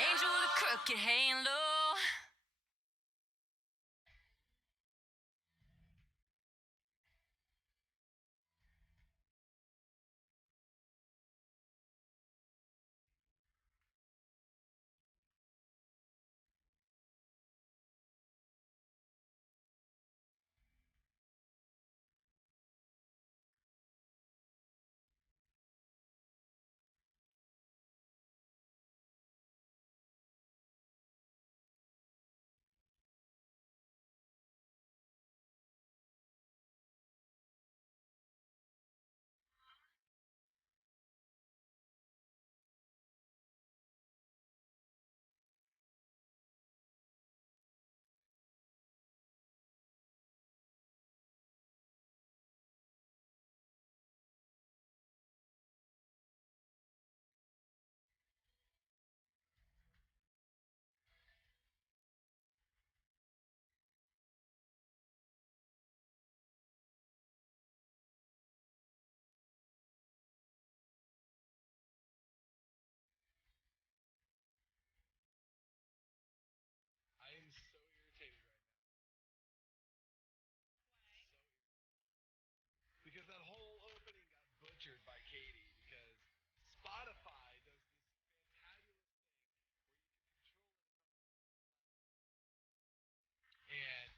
Angel with a crooked halo. I am so irritated right now. Because that whole opening got butchered by Katie because Spotify does this fantabulous thing and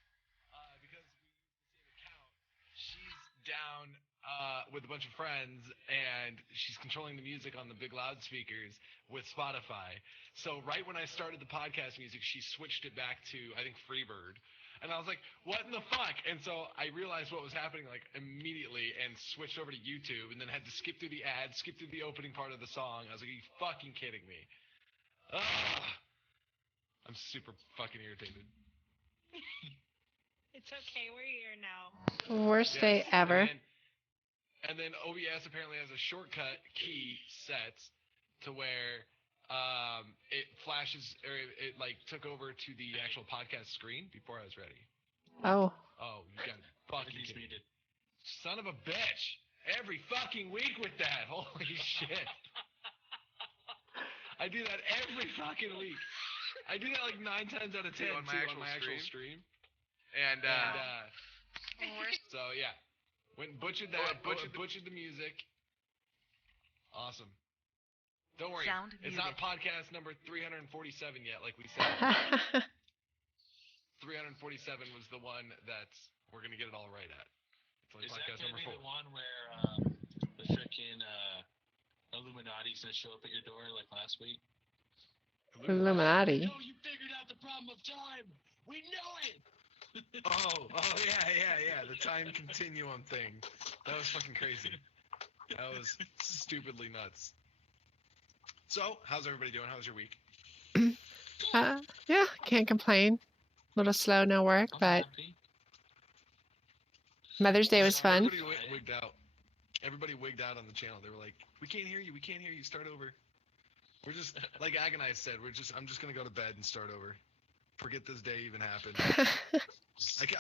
because we use the same account, she's down with a bunch of friends and she's controlling the music on the big loudspeakers with Spotify. So right when I started the podcast music, she switched it back to I think Freebird. And I was like, what in the fuck? And so I realized what was happening like immediately and switched over to YouTube and then had to skip through the ads, skip through the opening part of the song. I was like, are you fucking kidding me? Ugh. I'm super fucking irritated. It's okay, we're here now. Worst day ever. And then OBS apparently has a shortcut key set to where it flashes or it like took over to the actual podcast screen before I was ready. Oh. Oh, you got fucking muted. Son of a bitch! Every fucking week with that. Holy shit! I do that every fucking week. I do that like 9 times out of 10 on my actual stream. And so yeah, went and butchered that. Butchered the music. Awesome. Don't worry, it's not podcast number 347 yet, like we said. 347 was the one that we're gonna get it all right at. It's only podcast number 4. Is that the one where the frickin' Illuminati's gonna show up at your door like last week? Illuminati. No, you figured out the problem of time. We know it. Oh yeah. The time continuum thing. That was fucking crazy. That was stupidly nuts. So, how's everybody doing? How's your week? Yeah, can't complain. A little slow, no work, but Mother's Day was fun. Everybody wigged out on the channel. They were like, "We can't hear you. We can't hear you. Start over." We're just like Agonize said. I'm just gonna go to bed and start over. Forget this day even happened.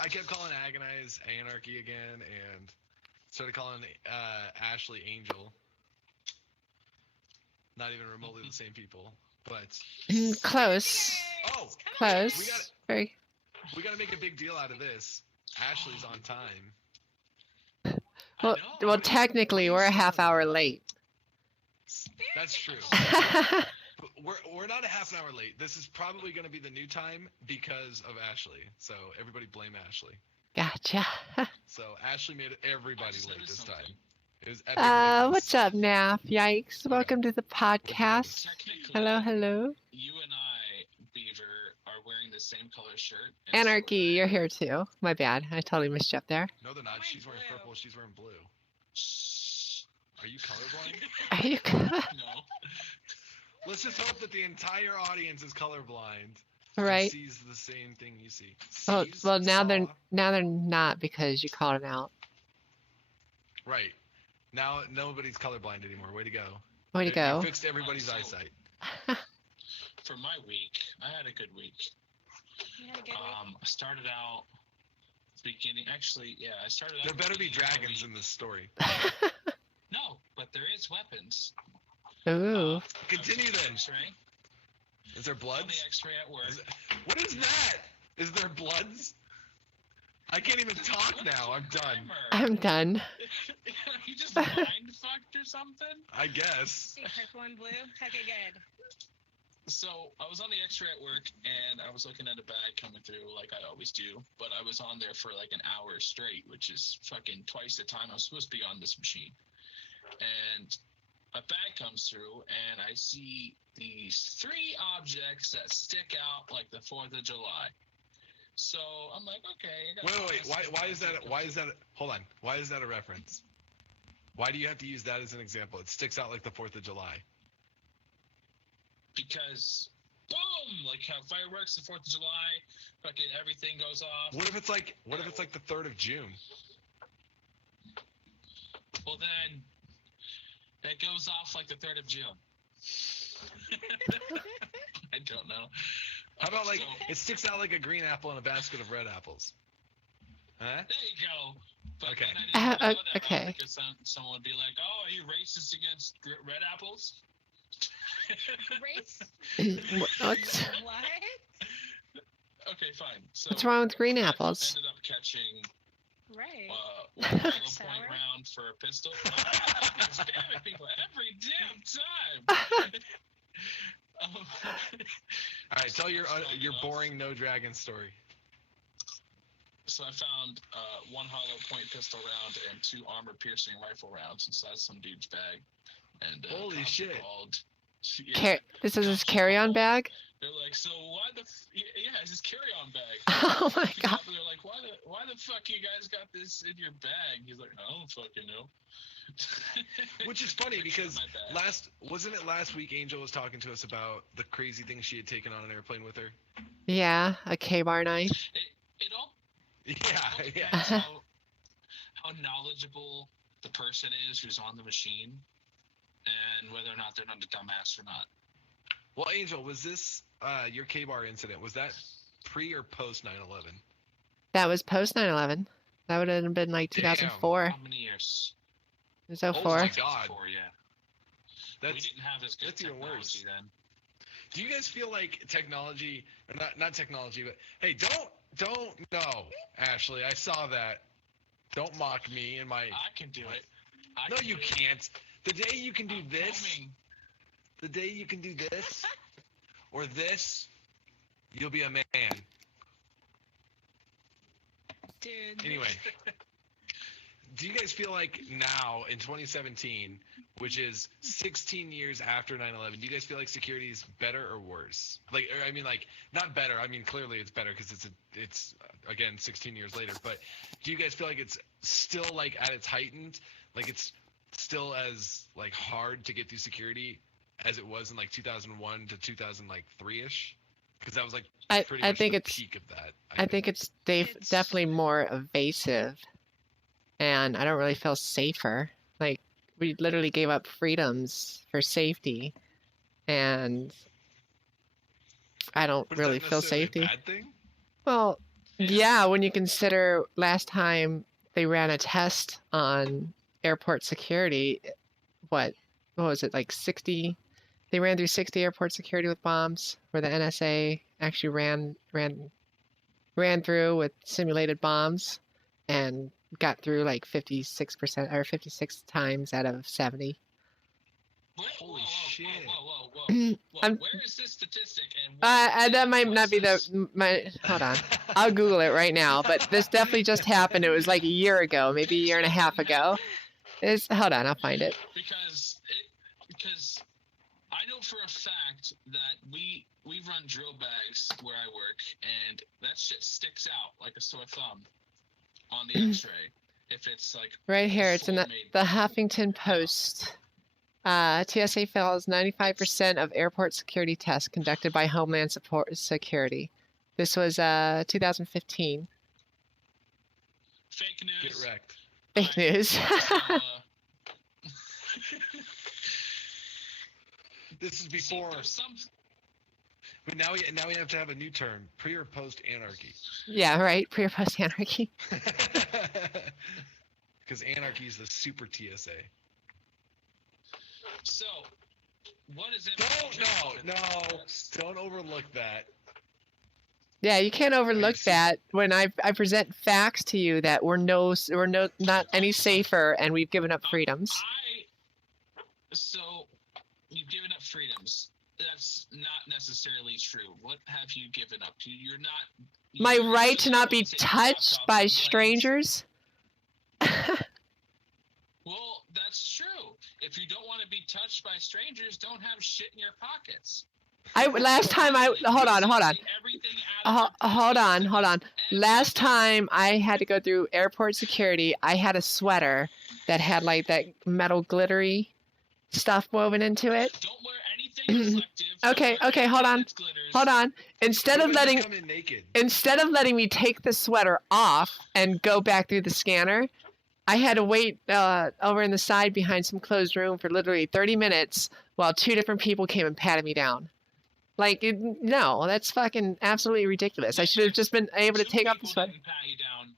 I kept calling Agonize Anarchy again, and started calling Ashley Angel. Not even remotely the same people, but Close. Oh, close. We gotta make a big deal out of this. Ashley's on time. Well, technically, we're a half hour late. That's true. We're not a half an hour late. This is probably going to be the new time because of Ashley. So everybody blame Ashley. Gotcha. So Ashley made everybody late this time. It was what's up, Naf? Yikes. Welcome to the podcast. Hello. You and I, Beaver, are wearing the same color shirt. Anarchy, you're here too. My bad. I totally missed you up there. No, they're not. She's wearing purple. She's wearing blue. Are you colorblind? Are you No. Let's just hope that the entire audience is colorblind. Right. And sees the same thing you see. Oh, well, now they're not because you called it out. Right. Now nobody's colorblind anymore. Way to go. Way to go. You fixed everybody's eyesight. For my week, I had a good week. You had a good week? I started out beginning. Actually, yeah, I started out. There better be dragons in this story. No, but there is weapons. Ooh. Continue then. Right? Is there On bloods? the X-ray at work. What is that? Is there bloods? I can't even talk What is now. your I'm done. grammar? I'm done. You just mind fucked or something? I guess. See purple and blue? Okay, good. So I was on the X-ray at work, and I was looking at a bag coming through like I always do, but I was on there for like an hour straight, which is fucking twice the time I was supposed to be on this machine. And a bag comes through, and I see these 3 objects that stick out like the 4th of July. So I'm like, okay. Wait. Why is that? Hold on. Why is that a reference? Why do you have to use that as an example? It sticks out like the 4th of July. Because boom, like how fireworks the 4th of July, fucking everything goes off. What if it's like the 3rd of June? Well then, that goes off like the 3rd of June. I don't know. How about like So, it sticks out like a green apple in a basket of red apples? Huh? there you go. But Okay. then I didn't know that okay. because someone would be like, "Oh, are you racist against red apples?" Race? What's What? Okay, fine. So what's wrong with green I apples? ended up catching Right. a hollow Sour? point round for a pistol. Spamming people every damn time. All right, tell your boring no dragon story. So I found 1 hollow point pistol round and 2 armor-piercing rifle rounds inside some dude's bag. And Holy cops shit. called. This is his carry-on bag? They're like, so why the? Yeah, it's his carry-on bag. Oh my god. They're like, why the fuck you guys got this in your bag? He's like, I don't fucking know. Which is funny Like, because my bag. wasn't it last week Angel was talking to us about the crazy things she had taken on an airplane with her? Yeah, a K-bar knife. It all Yeah, depends yeah. how knowledgeable the person is who's on the machine, and whether or not they're not a dumbass or not. Well, Angel, was this your K-bar incident? Was that pre or post 9/11? That was post 9/11. That would have been like 2004. How many years? It was Oh 04. my God. 2004, yeah. We That's didn't have as good that's even worse. technology then. Do you guys feel like technology, or not technology, but hey, don't no, Ashley, I saw that. Don't mock me and my. I can do it. No, you can't. The day you can do I'm this, filming. the day you can do this, or this, you'll be a man. Dude. Anyway, do you guys feel like now in 2017, which is 16 years after 9/11, do you guys feel like security is better or worse? Like, or, I mean, like not better. I mean, clearly it's better because it's again 16 years later. But do you guys feel like it's still like at its heightened? Like it's still as like hard to get through security as it was in like 2001 to 2003ish? Because that was like pretty I much think the it's peak of that. I think it's definitely more evasive, and I don't really feel safer. Like we literally gave up freedoms for safety, and I don't But is that really feel necessarily a safety. bad thing? Well, yeah, when you consider last time they ran a test on airport security, what was it, like 60? They ran through 60 airport security with bombs, where the NSA actually ran through with simulated bombs and got through like 56% or 56 times out of 70. Holy shit. Whoa. I'm- Where is this statistic? And That might was not be this? hold on. I'll Google it right now, but this definitely just happened. It was like a year ago, maybe a year and a half ago. Hold on, I'll find it. Because I know for a fact that we run drill bags where I work, and that shit sticks out like a sore thumb on the X-ray. If it's like Right here, it's in the full-made- Huffington Post. TSA fails 95% of airport security tests conducted by Homeland Security. This was 2015. fake Get news. wrecked. Fake news. This is before. There's some. But now we have to have a new term: pre or post anarchy. Yeah, right. Pre or post anarchy. Because anarchy is the super TSA. So what is it? Don't overlook that. Yeah, you can't overlook see. that when I present facts to you that we're not any safer and we've given up freedoms. So you've given up freedoms. That's not necessarily true. What have you given up? You're not. My you're right to not be ones that touched dropped off by on planes. strangers. Well, that's true. If you don't want to be touched by strangers, don't have shit in your pockets. Last time hold on. Hold on. Last time I had to go through airport security, I had a sweater that had like that metal glittery stuff woven into it. Don't wear anything reflective. Okay, hold on. Instead of What if you come in naked? letting me take the sweater off and go back through the scanner, I had to wait over in the side behind some closed room for literally 30 minutes while two different people came and patted me down. Like, no, that's fucking absolutely ridiculous. I should have just been able to take off the sweater. Didn't pat you down.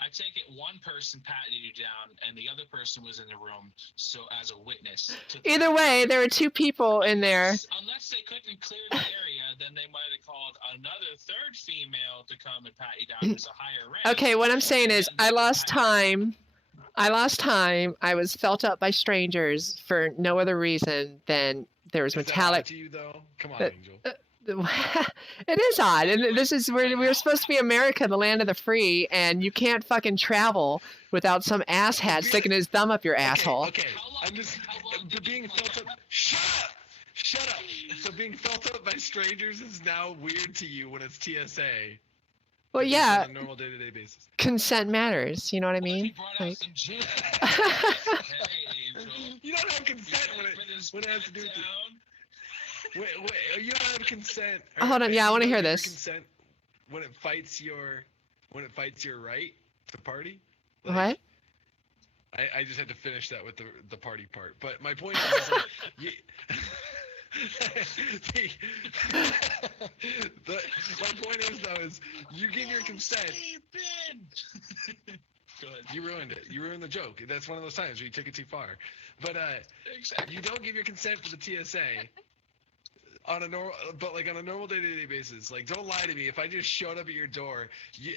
I take it one person patted you down, and the other person was in the room, so as a witness. Either way, there were two people in there. Unless they couldn't clear the area, then they might have called another third female to come and pat you down as a higher rank. Okay, what I'm saying is I lost time. I was felt up by strangers for no other reason than there was Is that metallic. odd to you though? Come on, Angel. It is odd, and this is we're supposed to be America, the land of the free, and you can't fucking travel without some asshat sticking his thumb up your asshole. Okay. I'm just being felt up. Shut up. So being felt up by strangers is now weird to you when it's TSA. Well, Just yeah, on a normal day-to-day basis. consent matters. You know what I What if he mean? brought out Like, some gin? Hey, Angel. You don't have consent when it has to do with down? Wait, you don't have consent. Hold on, yeah, I wanna you hear don't give this. Consent when it fights your right to party. what? I just had to finish that with the party part. But my point is, like, my point is though is you give your consent. Go ahead. You ruined it. You ruined the joke. That's one of those times where you took it too far. But Exactly. you don't give your consent for the TSA on a normal day-to-day basis. Like, don't lie to me. If I just showed up at your door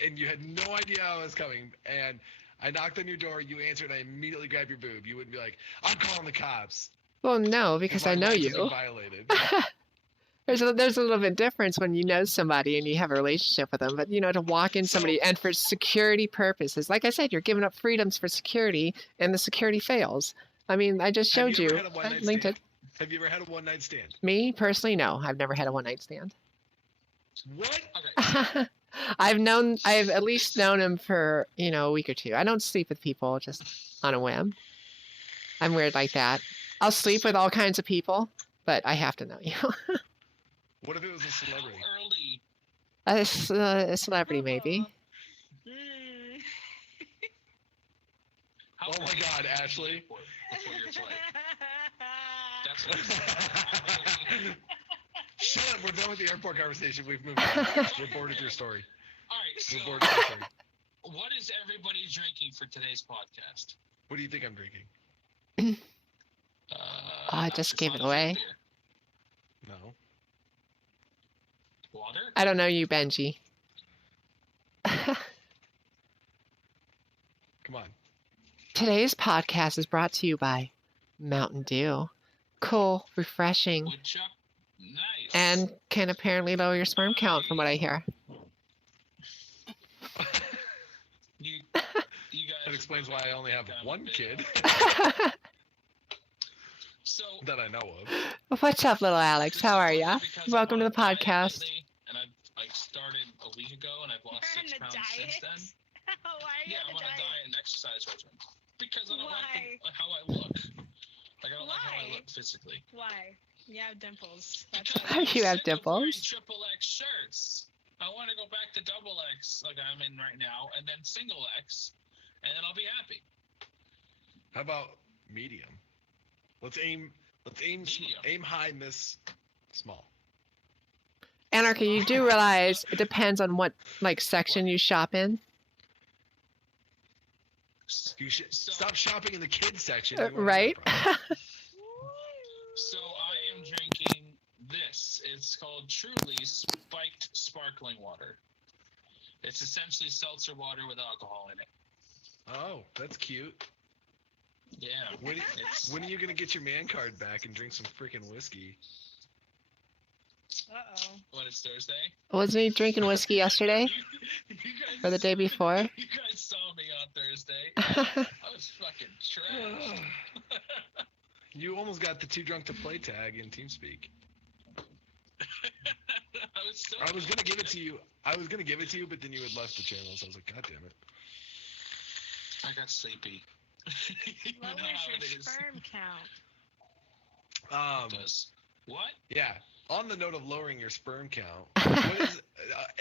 and you had no idea I was coming, and I knocked on your door, you answered, and I immediately grabbed your boob, you wouldn't be like, "I'm calling the cops." Well, no, because My I know rights have been you. violated. There's a little bit difference when you know somebody and you have a relationship with them, but to walk in somebody and for security purposes, like I said, you're giving up freedoms for security, and the security fails. I mean, I just Have showed you ever you. had a one-night I linked stand? it. Have you ever had a one-night stand? Me personally, no, I've never had a one-night stand. What? Okay. I've at least known him for a week or two. I don't sleep with people just on a whim. I'm weird like that. I'll sleep with all kinds of people, but I have to know you. What if it was a celebrity? How early? A celebrity, maybe. Mm. How Oh my early God, did you Ashley. leave before your flight? That's what Shut up. We're done with the airport conversation. We've moved on. We're bored with your story. All right. So, We're bored with your story. what is everybody drinking for today's podcast? What do you think I'm drinking? I just gave it Alcoholic away. beer. No. Water? I don't know you, Benji. Come on. Today's podcast is brought to you by Mountain Dew. Cool, refreshing, Woodchuck? Nice. and can apparently lower your sperm count from what I hear. you guys That explains why I only have one kid So that I know of. What's up, little Alex? this How is are only ya? because I'm Welcome to on the a diet podcast. lately, and I started a week ago, and I've lost You're 6 on a pounds since diet? then. Why are you Yeah, I'm on on a a diet and exercise regimen because I don't Why? like how I look. Like I don't like how I Why? look physically. Why? You have dimples. That's Because why. I'm You have sick of wearing dimples? triple X shirts. I want to go back to double X, like I'm in right now, and then single X, and then I'll be happy. How about medium? Let's aim Medium. high, miss small. Anarchy, you do realize it depends on what section you shop in, You should So- stop shopping in the kids section. You won't have right? that problem. So I am drinking this. It's called Truly Spiked Sparkling Water. It's essentially seltzer water with alcohol in it. Oh, that's cute. Yeah. When are you gonna get your man card back and drink some freaking whiskey? Uh-oh. What, it's Thursday? Wasn't he drinking whiskey yesterday You guys, or the day before? You guys saw me on Thursday. I was fucking trash. You almost got the too drunk to play tag in TeamSpeak. I was gonna give it to you. But then you had left the channel, so I was like, God damn it. I got sleepy. You know Lowers how it your is. sperm count. It does. What? Yeah. On the note of lowering your sperm count, what is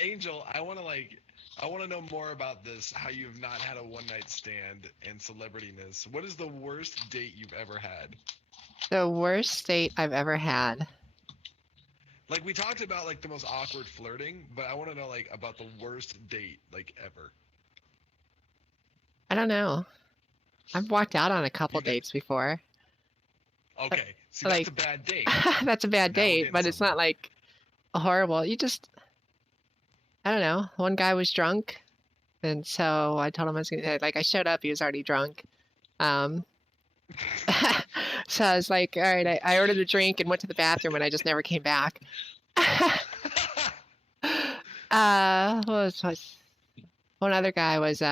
Angel? I want to know more about this. How you've not had a one night stand and celebrityness. What is the worst date you've ever had? The worst date I've ever had. Like we talked about like the most awkward flirting, but I want to know like about the worst date like ever. I don't know. I've walked out on a couple dates before. Okay, so Like- that's a bad date. That's a bad Now we're date, getting but it's not somewhere. like a horrible. I don't know. One guy was drunk, and so I told him I was gonna like. I showed up, he was already drunk. So I was like, all right. I ordered a drink and went to the bathroom, and I just never came back. What was one other guy was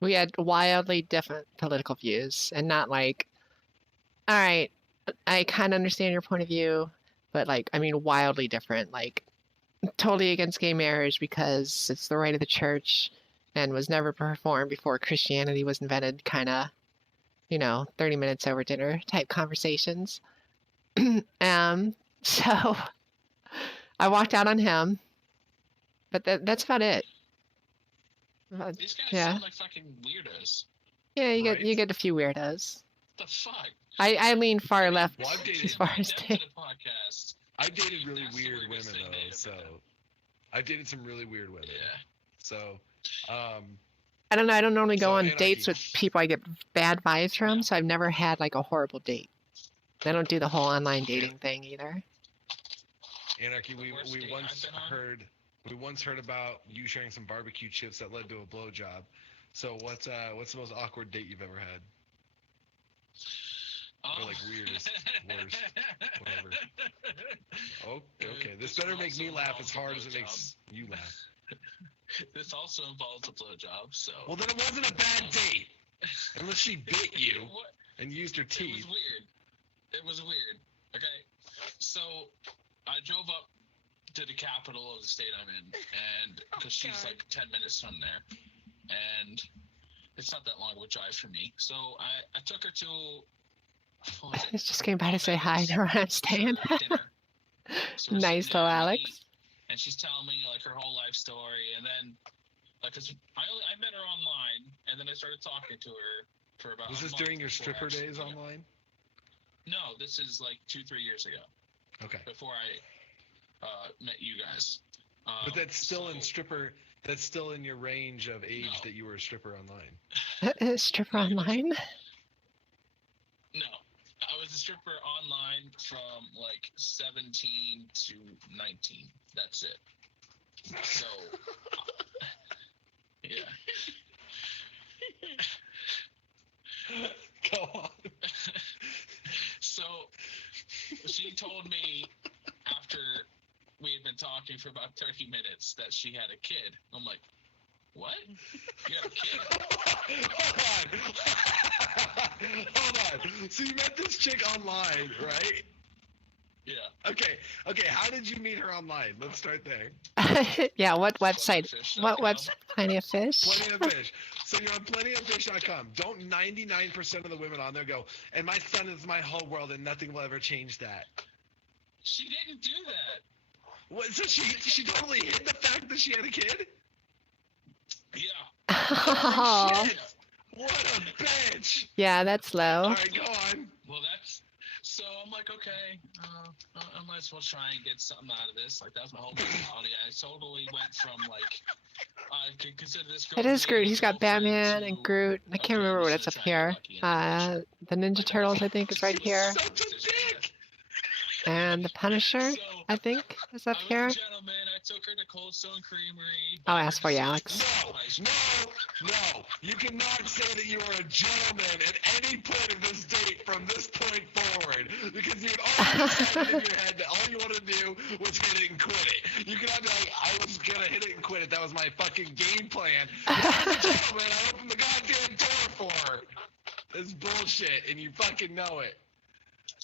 we had wildly different political views, and not like, all right, I kind of understand your point of view, but like, I mean, wildly different. Like, totally against gay marriage because it's the right of the church and was never performed before Christianity was invented. Kind of, 30 minutes over dinner type conversations. So I walked out on him, but that's about it. These guys Yeah. sound like fucking weirdos. Yeah, you Right. get a few weirdos. What the fuck? I lean far left Well, I've dated- as far as Them to date. the podcast. I dated really That's the weird weirdest women thing though, they've so ever done. I've dated some really weird women. Yeah. So, I don't know. I don't normally go So on dates anarchy. with people I get bad vibes from, so I've never had like a horrible date. I don't do the whole online dating thing either. Anarchy. The worst date We once heard about you sharing some barbecue chips that led to a blowjob. So what's the most awkward date you've ever had? Or like weirdest, worst, whatever. Oh, okay. This better make me laugh as hard as it makes you laugh. This also involves a blowjob, so. Well, then it wasn't a bad date, unless she bit you What? and used her It teeth. was weird. It was weird. Okay, so I drove up to the capital of the state I'm in, and because she's God. like 10 minutes from there, and it's not that long of a drive for me. So I took her to. what was I it? just came by to say hi to where I'm staying. For dinner. So we're Nice sitting there little and we Alex. eat, and she's telling me like her whole life story, and then like, cause I met her online, and then I started talking to her for about. Was a this month during your before stripper actually days meeting her. online? No, this is like 2-3 years ago, Okay. before I met you guys. But that's still in so- stripper. That's still in your range of age No. that you were a stripper online. Stripper online? No, I was a stripper online from like 17 to 19. That's it. So, yeah. Go on. So she told me after we had been talking for about 30 minutes that she had a kid. I'm like, what? You had a kid? Hold on. So you met this chick online, right? Yeah. Okay. How did you meet her online? Let's start there. Yeah, what website? Plentyoffish.com. What website? Plenty of Fish? Plenty of Fish. So you're on plentyoffish.com. Don't 99% of the women on there go, and my son is my whole world and nothing will ever change that. She didn't do that. What, so she totally hid the fact that she had a kid? Yeah. Oh, Shit. What a bitch. yeah, that's low. All right, go on. Well, that's so. I'm like, okay, I might as well try and get something out of this. Like that was my whole mentality. I totally went from like, I could consider this. Girl It is being Groot. a He's got girlfriend Batman to- and Groot. I can't okay, remember I'm what just it's up gonna try here. and get lucky in the future. The Ninja Turtles, I think, is right here. Such a dick. And the Punisher, So, I think, is up I was here. a gentleman. I took her to Cold Stone Creamery. I'll ask for you, Alex. No. You cannot say that you are a gentleman at any point of this date from this point forward. Because you had already decided in your head that all you wanted to do was hit it and quit it. You cannot be like, I was going to hit it and quit it. That was my fucking game plan. I was a gentleman. I opened the goddamn door for her. That's bullshit, and you fucking know it.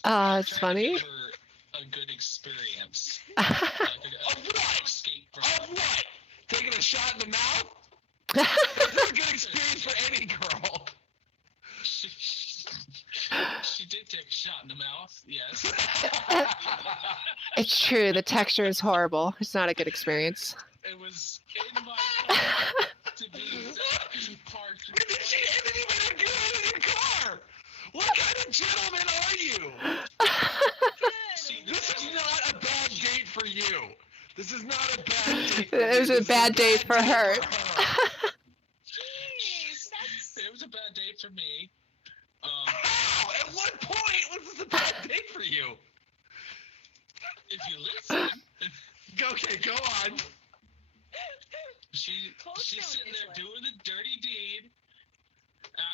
It's funny. Give her a good experience. Like Of what? escape from Of what? Taking a shot in the mouth? That's a good experience for any girl. She did take a shot in the mouth, yes. It's true. The texture is horrible. It's not a good experience. It was in my car to be exact, parked. And then you made a girl in your car. What kind of gentleman are you? See, This is not a bad date for you. This is not a bad date. It was a bad date for her. Jeez, that's It was a bad date for me. How? At what point was this a bad date for you? If you listen, Okay, go on. she's Stone sitting is there like- doing the dirty deed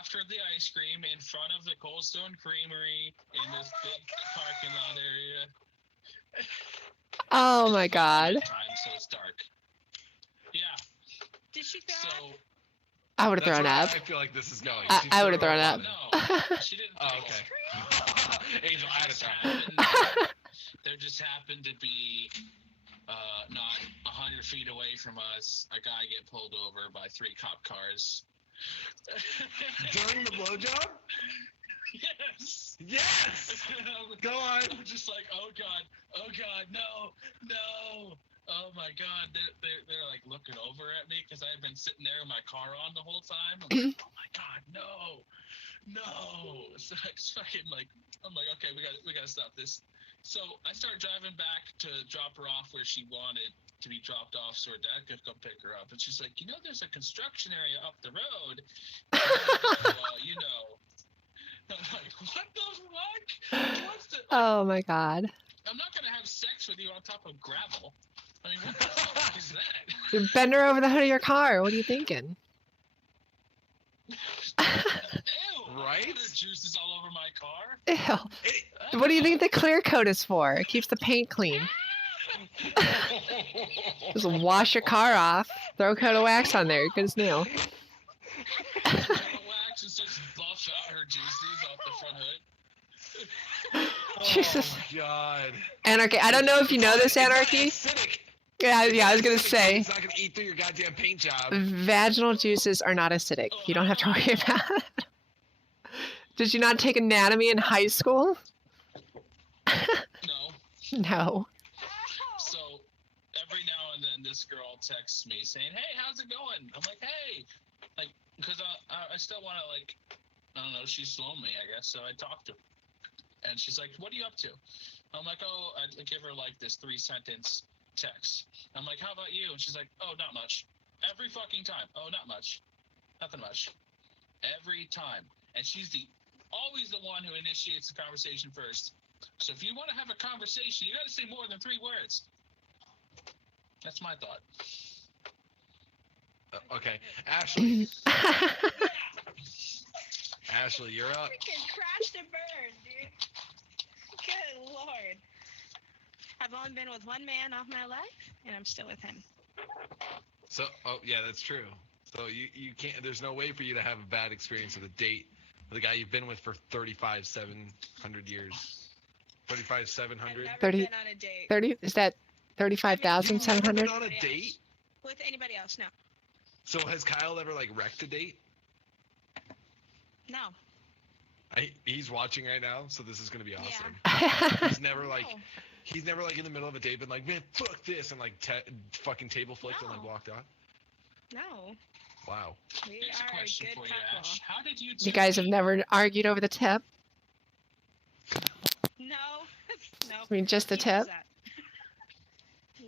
after the ice cream in front of the Cold Stone Creamery in this big parking lot area. Oh my god. Time, so it's dark. Yeah, did she throw up? so I would have That's thrown where up. I feel like this is going. I- She's I would've thrown throwing up. no, she didn't. Oh, throw okay. up. Angel, I had a Just throw. there just happened to be not 100 feet away from us a guy get pulled over by 3 cop cars. During the blowjob? Yes. Yes. Go on. I'm just like, oh god, no. Oh my god, they're like looking over at me because I've been sitting there in my car on the whole time. I'm like, oh my god, no. So it's fucking like, I'm like, okay, we gotta stop this. So I start driving back to drop her off where she wanted to be dropped off so her dad could come pick her up. And she's like, there's a construction area up the road. You know. I'm like, what the fuck? What's the... Oh my god. I'm not going to have sex with you on top of gravel. I mean, what the fuck is that? You bend her over the hood of your car. What are you thinking? Ew. Right? There's juices all over my car. Ew. What do you think the clear coat is for? It keeps the paint clean. Just wash your car off, throw a coat of wax on there, good as new. Wax and just buff out her juices off the front hood. Jesus. Oh, God. Anarchy. I don't know if you know this, It's not Anarchy. acidic. Yeah, I was gonna It's say, It's not going to eat through your goddamn paint job. vaginal juices are not acidic. You don't have to worry about it. Did you not take anatomy in high school? No. No. So every now and then this girl texts me saying, hey, how's it going? I'm like, hey. Like, because I still want to, like, I don't know, she's lonely, I guess. So I talked to her. And she's like, what are you up to? I'm like, oh, I give her, like, this 3-sentence text. I'm like, how about you? And she's like, oh, not much. Every fucking time. Oh, not much. Nothing much. Every time. And she's always the one who initiates the conversation first. So if you want to have a conversation, you got to say more than 3 words. That's my thought. Okay. Ashley. Ashley, you're up. freaking crashed and burned, dude? Good lord. I've only been with one man all my life, and I'm still with him. So, yeah, that's true. So you can't, there's no way for you to have a bad experience with a date with a guy you've been with for 35,700 years. 35,700? I've never 30 been on a date 30, is that You've never 35,700? been on a date? with anybody else. No. So has Kyle ever, like, wrecked a date? No. He's watching right now, so this is going to be awesome. Yeah. He's never, like, No. he's never, like, in the middle of a date been like, man, fuck this, and, like, fucking table flipped and, like, No. walked out. No. Wow. We Here's a are a question good for you, couple. Ash. How did you You guys have never argued over the tip? No. No. I mean, just the He does tip? that.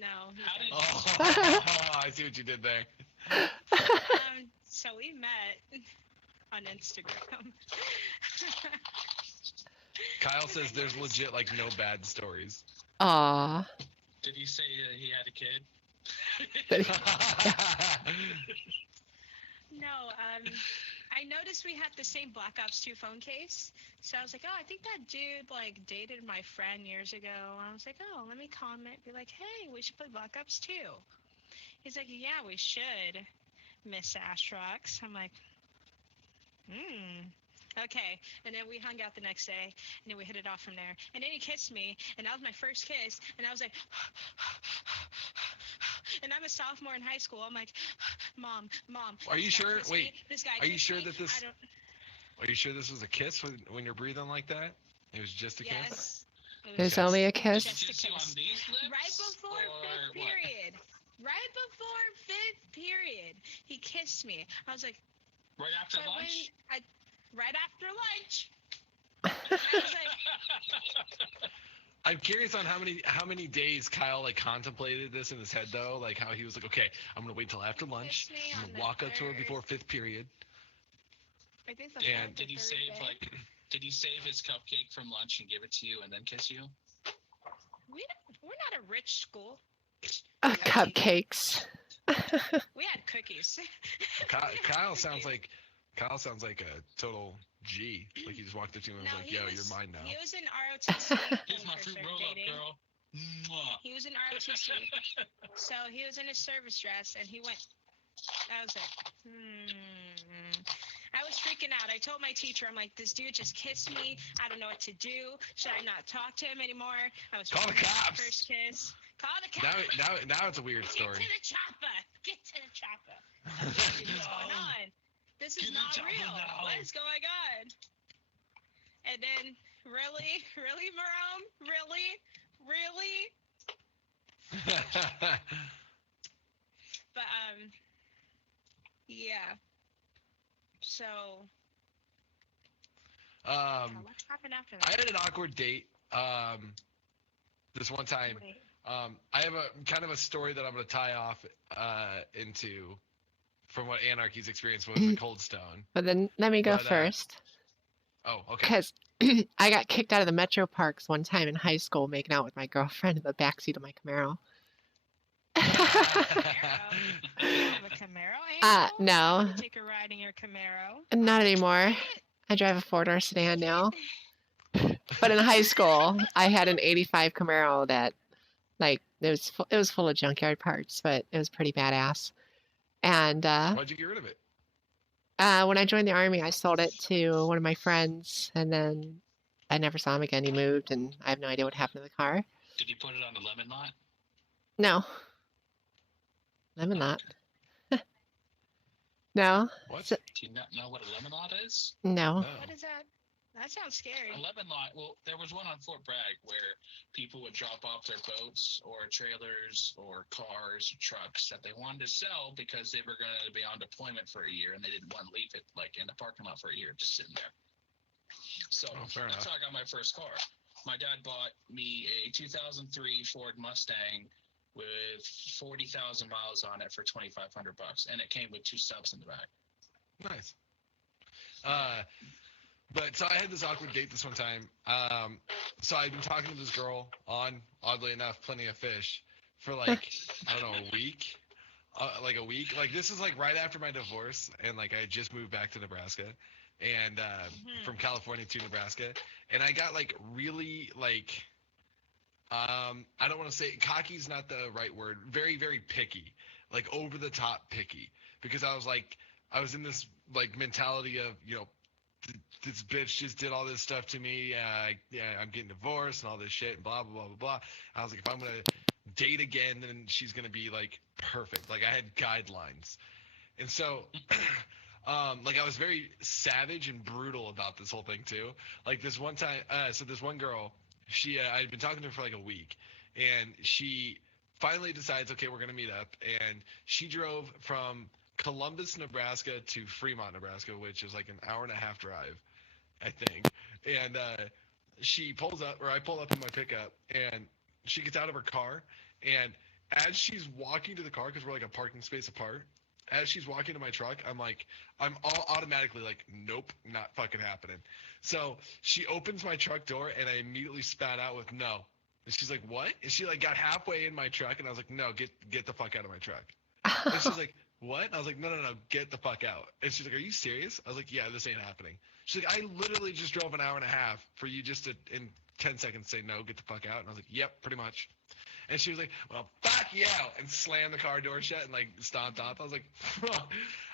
No. he How did doesn't. Oh, I see what you did there. So we met on Instagram. Kyle says there's legit like no bad stories. Aw. Did he say he had a kid? No, I noticed we had the same Black Ops 2 phone case. So I was like, oh, I think that dude, like, dated my friend years ago. I was like, oh, let me comment, be like, hey, we should play Black Ops 2. He's like, yeah, we should, Miss Astrox. I'm like, okay. And then we hung out the next day, and then we hit it off from there. And then he kissed me, and that was my first kiss, and I was like, and I'm a sophomore in high school. I'm like, Mom. Are you this guy sure? kissed Wait. me. This guy Are you kissed sure me. that this? I don't. Are you sure this was a kiss when you're breathing like that? It was just a kiss. Yes. It was only a kiss. Did you kiss you on these lips? Right before fifth what? period. Right before fifth period, he kissed me. I was like, Right after so lunch? right after lunch. I was like, I'm curious on how many days Kyle like contemplated this in his head though, like how he was like, okay, I'm gonna wait till after lunch. kiss me I'm on gonna the walk up to her third. before fifth period. I think the And fourth or Did he third save day. did he save his cupcake from lunch and give it to you and then kiss you? We're not a rich school. Cupcakes. We had cookies. Kyle sounds like a total G. Like he just walked up to him and was like, yo, you're mine now. He was in ROTC. Here's my for fruit certain roll up, dating. girl. Mwah. He was in ROTC. So he was in his service dress, and he went. I was like, I was freaking out. I told my teacher, I'm like, this dude just kissed me. I don't know what to do. Should I not talk to him anymore? I was Call the freaking out. cops. First kiss. Call the cops. Now it's a weird story. Get to the chopper. Get to the chopper. What's going on? This is Get the not chopper real. now. What is going on? And then, really, Marone? Really? But, yeah. So, what happened after I that? had an awkward date. This one time. Wait. I have a kind of a story that I'm going to tie off into from what Anarchy's experience was at Cold Stone. But then let me go But, first. Oh, okay. Because I got kicked out of the Metro Parks one time in high school making out with my girlfriend in the backseat of my Camaro. Camaro? You have a Camaro, Angel? No, You take a ride in your Camaro. not anymore. I drive a 4-door sedan now. But in high school, I had an 85 Camaro that, like, it was full of junkyard parts, but it was pretty badass. And Why'd you get rid of it? when I joined the Army, I sold it to one of my friends, and then I never saw him again. He moved, and I have no idea what happened to the car. Did you put it on the lemon lot? No. Lemon lot. No. What? So- Do you not know what a lemon lot is? No. No. What is that? That sounds scary. A lemon lot, well, there was one on Fort Bragg where people would drop off their boats or trailers or cars or trucks that they wanted to sell because they were going to be on deployment for a year and they didn't want to leave it like in the parking lot for a year, just sitting there. So fair that's enough. how I got my first car. My dad bought me a 2003 Ford Mustang with 40,000 miles on it for $2,500, and it came with 2 subs in the back. Nice. But so I had this awkward date this one time. So I'd been talking to this girl on, oddly enough, Plenty of Fish for like, I don't know, a week. Like a week. Like this is like right after my divorce, and like I had just moved back to Nebraska, and from California to Nebraska, and I got like really like, I don't want to say cocky's not the right word. Very, very picky, like over the top picky, because I was in this like mentality of, you know, this bitch just did all this stuff to me. I'm getting divorced and all this shit and blah, blah, blah, blah, blah. I was like, if I'm going to date again, then she's going to be like perfect. Like I had guidelines. And so, like I was very savage and brutal about this whole thing too. Like this one time, so this one girl, I'd been talking to her for like a week, and she finally decides, okay, we're going to meet up. And she drove from Columbus, Nebraska to Fremont, Nebraska, which is like an hour-and-a-half drive, I think. And she pulls up, or I pull up in my pickup, and she gets out of her car, and as she's walking to the car, because we're like a parking space apart, as she's walking to my truck, I'm all automatically like, nope, not fucking happening. So she opens my truck door, and I immediately spat out with no. And she's like, what? And she like got halfway in my truck, and I was like, no, get the fuck out of my truck. And she's like, what? And I was like, no, get the fuck out. And she's like, are you serious? I was like, yeah, this ain't happening. She's like, I literally just drove an hour and a half for you just to, in 10 seconds, say no, get the fuck out. And I was like, yep, pretty much. And she was like, well, fuck you, and slammed the car door shut and, like, stomped off. I was like,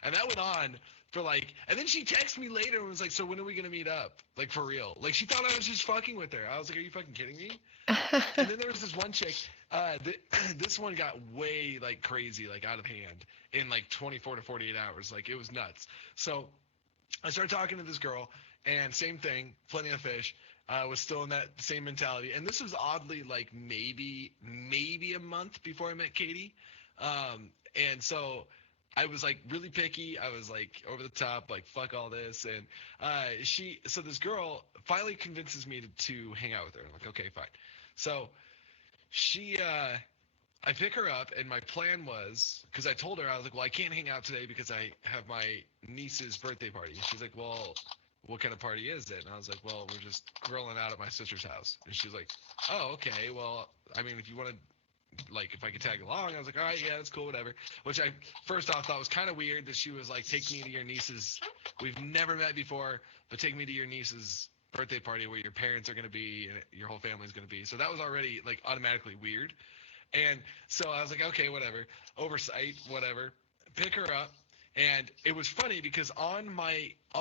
and that went on for, like, and then she texted me later and was like, so when are we going to meet up? Like, for real. Like, she thought I was just fucking with her. I was like, are you fucking kidding me? And then there was this one chick, this one got way, like, crazy, like, out of hand in, like, 24 to 48 hours. Like, it was nuts. So I started talking to this girl, and same thing, plenty of fish. Was still in that same mentality, and this was oddly like maybe a month before I met Katie, and so I was like really picky. I was like over the top, like fuck all this, and so this girl finally convinces me to hang out with her. I'm like, okay, fine. So I pick her up, and my plan was, because I told her, I was like, well, I can't hang out today because I have my niece's birthday party. And she's like, well, what kind of party is it? And I was like, well, we're just grilling out at my sister's house. And she's like, oh, okay, well, I mean, if you want to, like, if I could tag along, I was like, all right, yeah, that's cool, whatever. Which I first off thought was kind of weird that she was like, take me to your niece's, we've never met before, but take me to your niece's birthday party where your parents are going to be and your whole family's going to be. So that was already, like, automatically weird. And so I was like, okay, whatever, oversight, whatever, pick her up. And it was funny because on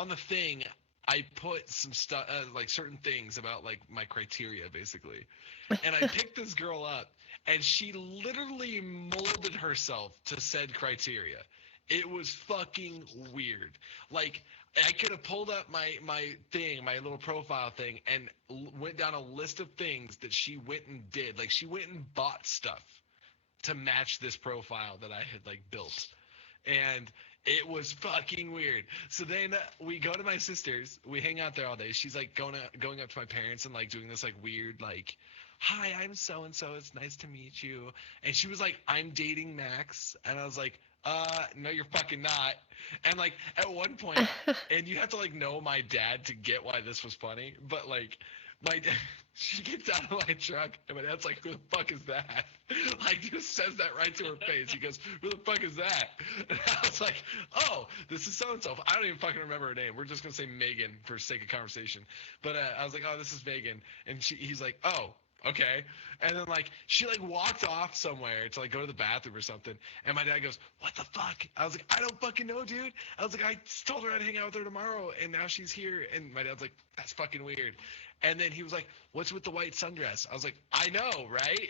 the thing, I put some stuff, like certain things about like my criteria basically. And I picked this girl up, and she literally molded herself to said criteria. It was fucking weird. Like, I could have pulled up my thing, my little profile thing, and went down a list of things that she went and did. Like, she went and bought stuff to match this profile that I had like built. And it was fucking weird. So then we go to my sister's. We hang out there all day. She's like going up to my parents and like doing this like weird like, hi, I'm so and so. It's nice to meet you. And she was like, I'm dating Max. And I was like, no, you're fucking not. And like at one point, and you have to like know my dad to get why this was funny. But like my dad, she gets out of my truck, and my dad's like, who the fuck is that? Like, just says that right to her face. He goes, who the fuck is that? And I was like, oh, this is so-and-so. I don't even fucking remember her name. We're just going to say Megan for sake of conversation. But I was like, oh, this is Megan. And he's like, oh, okay. And then like she like walked off somewhere to like go to the bathroom or something, and my dad goes, what the fuck? I was like, I don't fucking know, dude. I was like, I told her I'd hang out with her tomorrow, and now she's here. And my dad's like, that's fucking weird. And then he was like, what's with the white sundress? I was like, I know, right?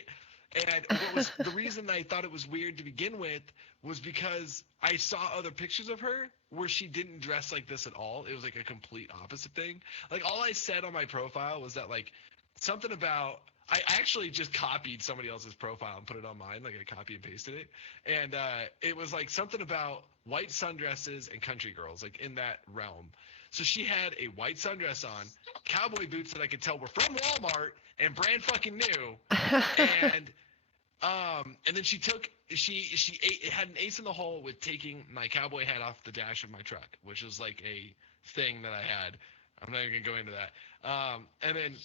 And what was the reason I thought it was weird to begin with was because I saw other pictures of her where she didn't dress like this at all. It was like a complete opposite thing. Like, all I said on my profile was that like something about, I actually just copied somebody else's profile and put it on mine. Like, I copy and pasted it. And it was like something about white sundresses and country girls, like in that realm. So she had a white sundress on, cowboy boots that I could tell were from Walmart and brand fucking new. And then she had an ace in the hole with taking my cowboy hat off the dash of my truck, which was like a thing that I had. I'm not even gonna go into that. And then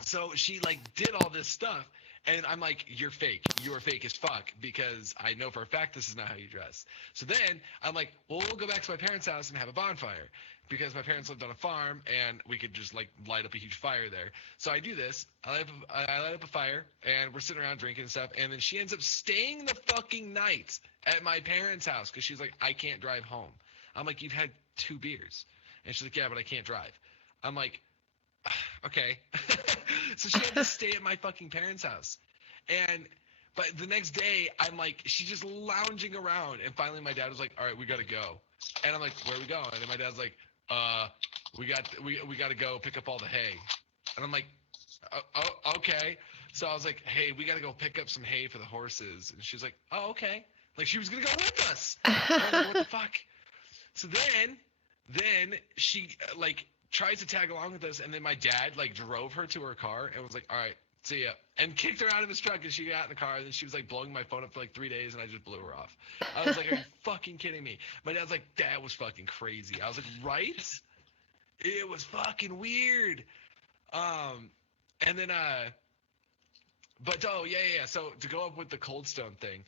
so she like did all this stuff, and I'm like, you're fake. You are fake as fuck, because I know for a fact this is not how you dress. So then I'm like, well, we'll go back to my parents' house and have a bonfire, because my parents lived on a farm and we could just like light up a huge fire there. So I do this. I light up a fire, and we're sitting around drinking and stuff. And then she ends up staying the fucking night at my parents' house because she's like, I can't drive home. I'm like, you've had 2 beers. And she's like, yeah, but I can't drive. I'm like, okay. So she had to stay at my fucking parents' house. But the next day, I'm like, she's just lounging around. And finally my dad was like, all right, we got to go. And I'm like, where are we going? And my dad's like, we got to go pick up all the hay. And I'm like, oh, okay. So I was like, hey, we got to go pick up some hay for the horses. And she's like, oh, okay. Like, she was going to go with us. I was like, what the fuck? So then she like tries to tag along with us, and then my dad like drove her to her car and was like, all right, See ya. And kicked her out of his truck, and she got in the car, and then she was like blowing my phone up for like 3 days, and I just blew her off. I was like, are you fucking kidding me? My dad's like, that was fucking crazy. I was like, right? It was fucking weird. And then but oh yeah. So to go up with the Cold Stone thing,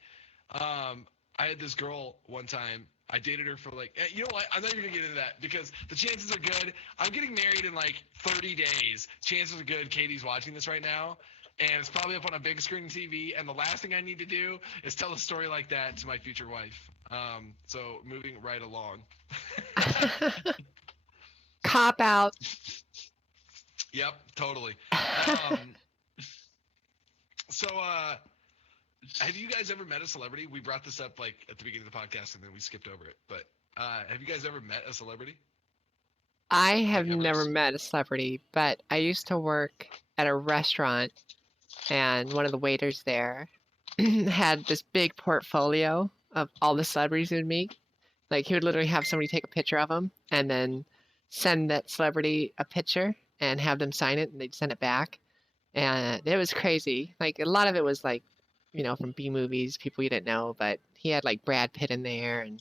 I had this girl one time. I dated her for like, you know what? I'm not even gonna get into that because the chances are good. I'm getting married in like 30 days. Chances are good. Katie's watching this right now, and it's probably up on a big screen TV. And the last thing I need to do is tell a story like that to my future wife. So moving right along. Cop out. Yep, totally. So, have you guys ever met a celebrity? We brought this up like at the beginning of the podcast, and then we skipped over it. But have you guys ever met a celebrity? I have Like, ever? never met a celebrity, but I used to work at a restaurant, and one of the waiters there had this big portfolio of all the celebrities he would meet. Like he would literally have somebody take a picture of him and then send that celebrity a picture and have them sign it, and they'd send it back. And it was crazy. Like a lot of it was like, you know, from B movies, people you didn't know, but he had like Brad Pitt in there and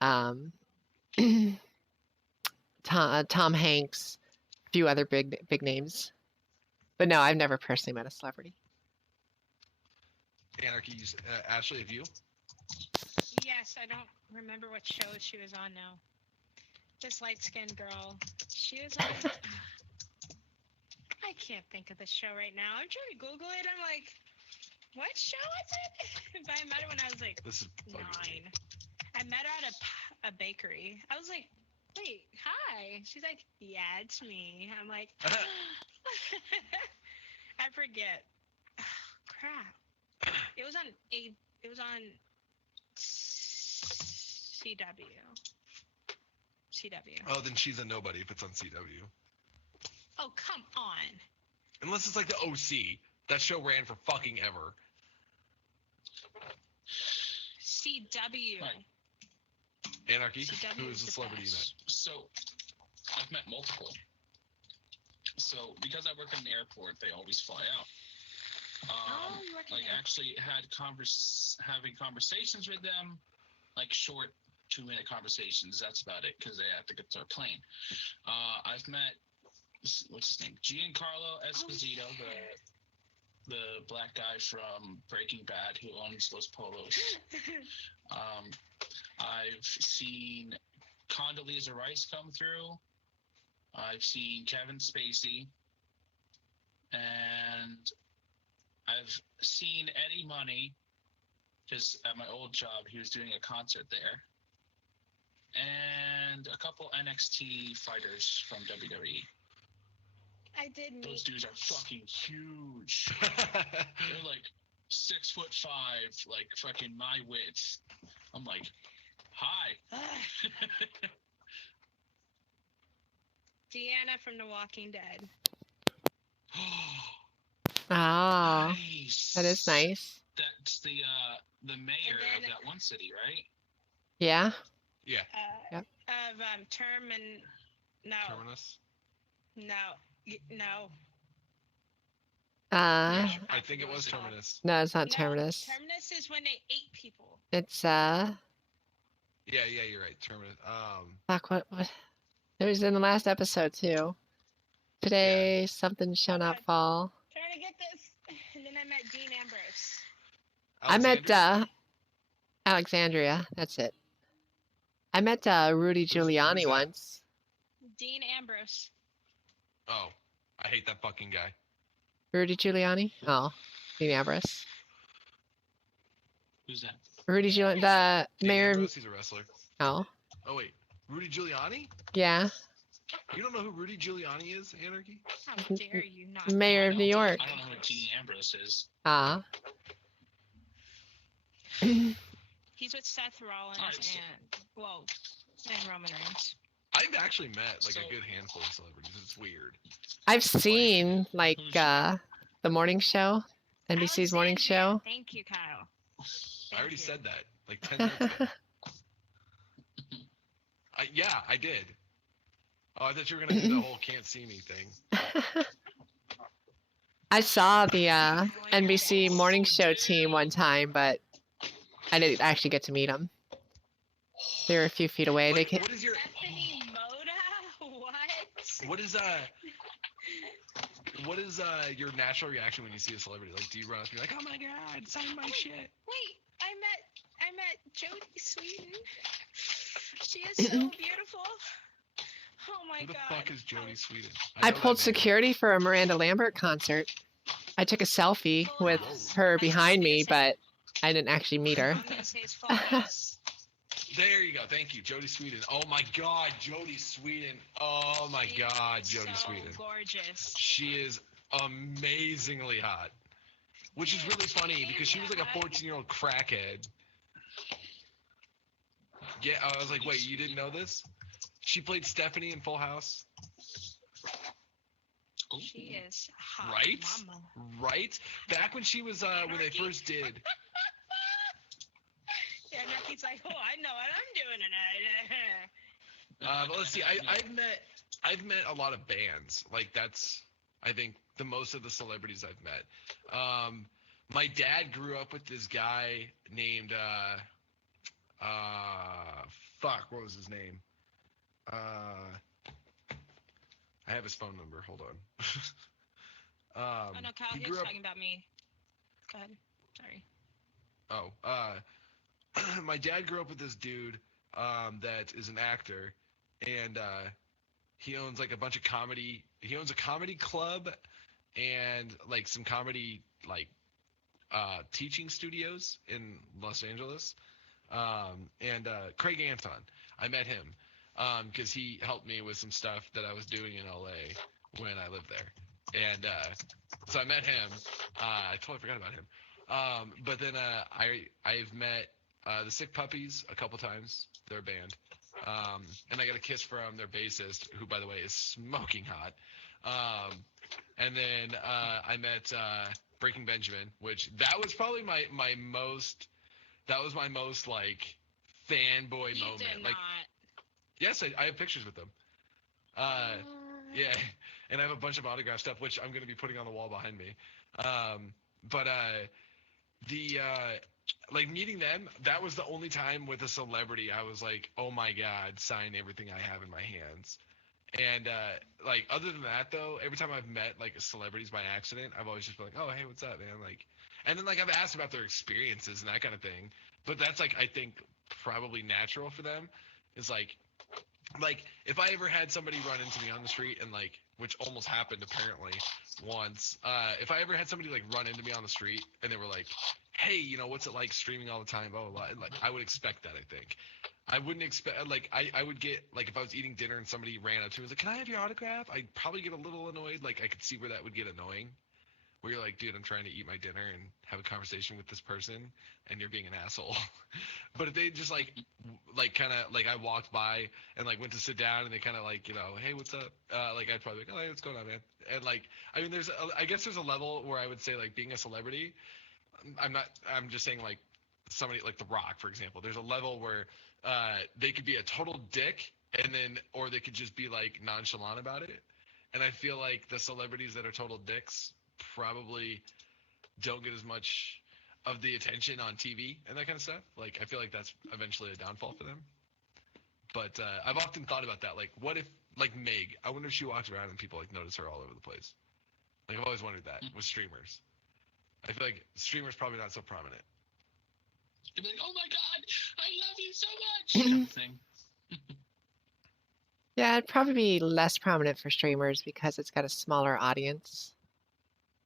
um, Tom Hanks, a few other big names. But no, I've never personally met a celebrity. Anarchy, Ashley, have you? Yes, I don't remember what show she was on now. This light-skinned girl. She was on... I can't think of the show right now. I'm trying to Google it. I'm like, what show is it? But I met her when I was like This is 9. I met her at a bakery. I was like, wait, hi. She's like, yeah, it's me. I'm like, I forget. Crap. It was on CW. Oh, then she's a nobody if it's on CW. Oh, come on. Unless it's like the OC. That show ran for fucking ever. CW. Right. Anarchy? CW Who is is the the celebrity you met? best. So, I've met multiple. So, because I work at an airport, they always fly out. You work in Like, there. actually had having conversations with them, like short 2-minute conversations. That's about it, because they have to get to their plane. I've met, what's his name? Giancarlo Esposito, the black guy from Breaking Bad who owns Los Polos. I've seen Condoleezza Rice come through. I've seen Kevin Spacey. And I've seen Eddie Money, because at my old job, he was doing a concert there. And a couple NXT fighters from WWE. I did meet. Those dudes are fucking huge. They're like 6'5", like fucking my width. I'm like, hi. Deanna from The Walking Dead. Ah, Nice. that is nice. That's the mayor And of then- that one city, right? Yeah. Yeah. Yep. Of no, Terminus? no. Uh, I think it was Terminus. no, it's not No, Terminus. Terminus is when they ate people. It's Yeah, you're right. Terminus. fuck, what? It was in the last episode too. Today, something shall not fall. Trying to get this. And then I met Dean Ambrose. I met Alexandria? Alexandria. That's it. I met Rudy Giuliani that? once. Dean Ambrose. Oh, I hate that fucking guy. Rudy Giuliani? Oh, Dean Ambrose. Who's that? Rudy Giuliani, the Dean mayor. Ambrose, he's a wrestler. Oh, Oh wait, Rudy Giuliani? yeah, You don't know who Rudy Giuliani is, Anarchy? How dare you not? mayor of New York. I don't know who Dean Ambrose is. Ah. He's with Seth Rollins Alright, so- and Roman Reigns. I've actually met like So- a good handful of celebrities. It's weird. I've seen like Who's- the morning show, NBC's morning Alexandria. show. Thank you, Kyle. I already you. said that like 10 minutes ago. Yeah, I did. Oh, I thought you were gonna do the whole "can't see me" thing. I saw the NBC morning show team one time, but I didn't actually get to meet them. They were a few feet away. They What is your Stephanie Moda? What? what is your natural reaction when you see a celebrity? Like, do you run up and be like, "Oh my god, sign my shit"? Wait, I met Jodie Sweetin. She is so beautiful. Oh my Who the god. fuck is Jodie Sweetin? I know pulled that name. security for a Miranda Lambert concert. I took a selfie Full with House. her That's behind what I me, was gonna but I didn't actually meet her. I'm gonna say it's Full House. There you go. Thank you, Jodie Sweetin. Oh my god, Jodie Sweetin. Oh my She god, is Jodie so Sweetin. gorgeous. She is amazingly hot. Which is really funny because she was like a 14-year-old crackhead. Yeah, I was like, wait, you didn't know this? She played Stephanie in Full House. She is hot. Right? Mama. Right? Back when she was, when they first did. Yeah, Ricky's like, oh, I know what I'm doing tonight. But let's see. I've met a lot of bands. Like that's I think the most of the celebrities I've met. My dad grew up with this guy named what was his name? I have his phone number. Hold on. Oh no, Kyle, he he grew was up. talking about me. Go ahead. Sorry. My dad grew up with this dude that is an actor, and he owns like a bunch of comedy. He owns a comedy club and like some comedy like teaching studios in Los Angeles. And Craig Anton, I met him because he helped me with some stuff that I was doing in LA when I lived there. And so I met him. I totally forgot about him. But then I've met the Sick Puppies a couple times. They're a band. And I got a kiss from their bassist, who, by the way, is smoking hot. And then I met Breaking Benjamin, which that was probably my most like fanboy You moment. did Like, not. yes, I have pictures with them. Yeah, and I have a bunch of autograph stuff, which I'm going to be putting on the wall behind me. But like meeting them, that was the only time with a celebrity I was like, oh my god, sign everything I have in my hands. And like other than that though, every time I've met like celebrities by accident, I've always just been like, oh hey, what's up, man? Like, and then like I've asked about their experiences and that kind of thing. But that's like I think probably natural for them. Is like if I ever had somebody run into me on the street and like, which almost happened apparently once, if I ever had somebody like run into me on the street and they were like, hey, you know, what's it like streaming all the time, blah blah blah, and like I would expect that. I think I wouldn't expect like I would get like if I was eating dinner and somebody ran up to me and was like, can I have your autograph? I'd probably get a little annoyed. Like I could see where that would get annoying. Where you're like, dude, I'm trying to eat my dinner and have a conversation with this person, and you're being an asshole. But if they just like kind of like I walked by and like went to sit down and they kind of like, you know, hey, what's up? Like I'd probably be like, oh, hey, what's going on, man? And like, I mean, I guess there's a level where I would say like being a celebrity. I'm just saying like somebody like The Rock, for example. There's a level where they could be a total dick, and then or they could just be like nonchalant about it. And I feel like the celebrities that are total dicks probably don't get as much of the attention on TV and that kind of stuff. Like I feel like that's eventually a downfall for them. But I've often thought about that. Like what if like Meg, I wonder if she walks around and people like notice her all over the place. Like I've always wondered that with streamers. I feel like streamers probably not so prominent. You'd be like, oh my god, I love you so much, kind of thing. Yeah, it'd probably be less prominent for streamers because it's got a smaller audience.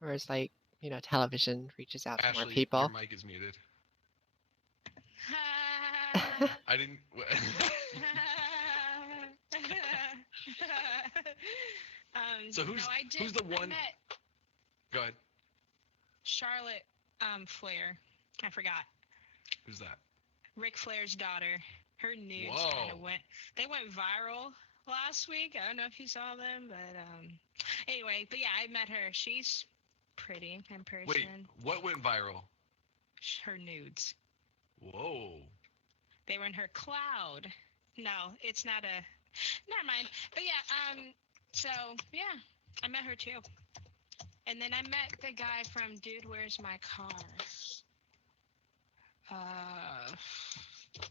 Whereas, like, you know, television reaches out to Ashley, more people. your mic is muted. I didn't. So who's the one? I met Go ahead. Charlotte Flair. I forgot. Who's that? Ric Flair's daughter. Her nudes Whoa. kind of went viral last week. I don't know if you saw them, but anyway, but yeah, I met her. She's pretty in person. Wait, what went viral? Her nudes. Whoa. They were in her cloud. No, it's not a. Never mind. But yeah, so yeah, I met her too. And then I met the guy from Dude, Where's My Car?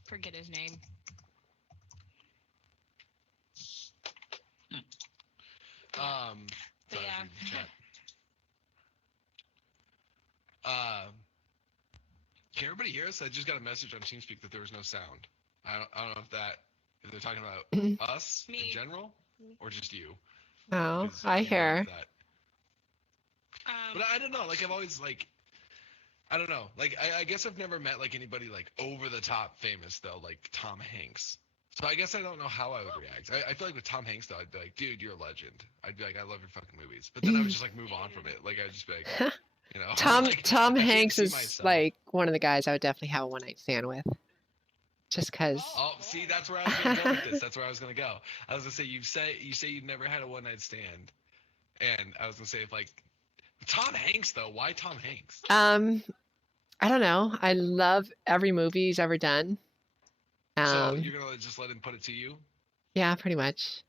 Forget his name. Sorry, But yeah. reading the chat. Can everybody hear us? I just got a message on TeamSpeak that there was no sound. I don't know if they're talking about us Me. in general or just you. Oh, 'Cause I you know hear. that. But I don't know. Like I've always like, I don't know. Like I guess I've never met like anybody like over the top famous though, like Tom Hanks. So I guess I don't know how I would react. I feel like with Tom Hanks though, I'd be like, dude, you're a legend. I'd be like, I love your fucking movies. But then I would just like move on from it. Like I'd just be like, you know. Tom like, Tom I can't Hanks see is myself. like one of the guys I would definitely have a one night stand with. Just cause. Oh, see, that's where I was gonna go with this. That's where I was gonna go. I was gonna say you say you've never had a one night stand, and I was gonna say if like Tom Hanks though, why Tom Hanks? I don't know. I love every movie he's ever done. So you're gonna just let him put it to you? Yeah, pretty much.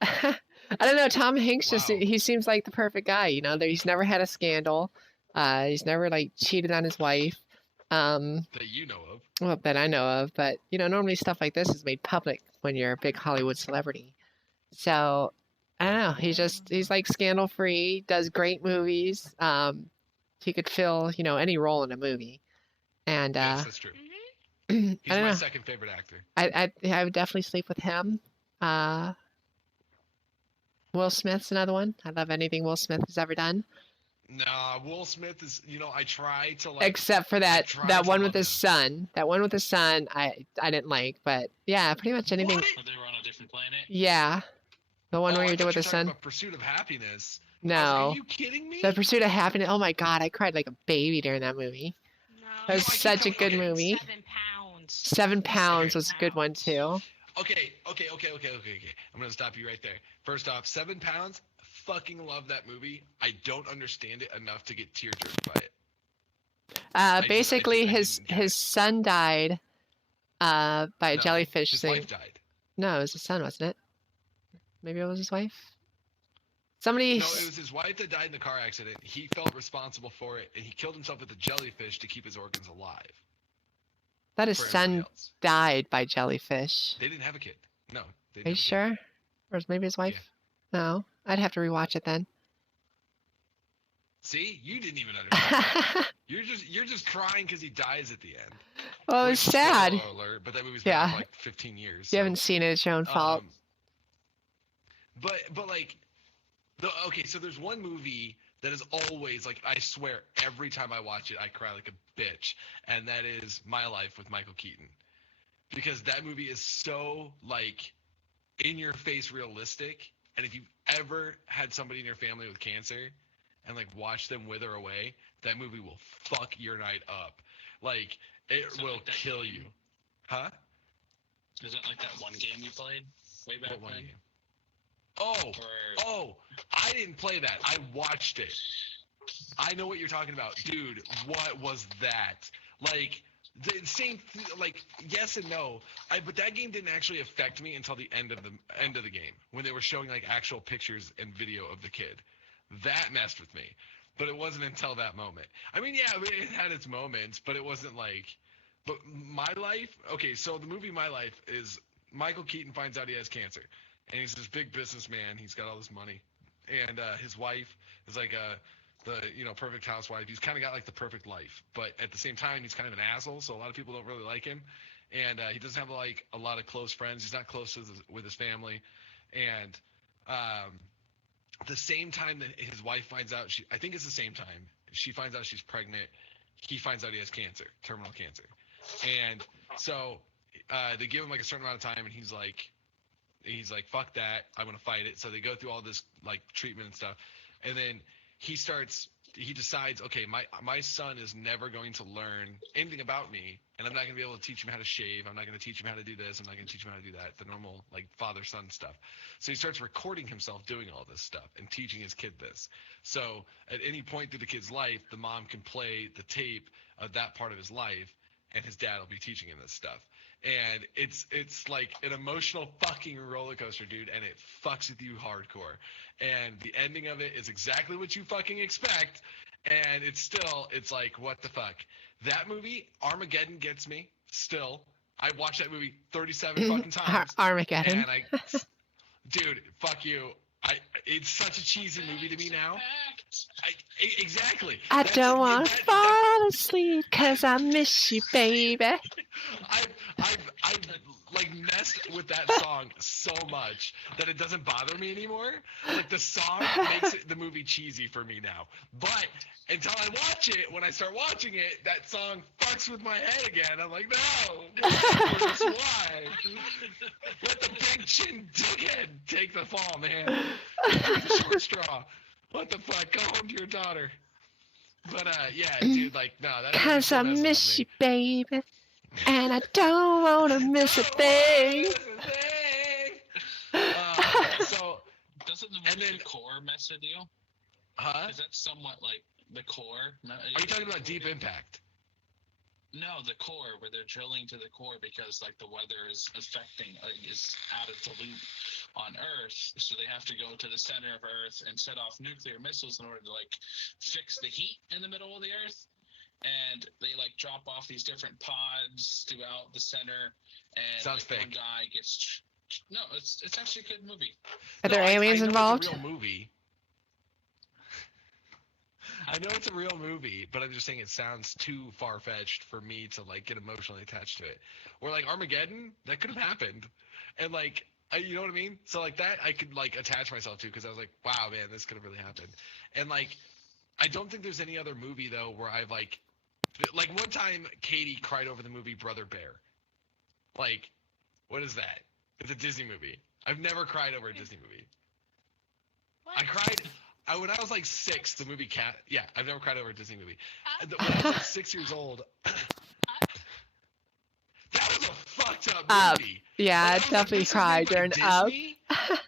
I don't know. Tom Hanks just Wow. he seems like the perfect guy. You know, he's never had a scandal. He's never like cheated on his wife. That you know of. Well, that I know of. But you know, normally stuff like this is made public when you're a big Hollywood celebrity. So I don't know. He's like scandal free. Does great movies. He could fill any role in a movie. And Yes, that's true. I He's don't my know. second favorite actor. I would definitely sleep with him. Will Smith's another one. I love anything Will Smith has ever done, Nah, Will Smith is. I try to like. except for I that try that to one love with his him. son. That one with his son, I didn't like. But yeah, pretty much anything. What? Or they were on a different planet. Yeah, the one Oh, where I you're doing thought with you the were talking son. about Pursuit of Happiness. I was like, No, are you kidding me? The Pursuit of Happiness. Oh my God, I cried like a baby during that movie. No. That was I keep such a telling- good okay. movie. 7 pounds. 7 Pounds Okay. was a good one too. Okay. I'm gonna stop you right there. First off, 7 Pounds. Fucking love that movie. I don't understand it enough to get tear-jerked by it. Basically, I his didn't get his it. son died by a No, jellyfish his thing. wife died. No, it was his son, wasn't it? Maybe it was his wife. Somebody. No, it was his wife that died in the car accident. He felt responsible for it, and he killed himself with a jellyfish to keep his organs alive. That his for son everybody else. died by jellyfish. They didn't have a kid. No. They Are you didn't have a kid. sure? Or maybe his wife? No, I'd have to rewatch it then. See, you didn't even understand. You're just crying because he dies at the end. Well, Which, it's sad. spoiler alert, but that movie's been Yeah. out for like 15 years. If you haven't seen it, it's your own fault. But like, so there's one movie that is always like, I swear every time I watch it I cry like a bitch, and that is My Life with Michael Keaton, because that movie is so like in your face realistic, and if you've ever had somebody in your family with cancer and like watch them wither away, that movie will fuck your night up. Like it Is it will like that kill game? you. Huh? Is it like that one game you played way back What one when? game? Oh, Or I didn't play that. I watched it. I know what you're talking about, dude. What was that? Like the same, like yes and no. But that game didn't actually affect me until the end of the game, when they were showing like actual pictures and video of the kid. That messed with me. But it wasn't until that moment. I mean, yeah, it had its moments, but it wasn't like. But My Life. Okay, so the movie My Life is Michael Keaton finds out he has cancer. And he's this big businessman. He's got all this money, and his wife is like the perfect housewife. He's kind of got like the perfect life, but at the same time, he's kind of an asshole. So a lot of people don't really like him, and he doesn't have like a lot of close friends. He's not close with his family, and the same time that his wife finds out, I think it's the same time she finds out she's pregnant. He finds out he has cancer, terminal cancer, and so they give him like a certain amount of time, and he's like, fuck that, I'm gonna fight it. So they go through all this like treatment and stuff, and then he decides, okay, my son is never going to learn anything about me, and I'm not gonna be able to teach him how to shave. I'm not gonna teach him how to do this. I'm not gonna teach him how to do that, the normal like father-son stuff. So he starts recording himself doing all this stuff and teaching his kid this. So at any point through the kid's life, the mom can play the tape of that part of his life and his dad will be teaching him this stuff. And it's like an emotional fucking roller coaster, dude, and it fucks with you hardcore. And the ending of it is exactly what you fucking expect, and it's like, what the fuck? That movie, Armageddon, gets me still. I watched that movie 37 fucking times. Armageddon. And dude, fuck you. It's such a cheesy movie to me now. Exactly. I don't want to fall asleep because I miss you, baby. I've like messed with that song so much that it doesn't bother me anymore. Like the song makes the movie cheesy for me now. But until I watch it, when I start watching it, that song fucks with my head again. I'm like, no, why? Let the big chin dickhead take the fall, man. The short straw. What the fuck? Go home to your daughter. But yeah, dude, like, no, that's because I miss you, baby. And I don't want to miss a thing. So, doesn't the movie The Core mess with you? Huh? Is that somewhat like The Core? Are you talking about Deep Impact? No, The Core, where they're drilling to the core because like the weather is affecting, is out of the loop on Earth, so they have to go to the center of Earth and set off nuclear missiles in order to like fix the heat in the middle of the Earth. And they like drop off these different pods throughout the center, and sounds like, fake. one guy gets. No, it's actually a good movie. Are there aliens involved? It's a real movie. I know it's a real movie, but I'm just saying it sounds too far-fetched for me to like get emotionally attached to it. Or like Armageddon, that could have happened, and like you know what I mean. So like that I could like attach myself to because I was like, wow, man, this could have really happened. And like I don't think there's any other movie though where I've like one time Katie cried over the movie Brother Bear. Like, what is that? It's a Disney movie. I've never cried over a Disney movie. What? I cried when I was like 6. The movie Cat. Yeah, I've never cried over a Disney movie. When I was like 6 years old. That was a fucked up movie. Yeah, I like, definitely like, cried during Up. I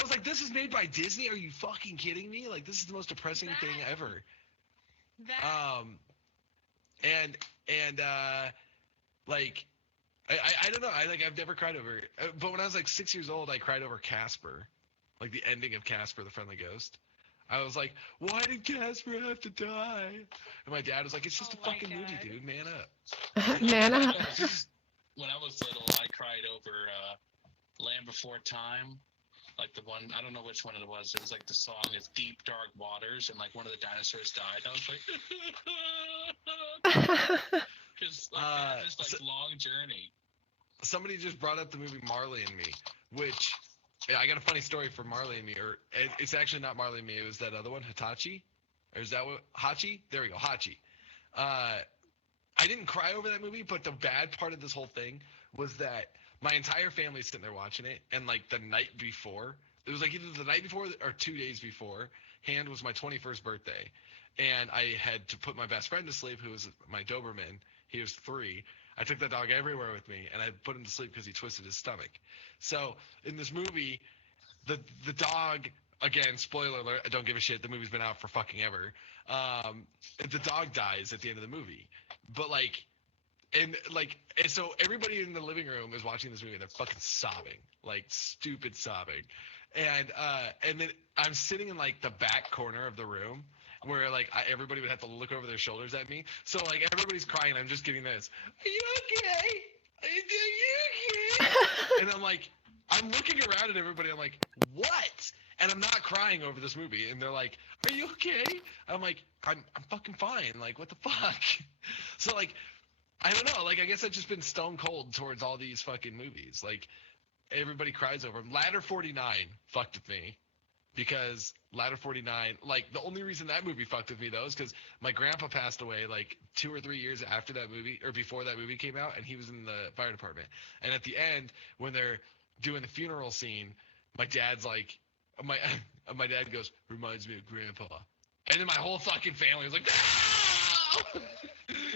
was like, this is made by Disney? Are you fucking kidding me? Like, this is the most depressing thing ever. Like, I don't know. I've never cried over it. But when I was like 6 years old, I cried over Casper. Like the ending of Casper the Friendly Ghost. I was like, why did Casper have to die? And my dad was like, it's just a fucking movie, dude. Man up. Man up. When I was little, I cried over Land Before Time. Like the one, I don't know which one it was. It was like the song is Deep Dark Waters, and like one of the dinosaurs died. I was like, because like, this like long journey. Somebody just brought up the movie Marley and Me, which I got a funny story for Marley and Me. Or it's actually not Marley and Me. It was that other one, Hitachi. Or is that what Hachi? There we go, Hachi. I didn't cry over that movie, but the bad part of this whole thing was that my entire family's sitting there watching it, and like the night before, it was like either the night before or 2 days before, hand was my 21st birthday, and I had to put my best friend to sleep, who was my Doberman. He was 3. I took that dog everywhere with me, and I put him to sleep because he twisted his stomach. So in this movie, the dog, again, spoiler alert, I don't give a shit, the movie's been out for fucking ever. The dog dies at the end of the movie, but and so everybody in the living room is watching this movie and they're fucking sobbing, like stupid sobbing. And then I'm sitting in like the back corner of the room where like everybody would have to look over their shoulders at me. So like everybody's crying. I'm just getting this. Are you okay? Are you okay? And I'm looking around at everybody. I'm like, what? And I'm not crying over this movie. And they're like, are you okay? I'm like, I'm fucking fine. Like, what the fuck? So like, I don't know. Like, I guess I've just been stone cold towards all these fucking movies. Like, everybody cries over them. Ladder 49 fucked with me because Ladder 49, like, the only reason that movie fucked with me, though, is because my grandpa passed away, like, 2 or 3 years after that movie, or before that movie came out, and he was in the fire department. And at the end, when they're doing the funeral scene, my dad's like, my dad goes, reminds me of Grandpa. And then my whole fucking family was like, no!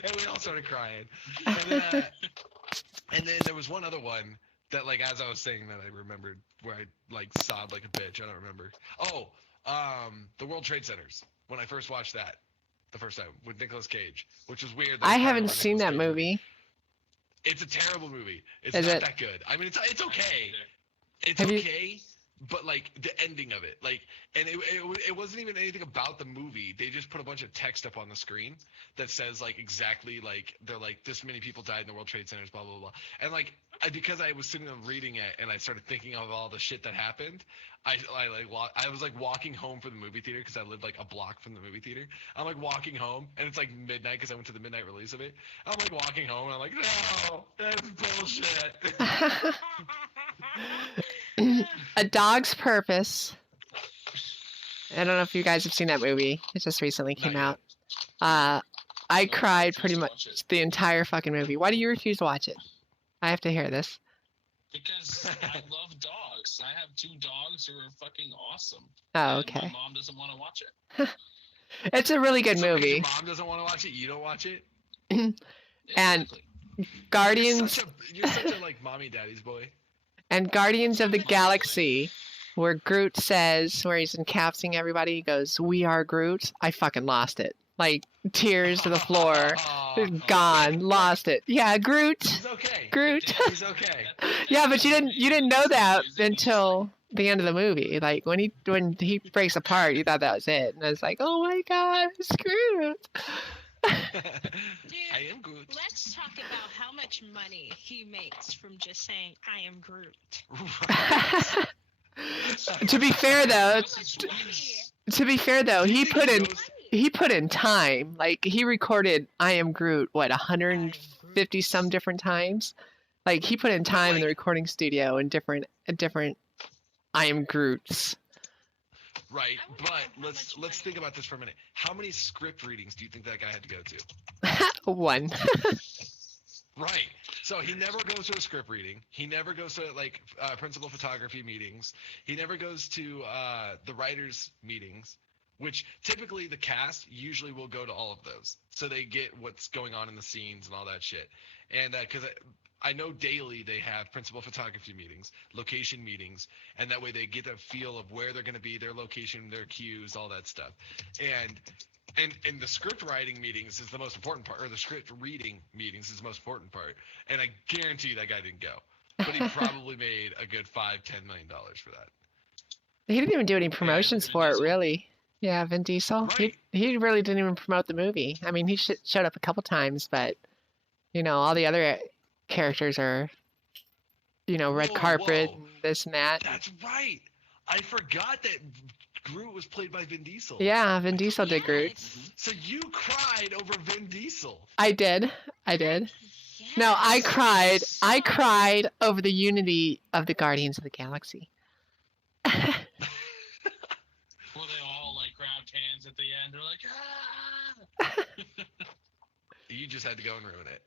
And we all started crying. And then there was one other one that, like, as I was saying that I remembered where I, like, sobbed like a bitch. I don't remember. Oh, the World Trade Centers. When I first watched that. the first time with Nicolas Cage, which was weird. I haven't seen that movie. It's a terrible movie. It's Is not it? that good. I mean, it's okay. It's Have you- okay, but like the ending of it, like, and it wasn't even anything about the movie. They just put a bunch of text up on the screen that says like exactly like they're like this many people died in the World Trade Centers, blah blah blah. And like because I was sitting there reading it and I started thinking of all the shit that happened, I was like walking home from the movie theater because I lived like a block from the movie theater. I'm like walking home and it's like midnight because I went to the midnight release of it. I'm like walking home and I'm like, no, that's bullshit. A Dog's Purpose. I don't know if you guys have seen that movie. It just recently came Not out. I No, cried refuse pretty to much watch it. the entire fucking movie. Why do you refuse to watch it? I have to hear this. Because I love dogs. I have 2 dogs who are fucking awesome. Oh, And okay. my mom doesn't want to watch it. It's a really good So if movie. your mom doesn't want to watch it, you don't watch it. And Exactly. Guardians You're such a like mommy daddy's boy. and Guardians of the Galaxy, where Groot says, where he's encapsulating everybody, he goes, "We are Groot." I fucking lost it. Like tears to the floor. Gone, lost it. Yeah, Groot. He's okay. Groot. He's okay. Yeah, but you didn't know that until the end of the movie. Like when he breaks apart, you thought that was it, and I was like, "Oh my god, it's Groot." I am Groot. Let's talk about how much money he makes from just saying, I am Groot. To be fair though, How much money? he put in time. Like he recorded "I Am Groot" what 150 some different times. Like he put in time in the recording studio in different "I Am Groots." Right, I wonder but how let's much think money- about this for a minute. How many script readings do you think that guy had to go to? One. Right. So he never goes to a script reading. He never goes to like principal photography meetings. He never goes to the writers' meetings, which typically the cast usually will go to all of those, so they get what's going on in the scenes and all that shit. And because I know daily they have principal photography meetings, location meetings, and that way they get a feel of where they're going to be, their location, their cues, all that stuff. And the script writing meetings is the most important part, or the script reading meetings is the most important part. And I guarantee you that guy didn't go, but he probably made a good $5-10 million for that. He didn't even do any promotions Vin for it, Diesel. really. Yeah, Vin Diesel. Right. He really didn't even promote the movie. I mean, he showed up a couple times, but all the other characters are, red Whoa, carpet, whoa. and this and that. That's right. I forgot that Groot was played by Vin Diesel. Yeah, Vin Diesel did Groot. Yes. So you cried over Vin Diesel. I did. No, I Yes. cried. I So- cried over the unity of the Guardians of the Galaxy. Where they all like grabbed hands at the end. They're like, ah! You just had to go and ruin it.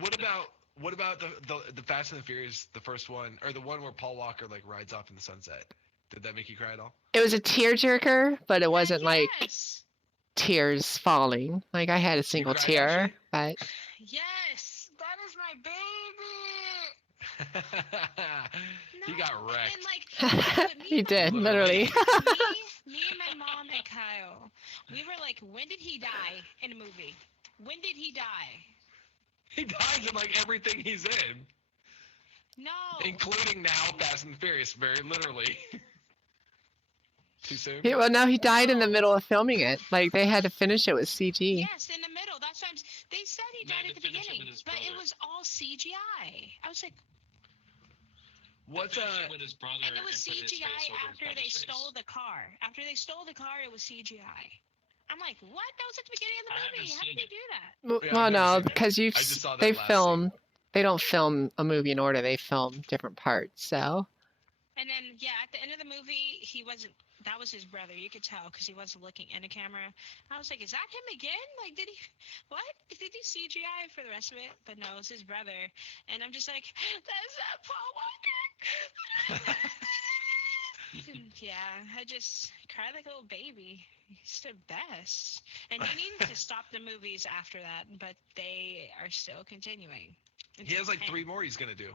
What about the Fast and the Furious, the first one, or the one where Paul Walker like rides off in the sunset? Did that make you cry at all? It was a tearjerker, but it wasn't like Yes. tears falling. Like I had a single cried, tear, actually? but Yes. That is my baby. He got No, wrecked. And like, but me he and my did, mom- literally. me and my mom and Kyle, we were like, when did he die in a movie? When did he die? He dies in like everything he's in, No. including now Fast and the Furious, very literally. Too soon? Well, no, he died in the middle of filming it. Like they had to finish it with CG. Yes, in the middle. That's what they said he They died had at to the finish it beginning, with his but it brother. was all CGI. I was like, What's Finished it with his brother and it was put his CGI face over his after they brother's face. stole the car. After they stole the car, it was CGI. I'm like, what? That was at the beginning of the I haven't movie. How did seen they it. do that? Well, Yeah, I've well, never no, seen it. because I just saw that they last film. They don't film a movie in order. They film different parts. So And then, yeah, at the end of the movie, he wasn't. That was his brother. You could tell because he wasn't looking in the camera. I was like, is that him again? Like, did he? What? Did he CGI for the rest of it? But no, it's his brother. And I'm just like, that's not Paul Walker. And yeah, I just cried like a little baby. He's the best. And he needed to stop the movies after that, but they are still continuing. He has like 10. 3 more he's gonna do.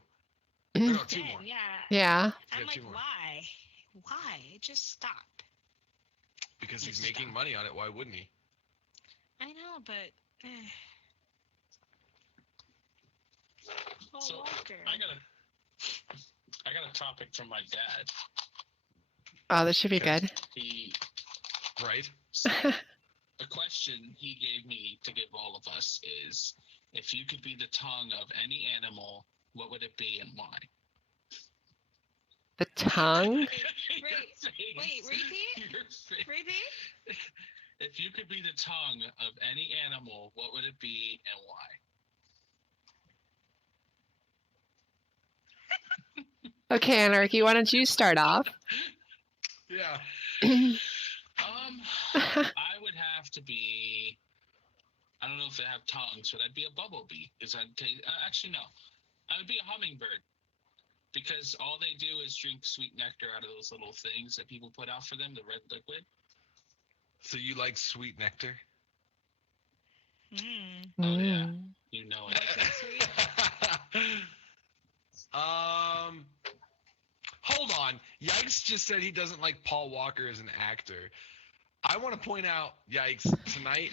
Or no, 2 10, more. yeah. yeah, Yeah, I'm like, 2 more. why? Why? Just stop. Because he's Just making stop. money on it. Why wouldn't he? I know, but. Paul So, Walker. I got a topic from my dad. Oh, this should be good. He Right? so, a question he gave me to give all of us is, if you could be the tongue of any animal, what would it be and why? The tongue? Wait, repeat? Your face. Repeat? If you could be the tongue of any animal, what would it be and why? Okay, Anarchy, why don't you start off? Yeah. I would have to be. I don't know if they have tongues, but I'd be a bumblebee. Actually, no. I would be a hummingbird, because all they do is drink sweet nectar out of those little things that people put out for them, the red liquid. So you like sweet nectar? Oh yeah, Mm. you know it. Hold on. Yikes just said he doesn't like Paul Walker as an actor. I want to point out, Yikes, tonight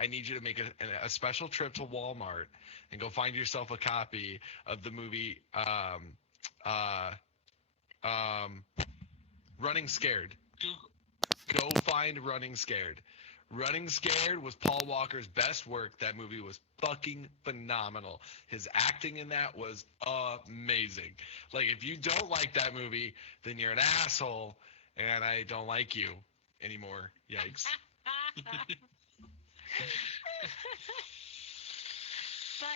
I need you to make a special trip to Walmart and go find yourself a copy of the movie Running Scared. Go find Running Scared. Running Scared was Paul Walker's best work. That movie was fucking phenomenal. His acting in that was amazing. Like, if you don't like that movie, then you're an asshole, and I don't like you anymore. Yikes. But,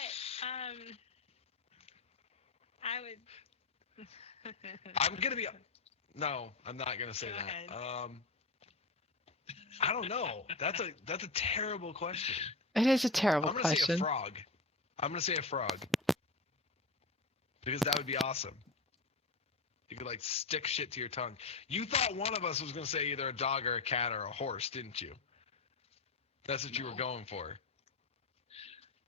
I would. I'm gonna be. No, I'm not gonna say Go that. ahead. I don't know. That's a terrible question. It is a terrible I'm gonna say a question. frog. I'm gonna say a frog because that would be awesome. You could like stick shit to your tongue. You thought one of us was gonna say either a dog or a cat or a horse, didn't you? That's what you were No. going for.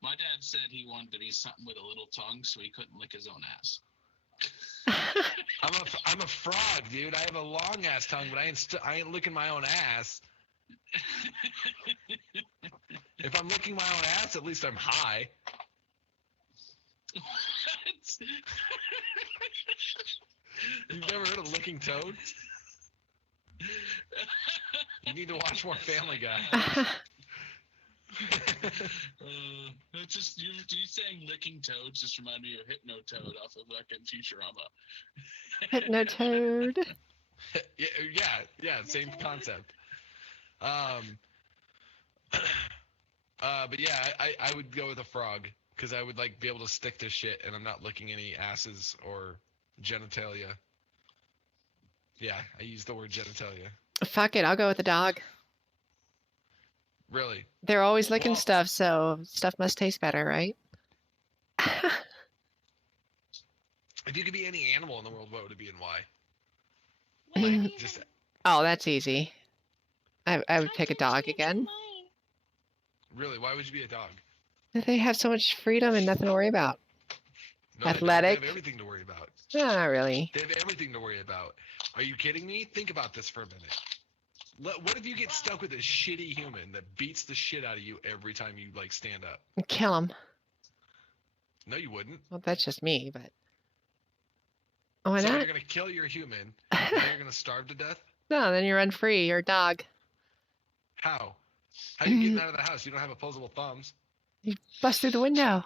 My dad said he wanted to be something with a little tongue, so he couldn't lick his own ass. I'm a frog, dude. I have a long ass tongue, but I ain't licking my own ass. If I'm licking my own ass, at least I'm high. What? You've never heard of licking toad? You need to watch more Family Guy. It's just you saying licking toads just reminded me of Hypnotoad off of fucking Futurama. Hypnotoad. yeah, same concept. But yeah, I would go with a frog because I would like be able to stick to shit, and I'm not licking any asses or genitalia. Yeah, I use the word genitalia. Fuck it, I'll go with the dog. Really? They're always licking Well- stuff, so stuff must taste better, right? If you could be any animal in the world, what would it be and why? Like, Just Oh, that's easy. I would pick a dog again. really, why would you be a dog? They have so much freedom and nothing to worry about. No, they don't. Athletic. They have everything to worry about. Not really. They have everything to worry about. Are you kidding me? Think about this for a minute. What if you get stuck with a shitty human that beats the shit out of you every time you like stand up? Kill them. No, you wouldn't. Well, that's just me, but why So not? you're gonna kill your human, and then you're gonna starve to death? No, then you run free. You're a dog. How? How are you getting out of the house? You don't have opposable thumbs. You bust through the window.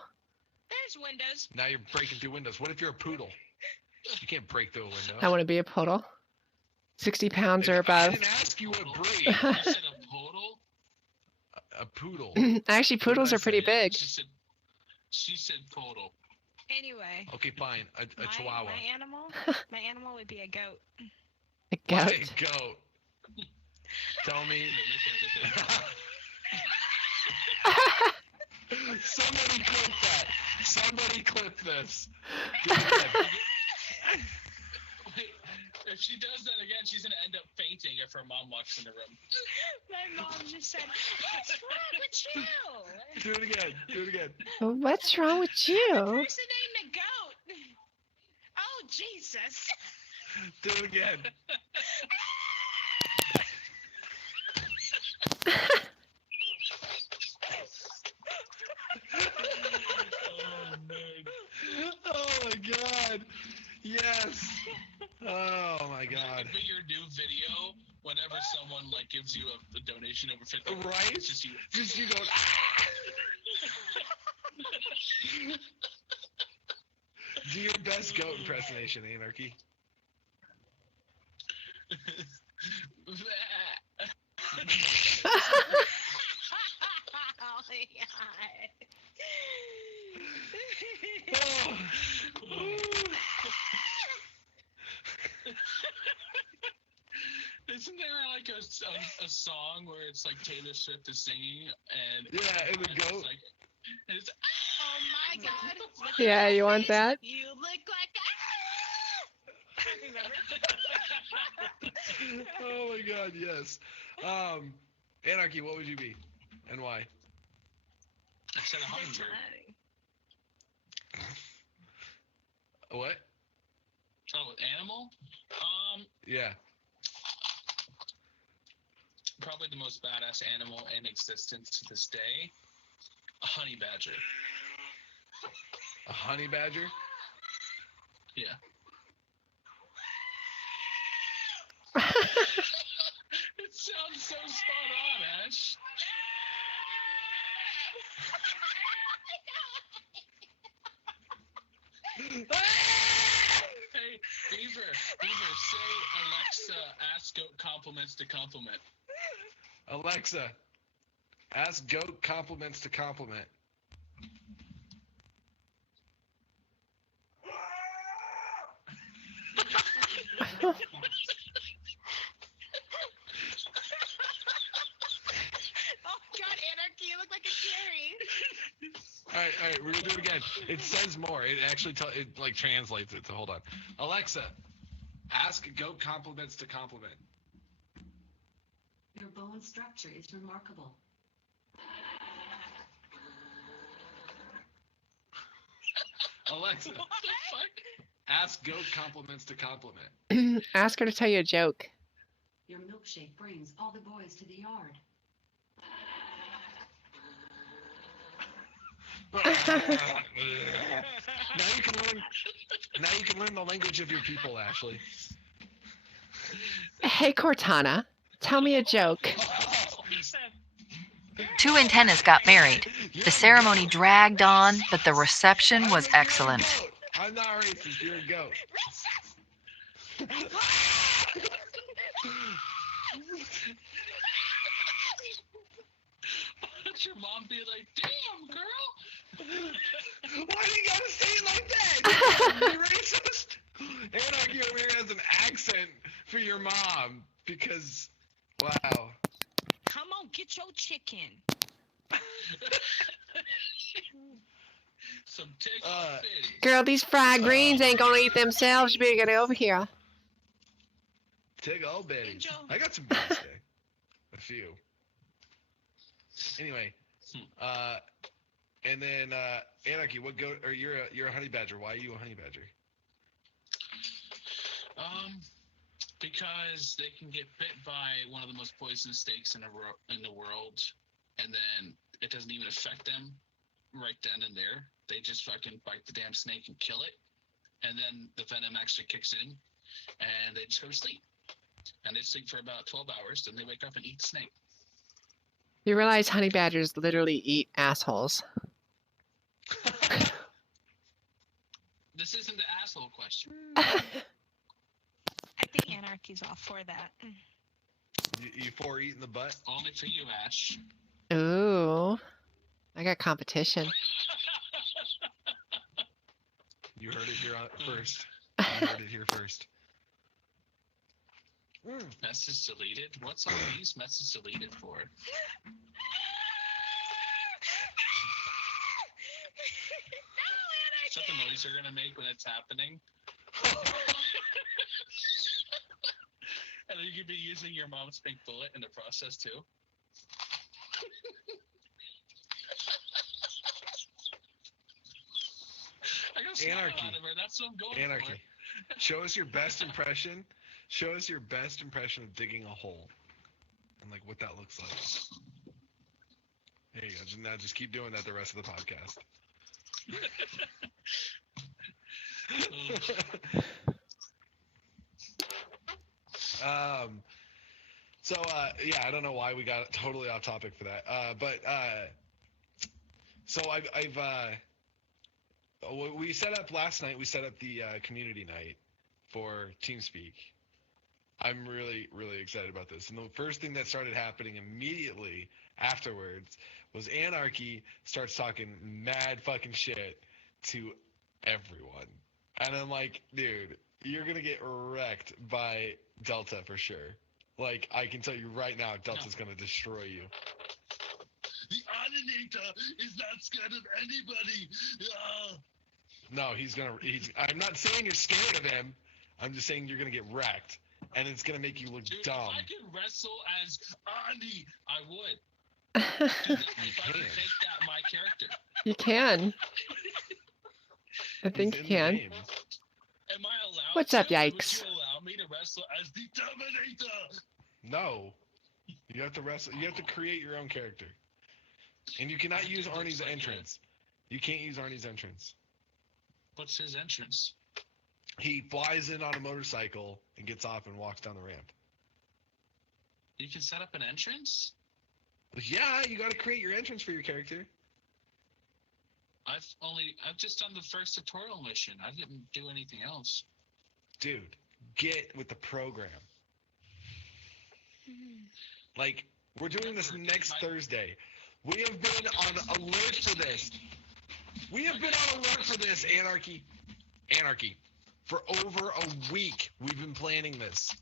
there's windows. Now you're breaking through windows. What if you're a poodle? You can't break through a window. I want to be a poodle. 60 pounds or I above. didn't ask you what breed. You said a poodle? A poodle. Actually, poodles I are pretty say? big. She said poodle. Anyway. Okay, fine. A chihuahua. My animal would be a goat. A Why goat. a goat? Tell me. Somebody clip that. Somebody clip this. Do it again. Wait, if she does that again, she's gonna end up fainting if her mom walks in the room. My mom just said, "What's wrong with you?" Do it again. Do it again. What's wrong with The you? person named the goat. Oh Jesus! Do it again. god! Yes! Oh my That god! could be your new video. Whenever someone like gives you a donation over 50, Right? it's just you. Just you going. Ah! Do your best goat impersonation, Anarchy. Oh my god. Isn't there like a song where it's like Taylor Swift is singing and Yeah, and the it's goat. like it's Oh my god. Look at Yeah, that you want face. that? You look like I remember. Oh my god, yes. Anarchy, what would you be? And why? I said a hummingbird. What? Oh, animal? Yeah. Probably the most badass animal in existence to this day. A honey badger. A honey badger? Yeah. It sounds so spot on, Ash. Hey, Beaver, say Alexa, ask goat compliments to compliment. Alexa, ask goat compliments to compliment. Oh god, Anarchy, you look like a cherry. All right, we're gonna do it again. It says more. It actually it like translates it. So hold on. Alexa, ask goat compliments to compliment. Your bone structure is remarkable. Alexa, What the fuck? ask goat compliments to compliment. Ask her to tell you a joke. Your milkshake brings all the boys to the yard. Now you can learn the language of your people, Ashley. Hey, Cortana, tell me a joke. Two antennas got married. The ceremony dragged on, but the reception was excellent. I'm not racist. You're a goat. Why'd your mom be like, damn, girl? Why do you gotta say it like that? You're racist. Anarchy over here has an accent for your mom because, wow. Come on, get your chicken. Some tick bitty. Girl, these fried greens ain't gonna eat themselves. You better get over here. Tig all Betty. Angel. I got some beans today. A few. Anyway, and then Anarchy, what goat? Or you're a honey badger. Why are you a honey badger? Because they can get bit by one of the most poisonous snakes in the world, and then it doesn't even affect them right then and there. They just fucking bite the damn snake and kill it, and then the venom actually kicks in, and they just go to sleep. And they sleep for about 12 hours, then they wake up and eat the snake. You realize honey badgers literally eat assholes. This isn't the asshole question. I think Anarchy's all for that. You for eating the butt? Only for you, Ash. Ooh, I got competition. You heard it here first. You heard it here first. Message deleted? What's all these messages deleted for? Is that the noise you're gonna make when it's happening? And then you could be using your mom's pink bullet in the process too. I got a smile Anarchy. out of her. That's what I'm going Anarchy. for. Show us your best impression. Show us your best impression of digging a hole, and like what that looks like. There you go. Now just keep doing that the rest of the podcast. Oh So yeah, I don't know why we got totally off topic for that. So we set up last night. We set up the community night for TeamSpeak. I'm really, really excited about this. And the first thing that started happening immediately afterwards was Anarchy starts talking mad fucking shit to everyone. And I'm like, dude, you're going to get wrecked by Delta for sure. Like, I can tell you right now, Delta's going to destroy you. The Oninator is not scared of anybody. No, I'm not saying you're scared of him. I'm just saying you're going to get wrecked. And it's going to make you look Dude, dumb. if I could wrestle as Ani, I would. You If I could make that my character. You can. I think He's you in the can. game. Am I allowed What's up, to? Would yikes? you allow me to wrestle as the Terminator? No. You have to wrestle. You have to create your own character. And you cannot use Arnie's entrance. You can't use Arnie's entrance. What's his entrance? He flies in on a motorcycle and gets off and walks down the ramp. You can set up an entrance? Yeah, you got to create your entrance for your character. I've just done the first tutorial mission. I didn't do anything else. Dude, get with the program. Like, we're doing this next Thursday. We have been on alert for this. We have been on alert for this, Anarchy. For over a week, we've been planning this.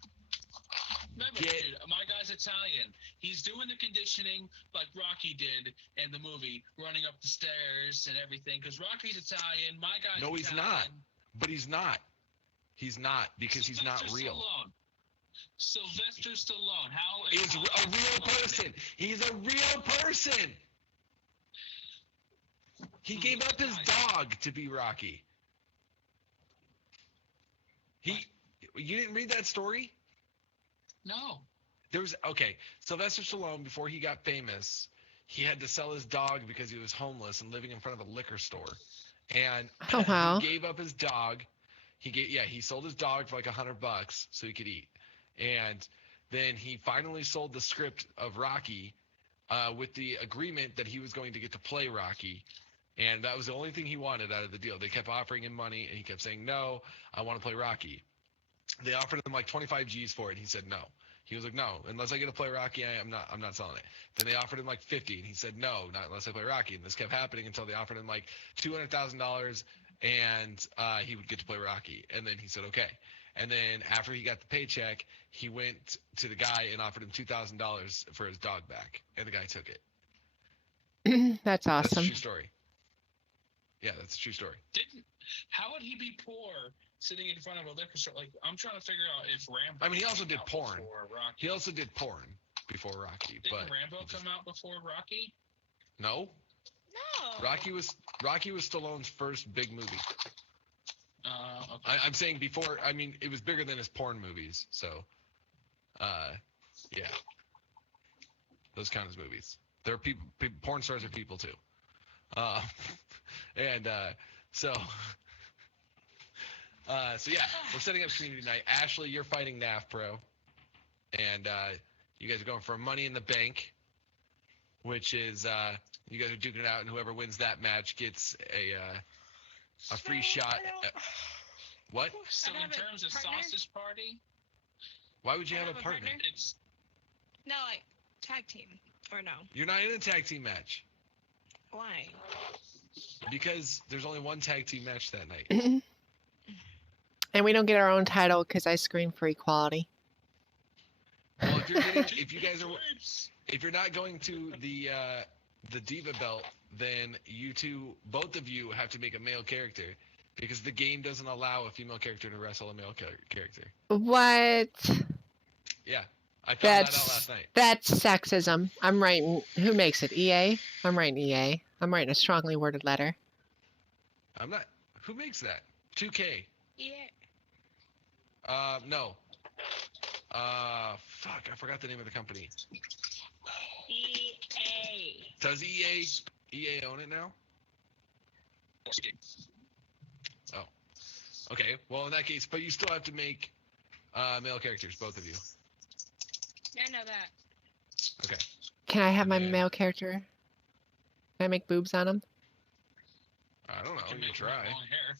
Remember, dude, my guy's Italian. He's doing the conditioning like Rocky did in the movie, running up the stairs and everything. Because Rocky's Italian, my guy's No, he's Italian. not. But he's not. He's not, because he's not real. Sylvester Stallone. How He's a real person. He's a real person. He gave up his dog to be Rocky. You didn't read that story? No. Sylvester Stallone, before he got famous, he had to sell his dog because he was homeless and living in front of a liquor store. And Oh, wow. he gave up his dog. He sold his dog for like $100 so he could eat. And then he finally sold the script of Rocky with the agreement that he was going to get to play Rocky. And that was the only thing he wanted out of the deal. They kept offering him money, and he kept saying, no, I want to play Rocky. They offered him like 25 G's for it, and he said no. He was like, no, unless I get to play Rocky, I'm not selling it. Then they offered him like 50, and he said no, not unless I play Rocky. And this kept happening until they offered him like $200,000, and he would get to play Rocky. And then he said okay. And then after he got the paycheck, he went to the guy and offered him $2,000 for his dog back, and the guy took it. That's That's a awesome. true story. Yeah, that's a true story. How would he be poor sitting in front of a liquor store? Like, I'm trying to figure out if Rambo. I mean, he also came did out porn. before Rocky. He also did porn before Rocky, Didn't but Rambo come out before Rocky? no, No. Rocky was Stallone's first big movie. Okay. I'm saying before. I mean, it was bigger than his porn movies. So, yeah, those kind of movies. They're people. Porn stars are people too. So yeah, we're setting up community night. Ashley, you're fighting NAF Pro, and you guys are going for Money in the Bank, which is you guys are duking it out, and whoever wins that match gets a free shot. What? So I in have a terms of partner. sausage party, Why would you I have have a a partner? partner. it's No, like tag team or no? You're not in a tag team match Why? because there's only one tag team match that night. And we don't get our own title because I scream for equality. Well, if you're not going to the Diva belt, then both of you have to make a male character because the game doesn't allow a female character to wrestle a male character. What? Yeah, I found that out That's last night. that's sexism. I'm writing. Who makes it? EA. I'm writing EA. I'm writing a strongly worded letter. I'm not. Who makes that? 2K. Yeah. No. Fuck, I forgot the name of the company. EA. Does EA own it now? Oh. Okay, well in that case, but you still have to make male characters, both of you. Yeah, I know that. Okay. Can I have my Yeah. male character? Can I make boobs on him? I don't know. You can You can make him have try. long hair.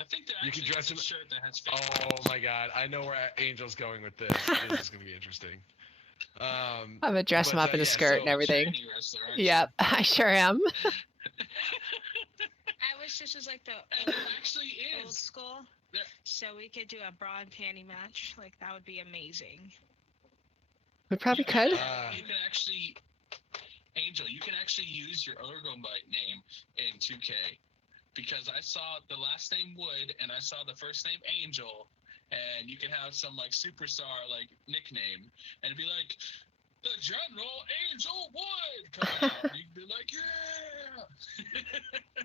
I think there You can actually dress is a him- shirt that has fake Oh boobs. my god, I know where Angel's going with this. This is gonna be interesting. I'm gonna dress him But, up in a yeah, skirt so- and everything. Charity wrestler, aren't you? Yep, I sure am. I wish this was like the And old, it actually old is. school, Yeah. so we could do a bra and panty match. Like that would be amazing. We probably You can, could. you can actually, Angel, you can actually use your Ergomite name in 2K. Because I saw the last name Wood and I saw the first name Angel, and you can have some like superstar like nickname, and it'd be like the General Angel Wood coming out. And you'd be like, yeah.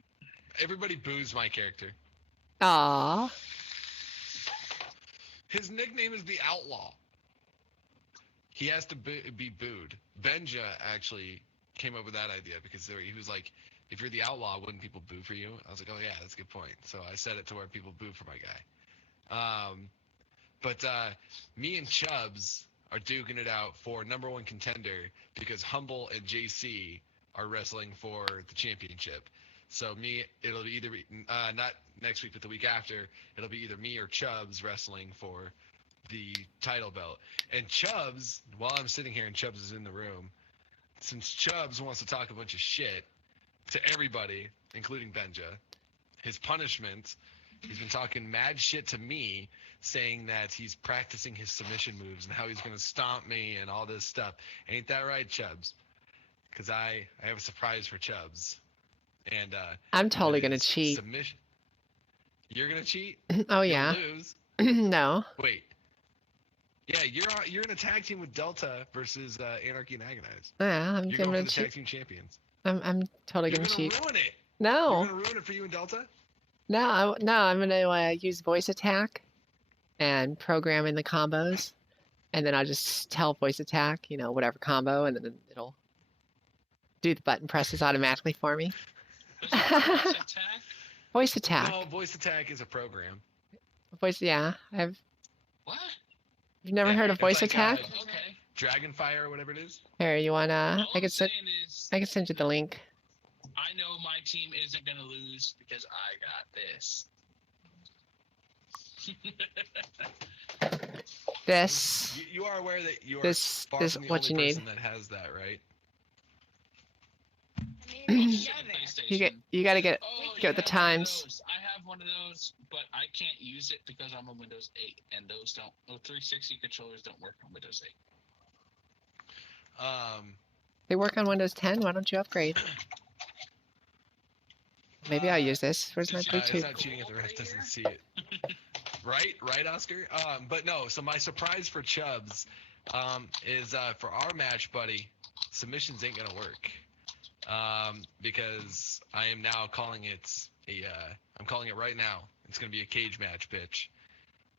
Everybody boos my character. Aw. His nickname is the Outlaw. He has to be booed. Benja actually came up with that idea because he was like, if you're the Outlaw, wouldn't people boo for you? I was like, oh yeah, that's a good point. So I set it to where people boo for my guy. But me and Chubbs are duking it out for #1 contender because Humble and JC are wrestling for the championship. So it'll be either not next week, but the week after, it'll be either me or Chubbs wrestling for the title belt. And Chubbs, while I'm sitting here and Chubbs is in the room, since Chubbs wants to talk a bunch of shit to everybody, including Benja, his punishment, he's been talking mad shit to me, saying that he's practicing his submission moves and how he's going to stomp me and all this stuff. Ain't that right, Chubbs? Because I have a surprise for Chubbs. And I'm totally it gonna is cheat. Submission. You're gonna cheat? Oh You'll yeah. lose. No. Wait. Yeah, you're in a tag team with Delta versus Anarchy and Agonize. Yeah, I'm You're going gonna for the tag cheat. team champions. I'm totally You're gonna gonna cheat. ruin it. No. You're gonna ruin it for you and Delta. No, I'm gonna use voice attack and program in the combos, and then I'll just tell voice attack, whatever combo, and then it'll do the button presses automatically for me. Voice attack? Voice attack. No, voice attack is a program. Yeah. What? You've never Yeah, heard of it's voice like, attack? Okay. Dragonfire or whatever it is. Here, you wanna? All I'm saying is, I can send you the link. I know my team isn't gonna lose because I got this. This. You are aware that you are This far is from the what only you person that has that, right? I mean, It's yeah, on there. PlayStation. You gotta get. Oh, get the you have one of times. those. I have one of those, but I can't use it because I'm on Windows 8, and those 360 controllers don't work on Windows 8. They work on Windows 10. Why don't you upgrade? Maybe I'll use this. Where's my It's it's Bluetooth? not cheating if the rest doesn't see it. Right, Oscar. But no. So my surprise for Chubbs is for our match, buddy. Submissions ain't gonna work because I am now calling it I'm calling it right now. It's gonna be a cage match, bitch.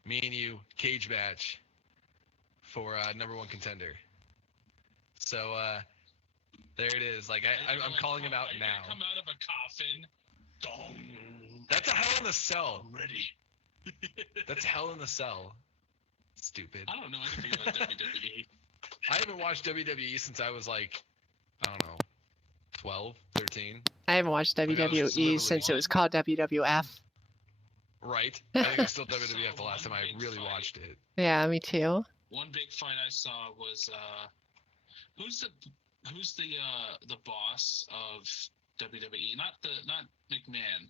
Me and you, cage match for #1 contender. So there it is. Like I'm calling him out Are you now. gonna come out of a coffin. Dong. That's a Hell in a Cell. I'm ready. That's Hell in a Cell. Stupid. I don't know anything about WWE. I haven't watched WWE since I was like, I don't know, 12, 13. I haven't watched I was WWE literally- since it was called WWF. Right? I think it's still WWF the last time I really watched it. Yeah, me too. One big fight I saw was who's the boss of WWE? Not McMahon.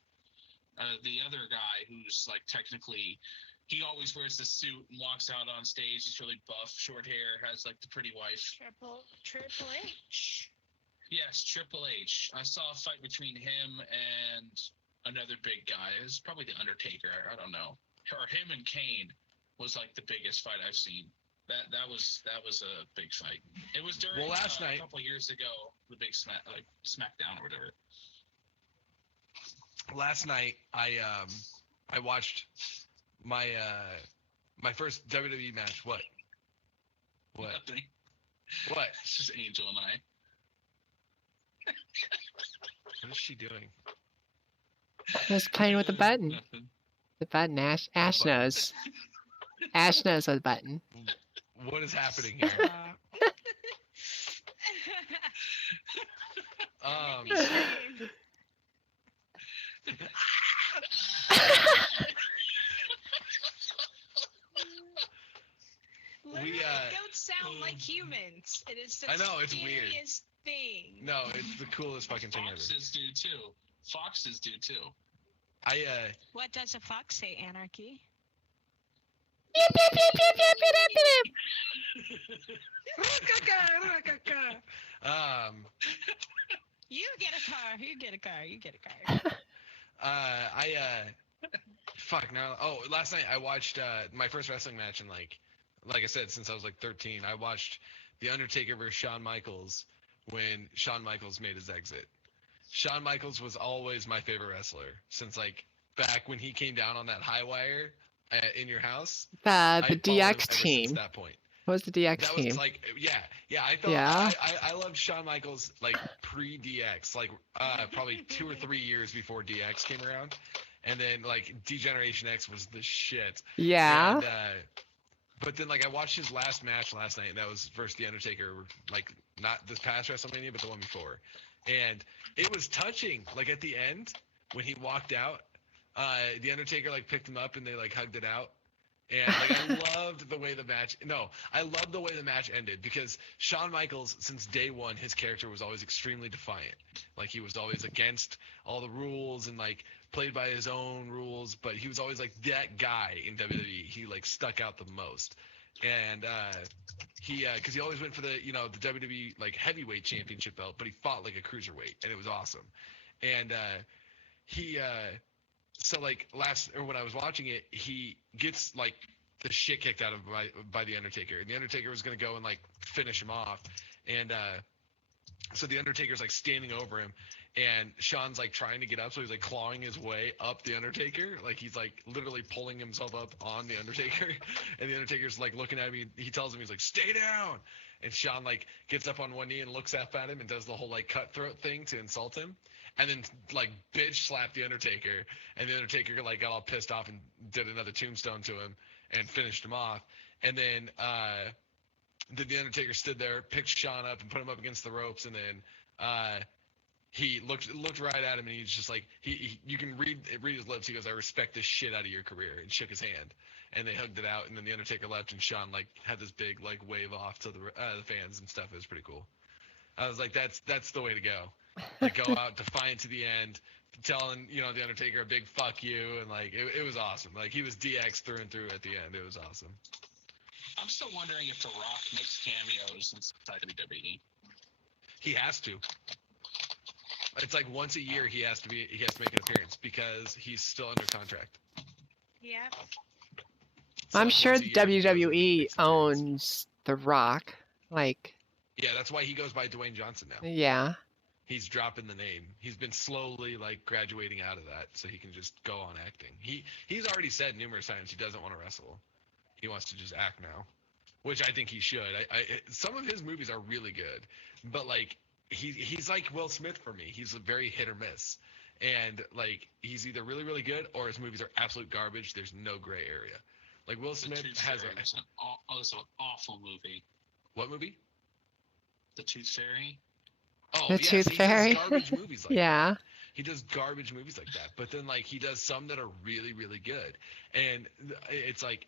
The other guy who's like technically, he always wears the suit and walks out on stage. He's really buff, short hair, has like the pretty wife. Triple H. Yes, Triple H. I saw a fight between him and another big guy. It was probably the Undertaker. I don't know. Or him and Kane was like the biggest fight I've seen. That was a big fight. It was during last night- a couple years ago, the big SmackDown or whatever. Last night I watched my my first WWE match. What? Nothing. What? It's just Angel and I. What is she doing? I was playing with the button. Nothing. The button, Ash button? knows. Ash knows what button. What is happening here? Make me scream. Literally, goats sound like humans. It is the I know, it's weird. scariest thing. No, it's the coolest fucking thing ever. Foxes do too. Foxes do too. What does a fox say, Anarchy? You get a car. You get a car. You get a car. Fuck no. Oh, last night I watched my first wrestling match in like I said, since I was like 13. I watched The Undertaker versus Shawn Michaels when Shawn Michaels made his exit. Shawn Michaels was always my favorite wrestler since like back when he came down on that high wire in your house. The I followed him DX ever since team. that point. What was the DX That team? was like, yeah. I thought Yeah? I loved Shawn Michaels like pre-DX, like probably 2 or 3 years before DX came around, and then like D-Generation X was the shit. Yeah. And, but then like I watched his last match last night, and that was versus The Undertaker, like not this past WrestleMania, but the one before, and it was touching. Like at the end when he walked out, The Undertaker like picked him up and they like hugged it out. And like I loved the way the match ended because Shawn Michaels, since day one, his character was always extremely defiant. Like he was always against all the rules and like played by his own rules, but he was always like that guy in WWE. He like stuck out the most. And because he always went for the the WWE like heavyweight championship belt, but he fought like a cruiserweight, and it was awesome. And so like when I was watching it, he gets like the shit kicked out of by the Undertaker, and the Undertaker was gonna go and like finish him off, and so the Undertaker's like standing over him, and Shawn's like trying to get up, so he's like clawing his way up the Undertaker, like he's like literally pulling himself up on the Undertaker, and the Undertaker's like looking at me. He tells him, he's like, "Stay down," and Shawn like gets up on one knee and looks up at him and does the whole like cutthroat thing to insult him. And then like bitch slapped the Undertaker, and the Undertaker like got all pissed off and did another tombstone to him and finished him off. And then the Undertaker stood there, picked Shawn up and put him up against the ropes, and then he looked right at him, and he's just like you can read his lips. He goes, "I respect the shit out of your career," and shook his hand. And they hugged it out, and then the Undertaker left, and Shawn like had this big like wave off to the fans and stuff. It was pretty cool. I was like, that's the way to go. Like go out defiant to the end, telling the Undertaker a big fuck you, and like it was awesome. Like he was DX through and through at the end. It was awesome. I'm still wondering if The Rock makes cameos inside WWE. He has to. It's like once a year he has to make an appearance because he's still under contract. Yep. So I'm like sure once a year he goes and WWE makes an appearance. owns The Rock. Like, Yeah, that's why he goes by Dwayne Johnson now. yeah. He's dropping the name. He's been slowly like graduating out of that so he can just go on acting. He's already said numerous times he doesn't want to wrestle. He wants to just act now, which I think he should. Some of his movies are really good, but like he's like Will Smith for me. He's a very hit or miss, and like he's either really really good or his movies are absolute garbage. There's no gray area. Like Will Smith has It's an awful movie. What movie? The Tooth Fairy. Oh, The yeah, Tooth so he Fairy. does garbage movies like Yeah. that. He does garbage movies like that, but then like he does some that are really really good, and it's like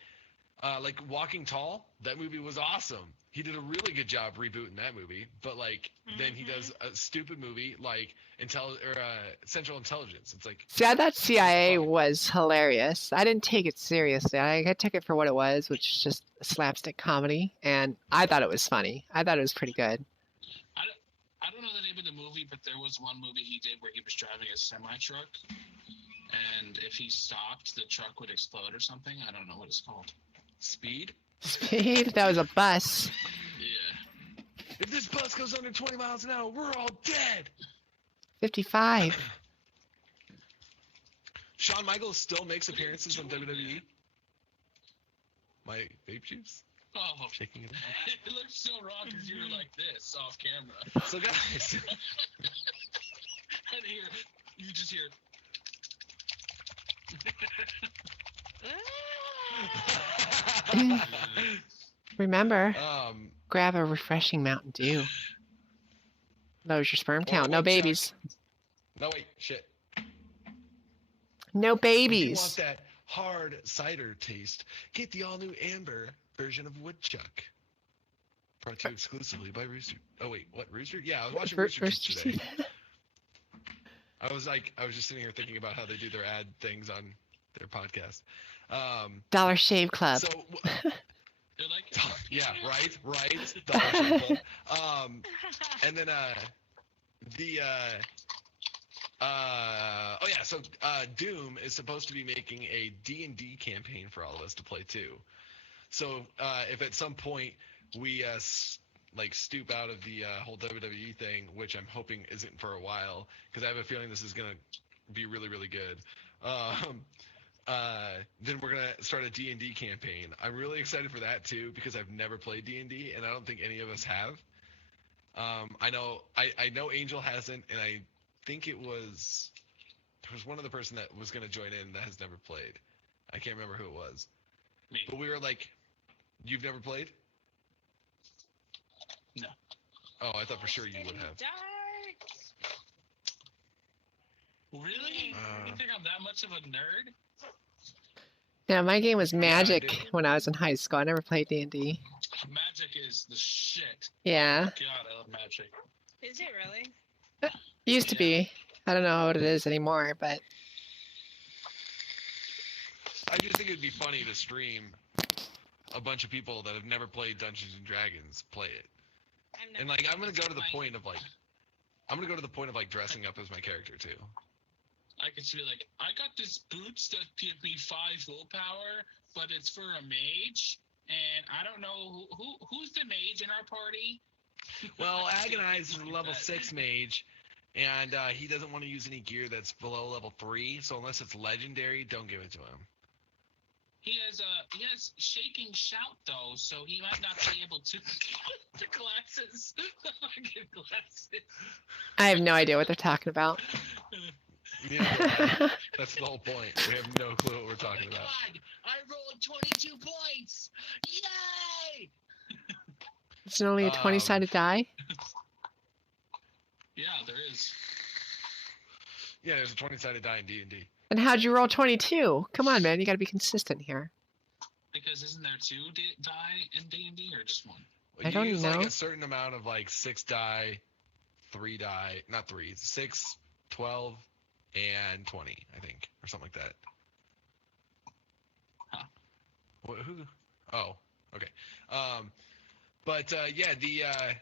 Walking Tall. That movie was awesome. He did a really good job rebooting that movie, but like then he does a stupid movie like Central Intelligence. It's like See, I thought CIA funny. was hilarious. I didn't take it seriously. I took it for what it was, which is just slapstick comedy, and I thought it was funny. I thought it was pretty good. I don't know the name of the movie, but there was one movie he did where he was driving a semi-truck, and if he stopped, the truck would explode or something. I don't know what it's called. Speed. Speed? That was a bus. Yeah. If this bus goes under 20 miles an hour, we're all dead. 55. Shawn Michaels still makes appearances on WWE. My vape juice? Oh, Shaking it. it looks so wrong because you were like this off camera. So guys, And here, you just hear. Remember, um, grab a refreshing Mountain Dew. Lowers your sperm count. No Chuck. babies. No, wait, shit. No If you want babies. that hard cider taste, get the all-new amber version of Woodchuck. Brought to you exclusively by Rooster. Oh wait, what, Rooster? Yeah, I was watching Rooster Teeth Rooster today. Teeth. I was just sitting here thinking about how they do their ad things on their podcast. Dollar Shave Club. So, They're like, yeah, right, Dollar Shave Club. And then so Doom is supposed to be making a D&D campaign for all of us to play too. So if at some point we stoop out of the whole WWE thing, which I'm hoping isn't for a while, because I have a feeling this is gonna be really, really good. Then we're gonna start a D&D campaign. I'm really excited for that too, because I've never played D&D, and I don't think any of us have. I know Angel hasn't, and I think there was one other person that was gonna join in that has never played. I can't remember who it was. me. But we were like, you've never played? No. Oh, I thought for sure you would have. Darts. Really? You think I'm that much of a nerd? Yeah, my game was I Magic do. when I was in high school. I never played D&D. Magic is the shit. Yeah, God, I love Magic. Is it really? used to be. I don't know what it is anymore, but I just think it'd be funny to stream a bunch of people that have never played Dungeons and Dragons play it. And like I'm gonna go to the point of dressing up as my character too. I could just be like, I got this boots that give me 5 willpower, but it's for a mage, and I don't know who's the mage in our party. Well, I could Agonize is do a level that. 6 mage, and he doesn't want to use any gear that's below level 3. So unless it's legendary, don't give it to him. He has shaking shout though, so he might not be able to the glasses. The fucking glasses. I have no idea what they're talking about. Yeah, that's the whole point. We have no clue what we're talking about. God, I rolled 22 points! Yay! It's only a 20-sided die. Yeah, there is. Yeah, there's a 20-sided die in D&D. And how'd you roll 22? Come on, man. You got to be consistent here. Because isn't there 2 die in D&D or just 1? I don't use know. like a certain amount of like 6 die, 3 die, not 3, 6, 12, and 20, I think, or something like that. Huh. Who? Oh, okay.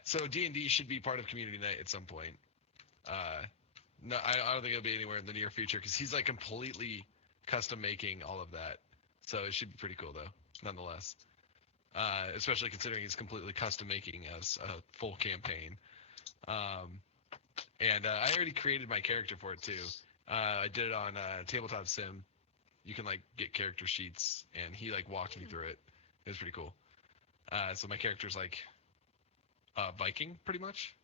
So D&D should be part of community night at some point. No, I don't think it'll be anywhere in the near future because he's like completely custom making all of that. So it should be pretty cool though, nonetheless. Especially considering he's completely custom making us a full campaign. And I already created my character for it too. I did it on Tabletop Sim. You can like get character sheets, and he like walked me through it. It was pretty cool. So my character's like Viking, pretty much.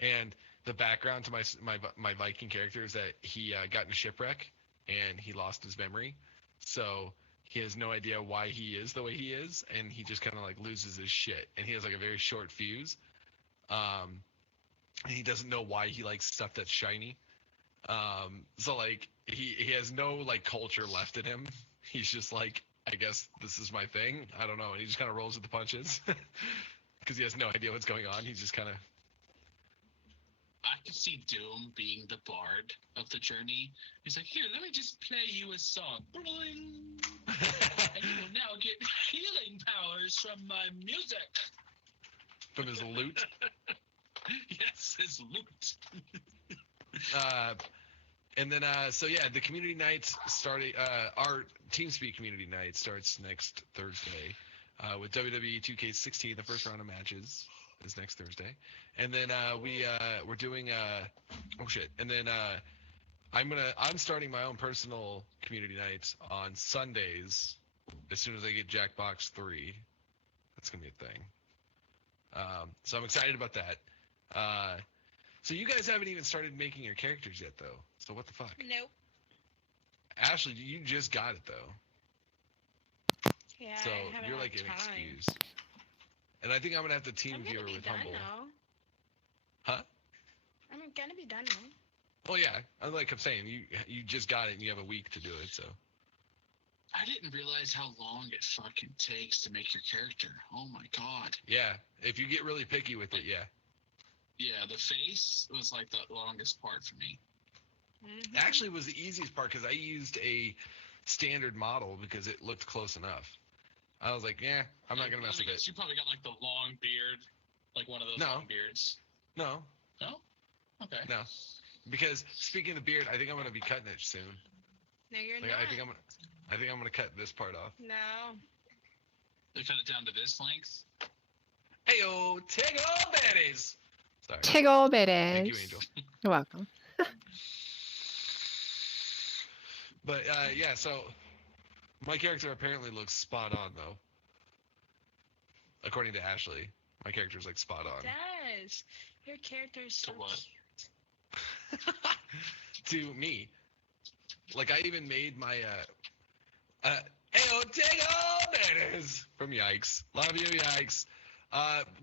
And the background to my Viking character is that he got in a shipwreck and he lost his memory. So he has no idea why he is the way he is, and he just kind of like loses his shit. And he has like a very short fuse. And he doesn't know why he likes stuff that's shiny. So like he has no like culture left in him. He's just like, I guess this is my thing. I don't know. And he just kind of rolls with the punches because he has no idea what's going on. He's just kind of. I could see Doom being the bard of the journey. He's like, here, let me just play you a song. Boing. And you will now get healing powers from my music. From his loot. Yes, his loot. And then, the community night started. Our TeamSpeak community night starts next Thursday with WWE 2K16. The first round of matches is next Thursday, and then we're doing. Oh shit! And then I'm starting my own personal community night on Sundays as soon as I get Jackbox 3. That's gonna be a thing. So I'm excited about that. So you guys haven't even started making your characters yet, though. So what the fuck? Nope. Ashley, you just got it though. Yeah, So I haven't you're had like an time. excuse. And I think I'm gonna have to team I'm viewer gonna be with done Humble. now. Huh? I'm gonna be done now. Well, yeah. Like I'm saying, you just got it and you have a week to do it. So. I didn't realize how long it fucking takes to make your character. Oh my god. Yeah, if you get really picky with it, yeah. Yeah, the face was like the longest part for me. Mhm. Actually, it was the easiest part because I used a standard model because it looked close enough. I was like, yeah, I'm not gonna mess with it. You probably got like the long beard, like one of those No. long beards. No, No? Okay. no. Because speaking of the beard, I think I'm gonna be cutting it soon. No, you're Like, not. I think I'm gonna cut this part off. No. They cut it down to this length. Heyo, take all baddies. Sorry. Tiggle bitties. Thank you, Angel. You're welcome. But yeah, so my character apparently looks spot on though. According to Ashley, my character's like spot on. It does. Your character is so To what? cute. To me. Like I even made my Heyo, take all baddies from Yikes. Love you, Yikes.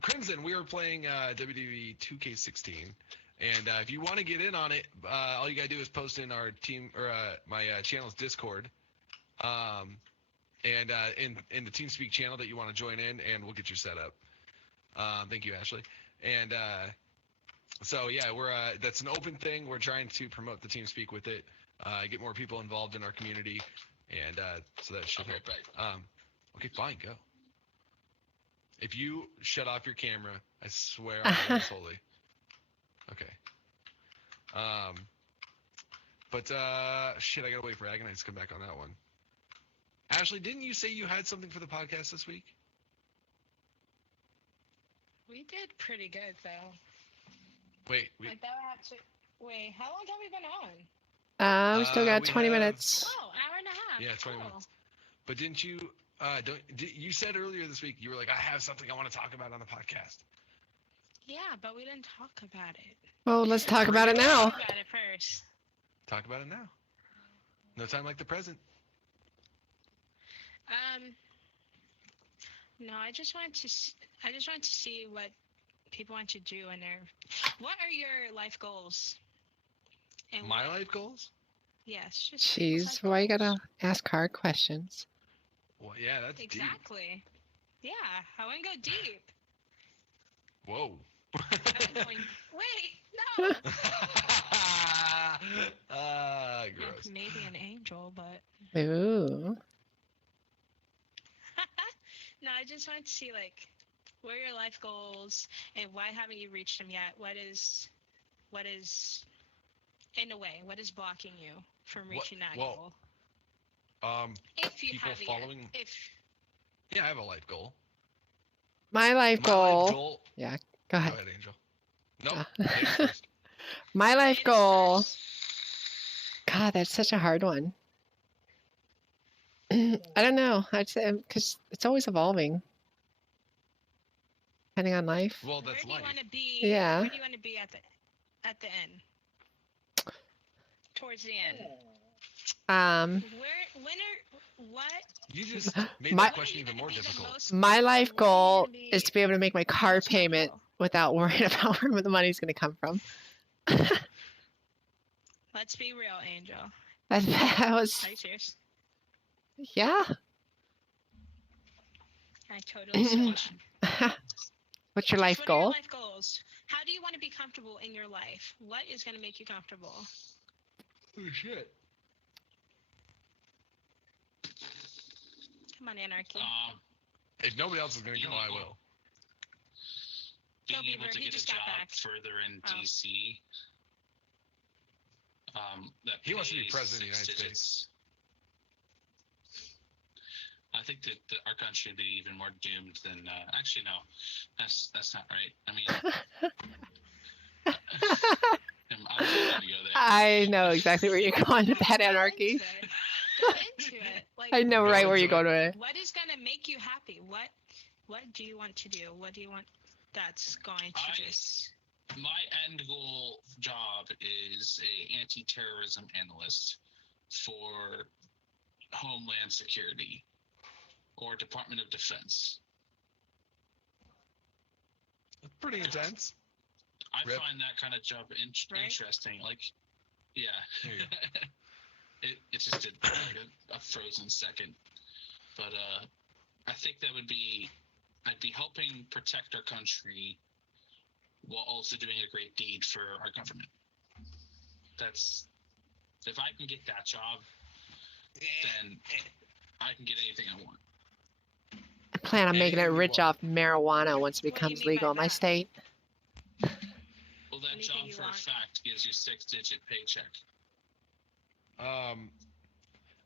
Crimson, we were playing WWE 2K16, and if you want to get in on it, all you gotta do is post in our team or my channel's Discord, and in the TeamSpeak channel that you want to join in, and we'll get you set up. Thank you, Ashley. And so yeah, we're that's an open thing. We're trying to promote the TeamSpeak with it, get more people involved in our community, and so that should help. Okay, fine, go. If you shut off your camera, I swear on God is holy. Okay. But shit, I gotta wait for Agonite to come back on that one. Ashley, didn't you say you had something for the podcast this week? We did pretty good though. Wait, Like that would have to. Wait, how long have we been on? We still got we 20 have- minutes. Oh, hour and a half. Yeah, 20 Cool. minutes. But didn't you? You said earlier this week you were like, I have something I want to talk about on the podcast. Yeah, but we didn't talk about it. Well, let's talk about it now. Talk about it first. Talk about it now. No time like the present. No, I just wanted to see what people want to do in their. What are your life goals? And My life goals? Yes, just Jeez, life why you goals. gotta ask hard questions? Well, yeah, that's deep. Exactly. Yeah, I want to go deep. Whoa. I'm going. Wait, no. Gross. Maybe an angel, but Ooh. no. I just wanted to see like, what are your life goals, and why haven't you reached them yet? What is, in a way, what is blocking you from reaching that goal? If you people have it following. yet. If Yeah, I have a life goal. My life My life goal. goal. Yeah, go Go ahead. ahead, Angel. Nope. Uh, Ladies first. My life ladies goal. first. God, that's such a hard one. I don't know. I'd say because it's always evolving, depending on life. Well, Where that's do you life. want to be? Yeah. Where do you want to be at the end? Towards the end. What? You just made My- that question even more difficult. My life Where are you goal gonna be is to be able to make my car most payment comfortable? without worrying about where the money's going to come from. Let's be real, Angel. That was, Are you serious? yeah. I totally switched. What's your Just life what are your goal? life goals? How do you want to be comfortable in your life? What is going to make you comfortable? Oh shit. Come on, Anarchy. If nobody else is gonna go, I will. Being No, able Beaver, to he get a just got job back. further in Oh. DC. That He wants to be pays president of the 6 United digits. I think that our country would be even more doomed than. Actually, no, that's not right. I mean, I'm not going to go there. I know exactly where you're going with that Go anarchy. into it. Go into it. Like, I know Go right where into you're going with it. what is going to make you happy? What do you want to do? What do you want that's going to just... My end goal job is a anti-terrorism analyst for Homeland Security or Department of Defense. It's pretty intense. I Rip. find that kind of job Right? interesting. Like, yeah. There you it just did like a frozen second. But I think that would be, I'd be helping protect our country while also doing a great deed for our government. That's, if I can get that job, then I can get anything I want. I plan on making it Anything you rich want. off marijuana once it What do you becomes mean by legal in my that? state. Well, that Anything job you for want. a fact gives you 6-digit paycheck. I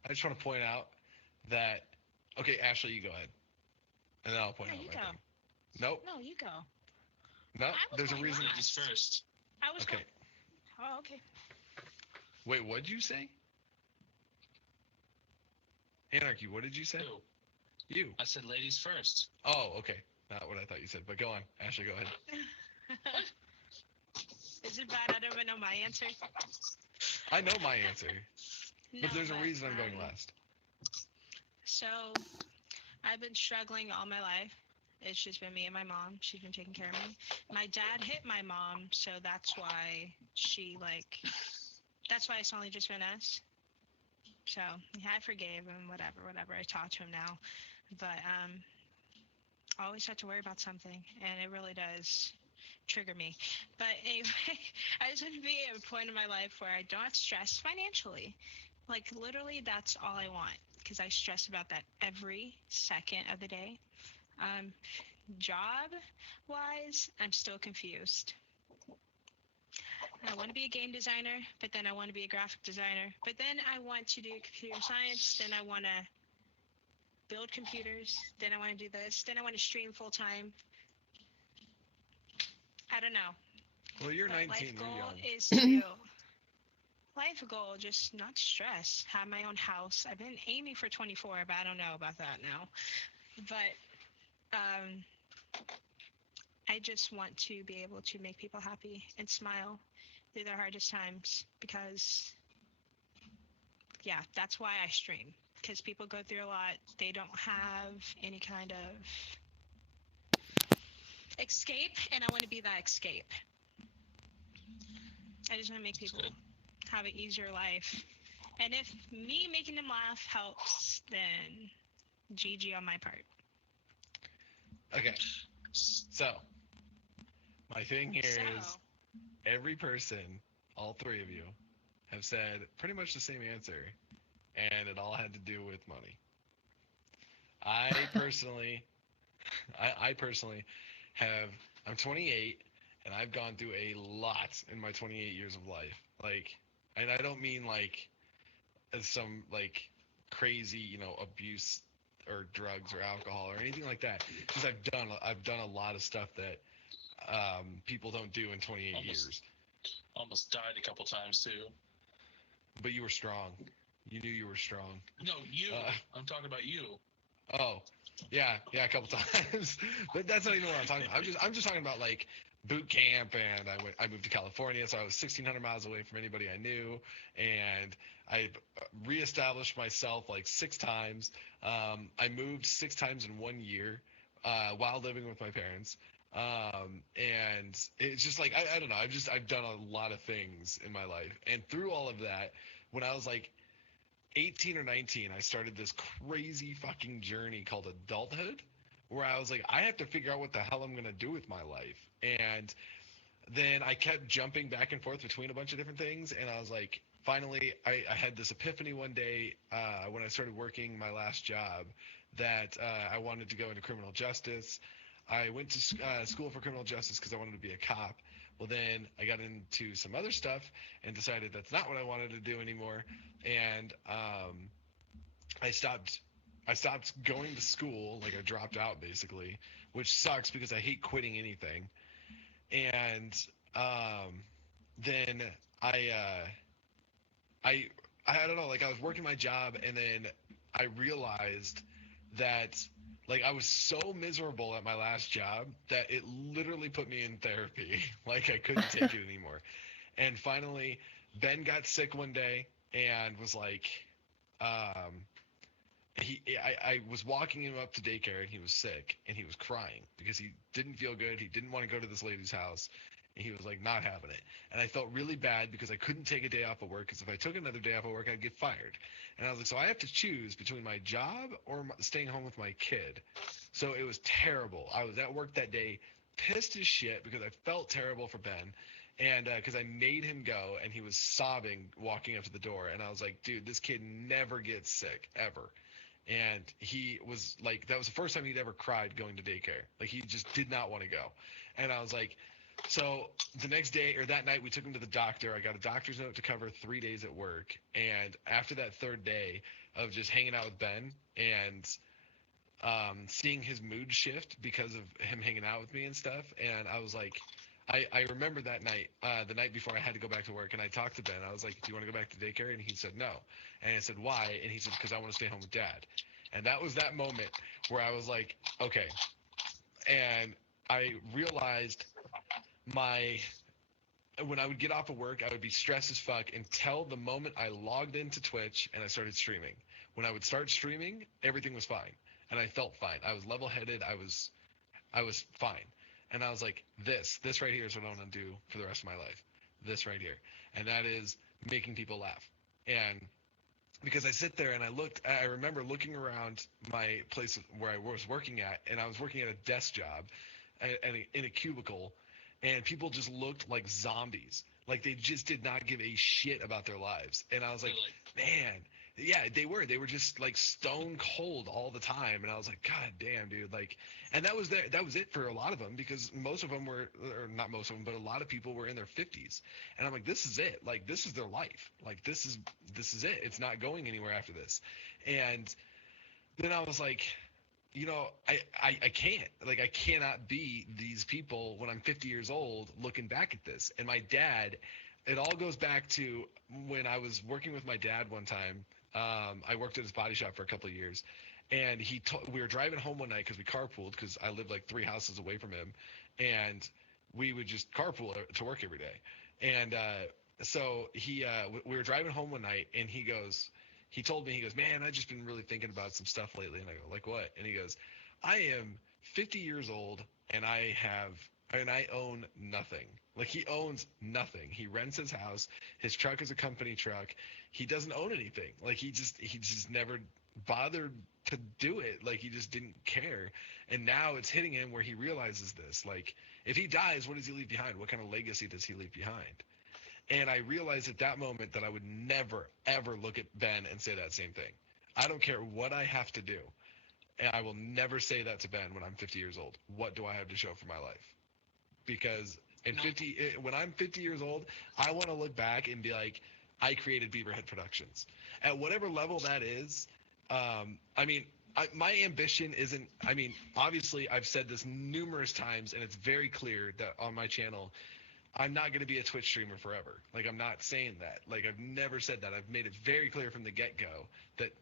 just want to point out that. Okay, Ashley, you go ahead, and then I'll point No, out you my go. thing. Nope. No, you go. No. I was There's a going reason. last. Ladies first. I was Okay. going. Oh, okay. Wait, what'd you say? Anarchy. What did you say? Who? You. I said ladies first. Oh, okay. Not what I thought you said, but go on. Ashley, go ahead. Is it bad? I don't even know my answer. I know my answer, No, but there's a reason I'm going um, last. So, I've been struggling all my life. It's just been me and my mom. She's been taking care of me. My dad hit my mom, so that's why that's why it's only just been us. So, yeah, I forgave him, whatever. I talk to him now. But, I always have to worry about something, and it really does trigger me. But anyway, I just want to be at a point in my life where I don't have stress financially. Like, literally, that's all I want, because I stress about that every second of the day. Job-wise, I'm still confused. I want to be a game designer, but then I want to be a graphic designer. But then I want to do computer science. Then I want to build computers. Then I want to do this. Then I want to stream full-time. I don't know. Well, you're But 19. life You're goal young. is to life goal, just not stress. Have my own house. I've been aiming for 24, but I don't know about that now. But I just want to be able to make people happy and smile through their hardest times, because yeah, that's why I stream, because people go through a lot. They don't have any kind of escape, and I want to be that escape. I just want to make people have an easier life. And if me making them laugh helps, then GG on my part. Okay. So, my thing here is So, every person, all three of you, have said pretty much the same answer, and it all had to do with money. I personally have, I'm 28, and I've gone through a lot in my 28 years of life. Like, and I don't mean like as some like crazy, abuse or drugs or alcohol or anything like that. Because I've done a lot of stuff that people don't do in 28 years. Almost died a couple times too. But you were strong. You knew you were strong. No, you. I'm talking about you. Oh, yeah, a couple times. But that's not even what I'm talking about. I'm just talking about like boot camp, and I moved to California, so I was 1,600 miles away from anybody I knew, and I reestablished myself like 6 times. I moved 6 times in 1 year while living with my parents. And it's just like I don't know. I've done a lot of things in my life, and through all of that, when I was like 18 or 19, I started this crazy fucking journey called adulthood, where I was like, I have to figure out what the hell I'm gonna do with my life. And then I kept jumping back and forth between a bunch of different things, and I was like, finally, I had this epiphany one day when I started working my last job that I wanted to go into criminal justice. I went to school for criminal justice because I wanted to be a cop. Well, then I got into some other stuff and decided that's not what I wanted to do anymore. And I stopped going to school. Like, I dropped out basically, which sucks because I hate quitting anything. And then I don't know, like I was working my job, and then I realized that like I was so miserable at my last job that it literally put me in therapy. Like, I couldn't take it anymore. And finally, Ben got sick one day and was like, I was walking him up to daycare, and he was sick, and he was crying because he didn't feel good. He didn't want to go to this lady's house, and he was like not having it. And I felt really bad because I couldn't take a day off of work, because if I took another day off of work, I'd get fired. And I was like, so I have to choose between my job or staying home with my kid. So it was terrible. I was at work that day, pissed as shit because I felt terrible for Ben. And because I made him go, and he was sobbing walking up to the door. And I was like, dude, this kid never gets sick, ever. And he was like, that was the first time he'd ever cried going to daycare. Like, he just did not want to go. And I was like, so the next day, or that night, we took him to the doctor. I got a doctor's note to cover 3 days at work. And after that third day of just hanging out with Ben and seeing his mood shift because of him hanging out with me and stuff, and I was like, I remember that night, the night before I had to go back to work, and I talked to Ben. I was like, do you want to go back to daycare? And he said no. And I said, why? And he said, because I want to stay home with Dad. And that was that moment where I was like, okay. And I realized when I would get off of work, I would be stressed as fuck until the moment I logged into Twitch and I started streaming. When I would start streaming, everything was fine, and I felt fine. I was level-headed. I was fine. And I was like, this right here is what I want to do for the rest of my life. This right here. And that is making people laugh. And because I sit there and I remember looking around my place where I was working at, and I was working at a desk job in a cubicle, and people just looked like zombies. Like, they just did not give a shit about their lives. And I was like, man, yeah, they were just like stone cold all the time. And I was like, God damn, dude. Like, and that was it for a lot of them, because most of them were, or not most of them, but a lot of people were in their 50s. And I'm like, this is it. Like, this is their life. Like, this is it. It's not going anywhere after this. And then I was like, you know, I can't. Like, I cannot be these people when I'm 50 years old looking back at this. And my dad, it all goes back to when I was working with my dad one time. I worked at his body shop for a couple of years, and we were driving home one night because we carpooled, because I lived like 3 houses away from him, and we would just carpool to work every day. And so we were driving home one night, and he told me, man, I've just been really thinking about some stuff lately. And I go, like what? And he goes, I am 50 years old, and I own nothing. Like, he owns nothing. He rents his house. His truck is a company truck. He doesn't own anything. Like, he just never bothered to do it. Like, he just didn't care. And now it's hitting him where he realizes this. Like, if he dies, what does he leave behind? What kind of legacy does he leave behind? And I realized at that moment that I would never, ever look at Ben and say that same thing. I don't care what I have to do. And I will never say that to Ben when I'm 50 years old. What do I have to show for my life? Because when I'm 50 years old, I want to look back and be like, I created BeaverHead Productions. At whatever level that is, my ambition isn't, obviously I've said this numerous times, and it's very clear that on my channel, I'm not going to be a Twitch streamer forever. Like, I'm not saying that. Like, I've never said that. I've made it very clear from the get-go that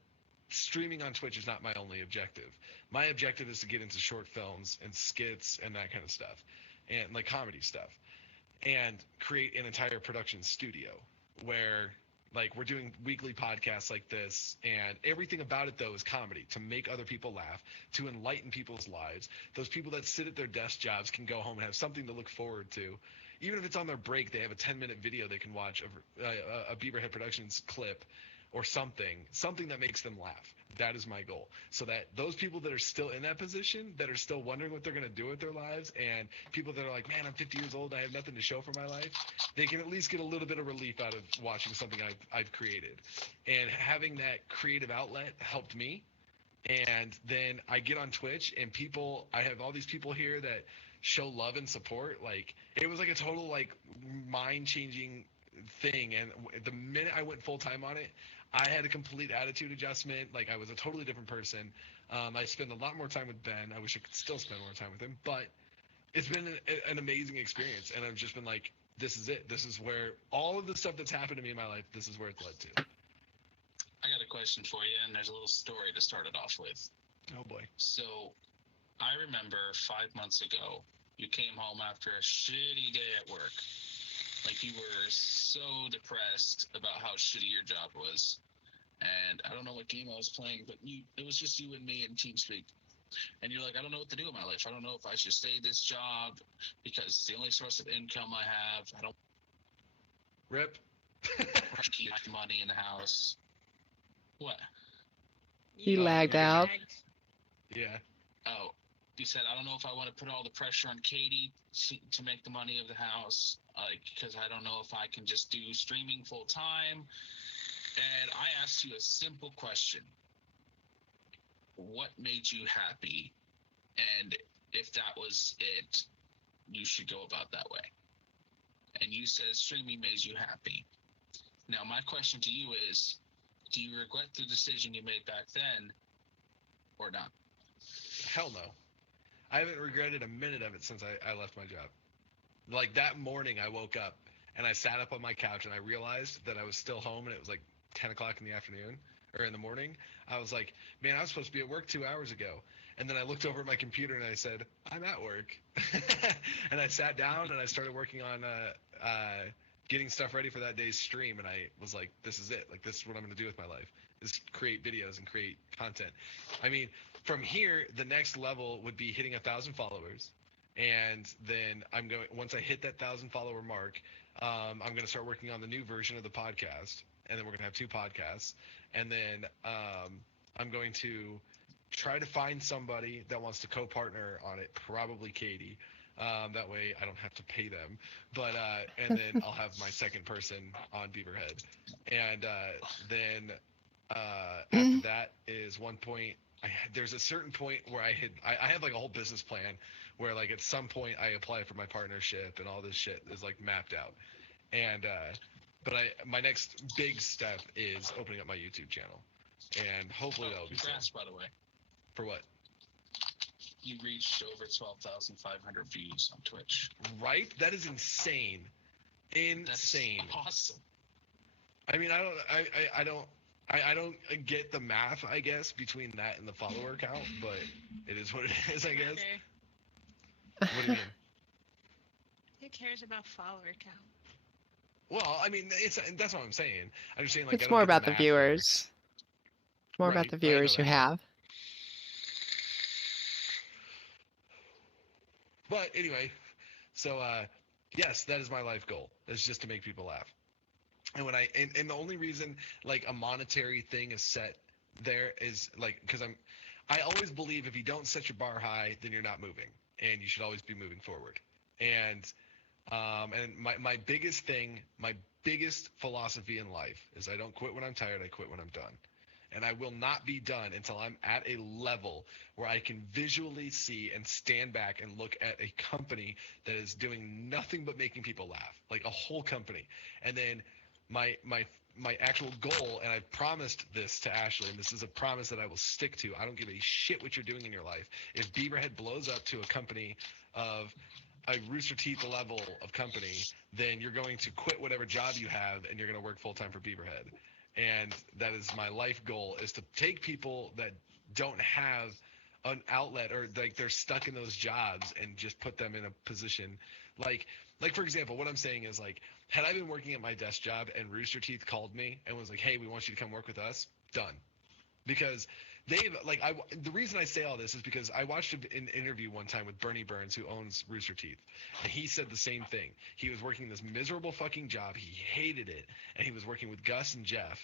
streaming on Twitch is not my only objective. My objective is to get into short films and skits and that kind of stuff, and like comedy stuff, and create an entire production studio where, like, we're doing weekly podcasts like this, and everything about it, though, is comedy, to make other people laugh, to enlighten people's lives. Those people that sit at their desk jobs can go home and have something to look forward to. Even if it's on their break, they have a 10-minute video they can watch of a BeaverHead Productions clip or something that makes them laugh. That is my goal. So that those people that are still in that position, that are still wondering what they're going to do with their lives, and people that are like, man, I'm 50 years old, I have nothing to show for my life, they can at least get a little bit of relief out of watching something I've created. And having that creative outlet helped me. And then I get on Twitch, and I have all these people here that show love and support. Like, it was like a total, like, mind-changing thing. And the minute I went full-time on it, I had a complete attitude adjustment. Like, I was a totally different person. I spend a lot more time with Ben. I wish I could still spend more time with him, but it's been an amazing experience. And I've just been like, this is it. This is where all of the stuff that's happened to me in my life, this is where it's led to. I got a question for you, and there's a little story to start it off with. Oh boy. So, I remember 5 months ago, you came home after a shitty day at work. Like, you were so depressed about how shitty your job was. and I don't know what game I was playing, but it was just you and me in TeamSpeak. And you're like, I don't know what to do with my life. I don't know if I should stay this job because it's the only source of income I have. I don't Rip. keep money in the house. What? He lagged out. Yeah. Oh, you said I don't know if I want to put all the pressure on Katie to make the money of the house, because I don't know if I can just do streaming full time. And I asked you a simple question: what made you happy? And if that was it, you should go about that way. And you said streaming made you happy. Now, my question to you is, do you regret the decision you made back then or not? Hell no. I haven't regretted a minute of it since I left my job. Like that morning I woke up and I sat up on my couch and I realized that I was still home and it was like 10 o'clock in the afternoon or in the morning. I was like, man, I was supposed to be at work 2 hours ago. And then I looked over at my computer and I said, I'm at work. And I sat down and I started working on getting stuff ready for that day's stream. And I was like, this is it. Like, this is what I'm going to do with my life, is create videos and create content. I mean, from here, the next level would be hitting 1,000 followers. And then once I hit that 1,000 follower mark, I'm going to start working on the new version of the podcast. And then we're going to have 2 podcasts. And then I'm going to try to find somebody that wants to co-partner on it, probably Katie. That way I don't have to pay them. But and then I'll have my second person on BeaverHead. And then after that is one point. There's a certain point where I have like a whole business plan where like at some point I apply for my partnership and all this shit is like mapped out. And but my next big step is opening up my YouTube channel. And hopefully that'll be Congrats, soon. by the way. For what? You reached over 12,500 views on Twitch. Right? That is insane. Insane. That's awesome. I mean, I don't get the math, I guess, between that and the follower count, but it is what it is, I guess. Okay. What do you mean? Who cares about follower count? Well, I mean, that's what I'm saying. I'm just saying, like, I It's don't more get about the math. viewers. More Right, about the I know viewers you that. have. But anyway, so yes, that is my life goal. Is just to make people laugh. And when and the only reason like a monetary thing is set there is like because I always believe if you don't set your bar high, then you're not moving, and you should always be moving forward. And my biggest thing, my biggest philosophy in life is I don't quit when I'm tired. I quit when I'm done. And I will not be done until I'm at a level where I can visually see and stand back and look at a company that is doing nothing but making people laugh, like a whole company. And then my actual goal, and I promised this to Ashley, and this is a promise that I will stick to. I don't give a shit what you're doing in your life. If BeaverHead blows up to a company of a Rooster Teeth level of company, then you're going to quit whatever job you have and you're going to work full time for BeaverHead. And that is my life goal, is to take people that don't have an outlet or like they're stuck in those jobs and just put them in a position like for example, what I'm saying is like, had I been working at my desk job and Rooster Teeth called me and was like, hey, we want you to come work with us, done. Because they've like the reason I say all this is because I watched an interview one time with Bernie Burns, who owns Rooster Teeth, and he said the same thing. He was working this miserable fucking job. He hated it, and he was working with Gus and Jeff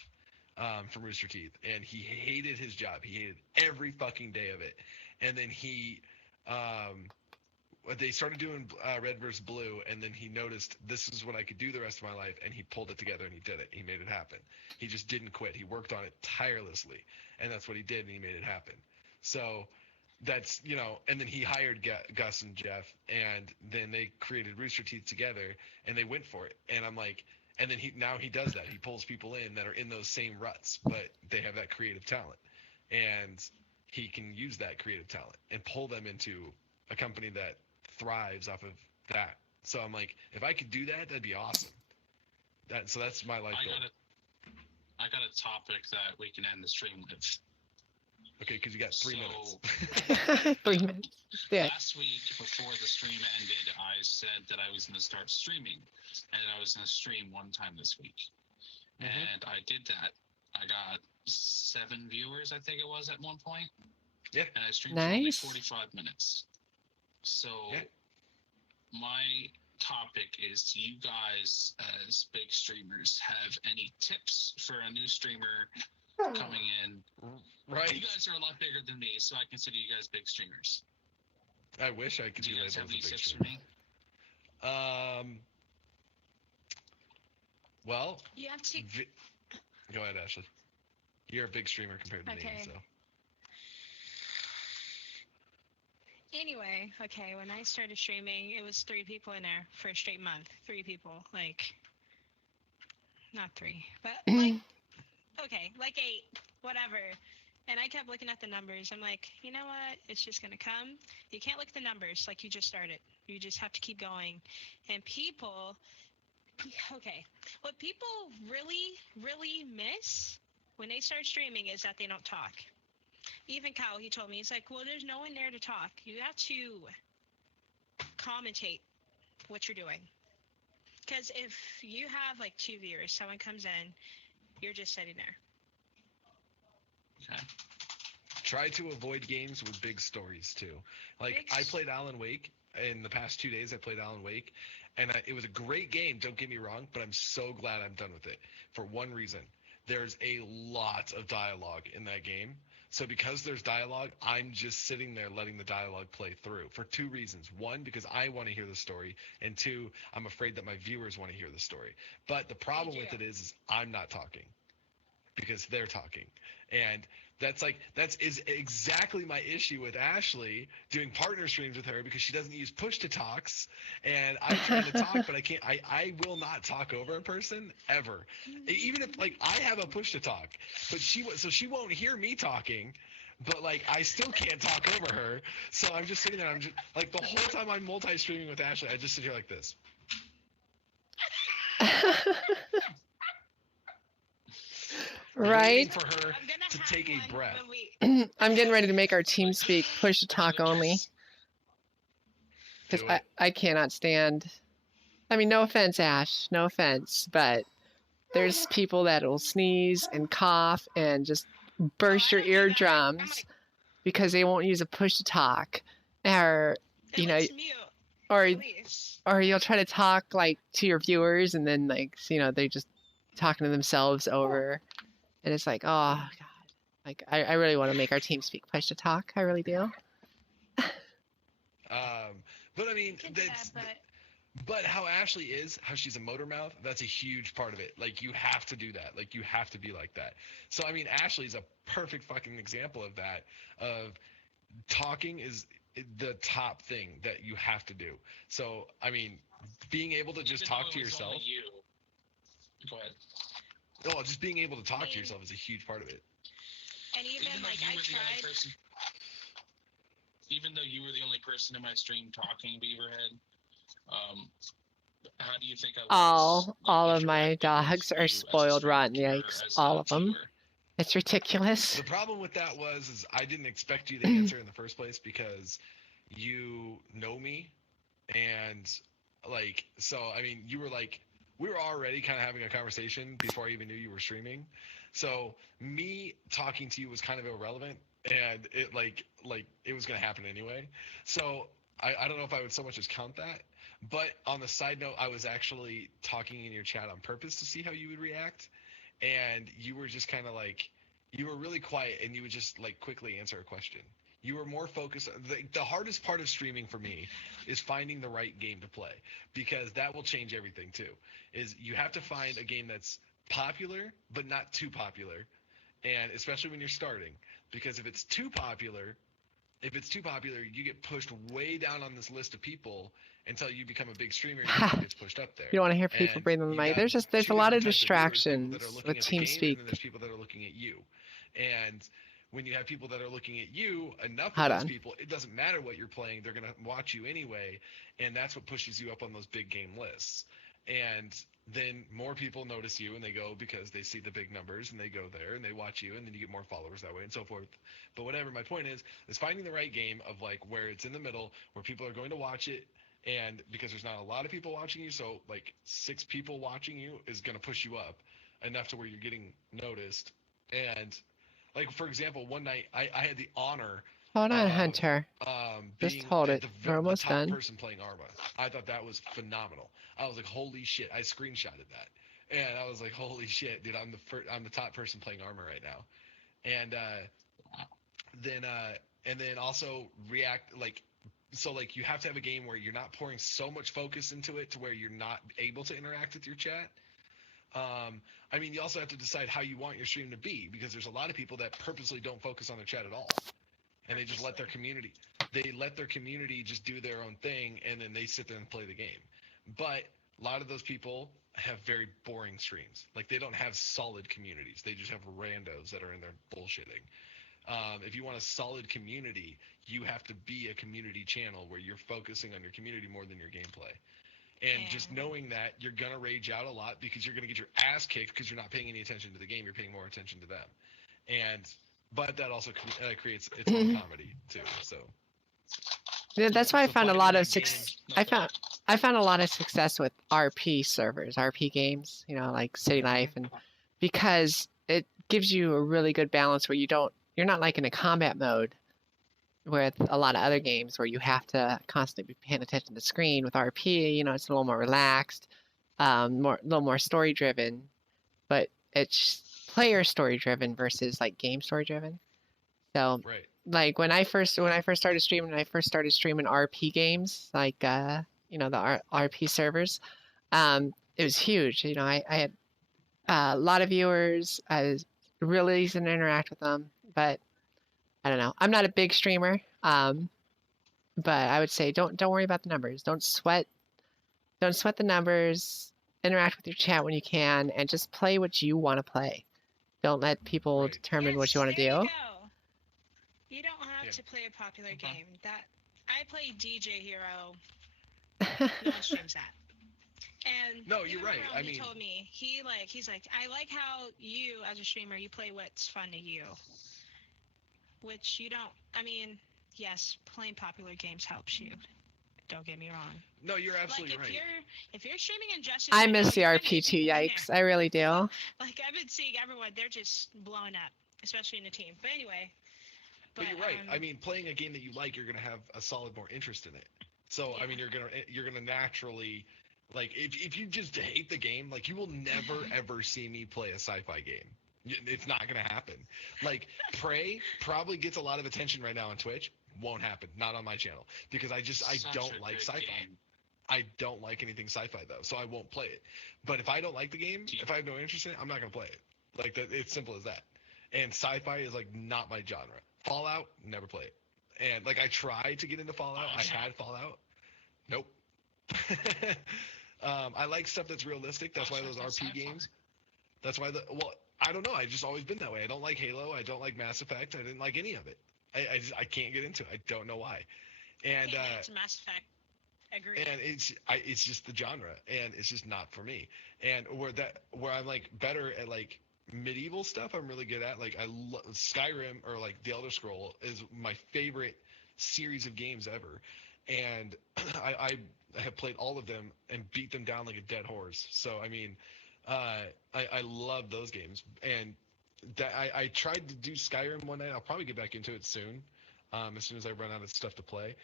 from Rooster Teeth, and he hated his job. He hated every fucking day of it. And then they started doing Red vs. Blue, and then he noticed this is what I could do the rest of my life, and he pulled it together and he did it. He made it happen. He just didn't quit. He worked on it tirelessly, and that's what he did, and he made it happen. So that's, and then he hired Gus and Jeff, and then they created Rooster Teeth together, and they went for it. And I'm like, and then he does that. He pulls people in that are in those same ruts, but they have that creative talent, and he can use that creative talent and pull them into a company that thrives off of that. So I'm like, if I could do that, that'd be awesome. So that's my life goal. I got a topic that we can end the stream with. Okay, because you got 3 minutes. 3 minutes. Yeah. Last week, before the stream ended, I said that I was going to start streaming, and I was going to stream one time this week. Mhm. And I did that. I got 7 viewers, I think it was at one point. Yeah. And I streamed for only Nice. 45 minutes. So Yeah. my topic is, do you guys as big streamers have any tips for a new streamer coming in? Right. You guys are a lot bigger than me, so I consider you guys big streamers. I wish I could Do be you guys labeled have as any a big tips for streamer. me? Well, You have to. go ahead, Ashley. You're a big streamer compared to me, Okay. so. Anyway, okay, when I started streaming, it was 3 people in there for a straight month. 3 people, like, not 3, but like, okay, like 8, whatever. And I kept looking at the numbers. I'm like, you know what? It's just gonna come. You can't look at the numbers like you just started. You just have to keep going. And people, okay, what people really, really miss when they start streaming is that they don't talk. Even Kyle, he told me, he's like, well, there's no one there to talk. You have to commentate what you're doing. Because if you have like 2 viewers, someone comes in, you're just sitting there. Okay. Try to avoid games with big stories too. Like I played Alan Wake in the past 2 days. I played Alan Wake, and it was a great game. Don't get me wrong, but I'm so glad I'm done with it for one reason. There's a lot of dialogue in that game. So because there's dialogue, I'm just sitting there letting the dialogue play through for 2 reasons. 1, because I want to hear the story, and 2, I'm afraid that my viewers want to hear the story. But the problem with it is I'm not talking because they're talking. And that's exactly my issue with Ashley doing partner streams with her, because she doesn't use push to talks, and I'm trying to talk, but I can't. I will not talk over a person ever, even if like I have a push to talk, but she won't hear me talking, but like I still can't talk over her. So I'm just sitting there. I'm just like the whole time I'm multi-streaming with Ashley, I just sit here like this. Right? Waiting for her to take a breath. I'm getting ready to make our team speak push to talk only. Because I cannot stand. I mean, no offense, Ash. No offense. But there's people that will sneeze and cough and just burst your eardrums because they won't use a push to talk. Or, you know, or you'll try to talk like to your viewers, and then like, you know, they're just talking to themselves over. And it's like, oh, God. Like, I really want to make our team speak push to talk. I really do. But I mean, but how Ashley is, how she's a motor mouth, that's a huge part of it. Like, you have to do that. Like, you have to be like that. So, I mean, Ashley's a perfect fucking example of that, of talking is the top thing that you have to do. So, I mean, being able to just talk to yourself. Go ahead. Oh, just being able to talk to yourself is a huge part of it. And even like I tried. Even though you were the only person in my stream talking, Beaverhead, how do you think I was? All of my dogs are spoiled rotten yikes. All of them. It's ridiculous. The problem with that is I didn't expect you to answer in the first place, because you know me, and like, so I mean, you were like, we were already kind of having a conversation before I even knew you were streaming. So me talking to you was kind of irrelevant, and it like it was going to happen anyway. So I don't know if I would so much as count that. But on the side note, I was actually talking in your chat on purpose to see how you would react. And you were just kind of like, you were really quiet, and you would just like quickly answer a question. You were more focused. The hardest part of streaming for me is finding the right game to play, because that will change everything too. Is you have to find a game that's popular but not too popular, and especially when you're starting, because if it's too popular, you get pushed way down on this list of people until you become a big streamer and your name gets pushed up there. You don't want to hear people breathe on the mic. There's a lot of distractions with TeamSpeak. And then there's people that are looking at you, and when you have people that are looking at you, enough of those people, it doesn't matter what you're playing, they're going to watch you anyway, and that's what pushes you up on those big game lists. And then more people notice you, and they go because they see the big numbers, and they go there, and they watch you, and then you get more followers that way, and so forth. But whatever, my point is finding the right game of like where it's in the middle, where people are going to watch it, and because there's not a lot of people watching you, so like 6 people watching you is going to push you up enough to where you're getting noticed, And like for example, one night I had the honor Hold on, of Hunter. Just being hold it. We're the almost top done. person playing Arma. I thought that was phenomenal. I was like, holy shit! I screenshotted that, and I was like, holy shit, dude! I'm the top person playing Arma right now. And then and then also react like so like you have to have a game where you're not pouring so much focus into it to where you're not able to interact with your chat. I mean, you also have to decide how you want your stream to be because there's a lot of people that purposely don't focus on their chat at all, and they just let their community just do their own thing, and then they sit there and play the game. But a lot of those people have very boring streams. Like they don't have solid communities. They just have randos that are in there bullshitting. If you want a solid community, you have to be a community channel where you're focusing on your community more than your gameplay. And just knowing that you're going to rage out a lot because you're going to get your ass kicked because you're not paying any attention to the game. You're paying more attention to them. But that also creates its own comedy too. So Yeah, that's why I So found a finding lot that of game- success. I found a lot of success with RP servers, RP games, like City Life, and because it gives you a really good balance where you're not like in a combat mode with a lot of other games where you have to constantly be paying attention to the screen. With RP, it's a little more relaxed, a little more story driven, but it's player story driven versus like game story driven. So right. like when I first started streaming, RP games, like the RP servers, it was huge. I had a lot of viewers. I was really easy to interact with them, but I don't know. I'm not a big streamer, but I would say don't worry about the numbers. Don't sweat the numbers. Interact with your chat when you can, and just play what you want to play. Don't let people Right. determine what you want to there do. You go. You don't have Yeah. to play a popular game. That I play DJ Hero. Oh, No one streams that. And No, even you're right. Ron, I he mean- told me he's like, I like how you as a streamer you play what's fun to you, which you don't. I mean, yes, playing popular games helps you. Don't get me wrong. No, you're absolutely like right. if you're streaming Injustice, I right miss the now, you're gonna RP get too. people in there. Yikes! I really do. Like I've been seeing everyone, they're just blowing up, especially in the team. But anyway. But you're right. I mean, playing a game that you like, you're gonna have a solid more interest in it. So I Yeah. mean, you're gonna naturally, like, if you just hate the game, like you will never ever see me play a sci-fi game. It's not gonna happen. Like Prey probably gets a lot of attention right now on Twitch. Won't happen. Not on my channel because I Such don't a like good sci-fi. game. I don't like anything sci-fi though, so I won't play it. But if I don't like the game, if I have no interest in it, I'm not gonna play it. Like that, it's simple as that. And sci-fi is like not my genre. Fallout, never play it. And like I tried to get into Fallout. I had Fallout. Nope. I like stuff that's realistic. That's why those RP games. That's why I don't know. I've just always been that way. I don't like Halo. I don't like Mass Effect. I didn't like any of it. I can't get into it. I don't know why. And it's Mass Effect. Agree. and it's just the genre, and it's just not for me. And where I'm like better at like medieval stuff, I'm really good at. Like Skyrim or like The Elder Scroll is my favorite series of games ever, and I have played all of them and beat them down like a dead horse. So I mean, I love those games, and that I tried to do Skyrim one night. I'll probably get back into it soon, as soon as I run out of stuff to play.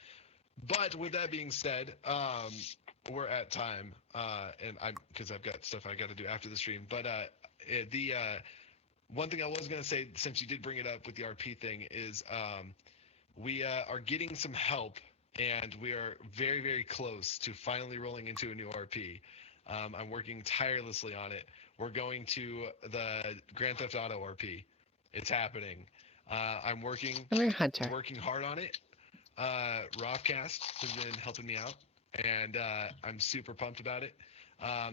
But with that being said, we're at time, and because I've got stuff I got to do after the stream. But the one thing I was gonna say, since you did bring it up with the RP thing, is we are getting some help, and we are very, very close to finally rolling into a new RP. I'm working tirelessly on it. We're going to the Grand Theft Auto RP. It's happening. I'm working Come here, Hunter. hard on it. Rovcast has been helping me out, and I'm super pumped about it.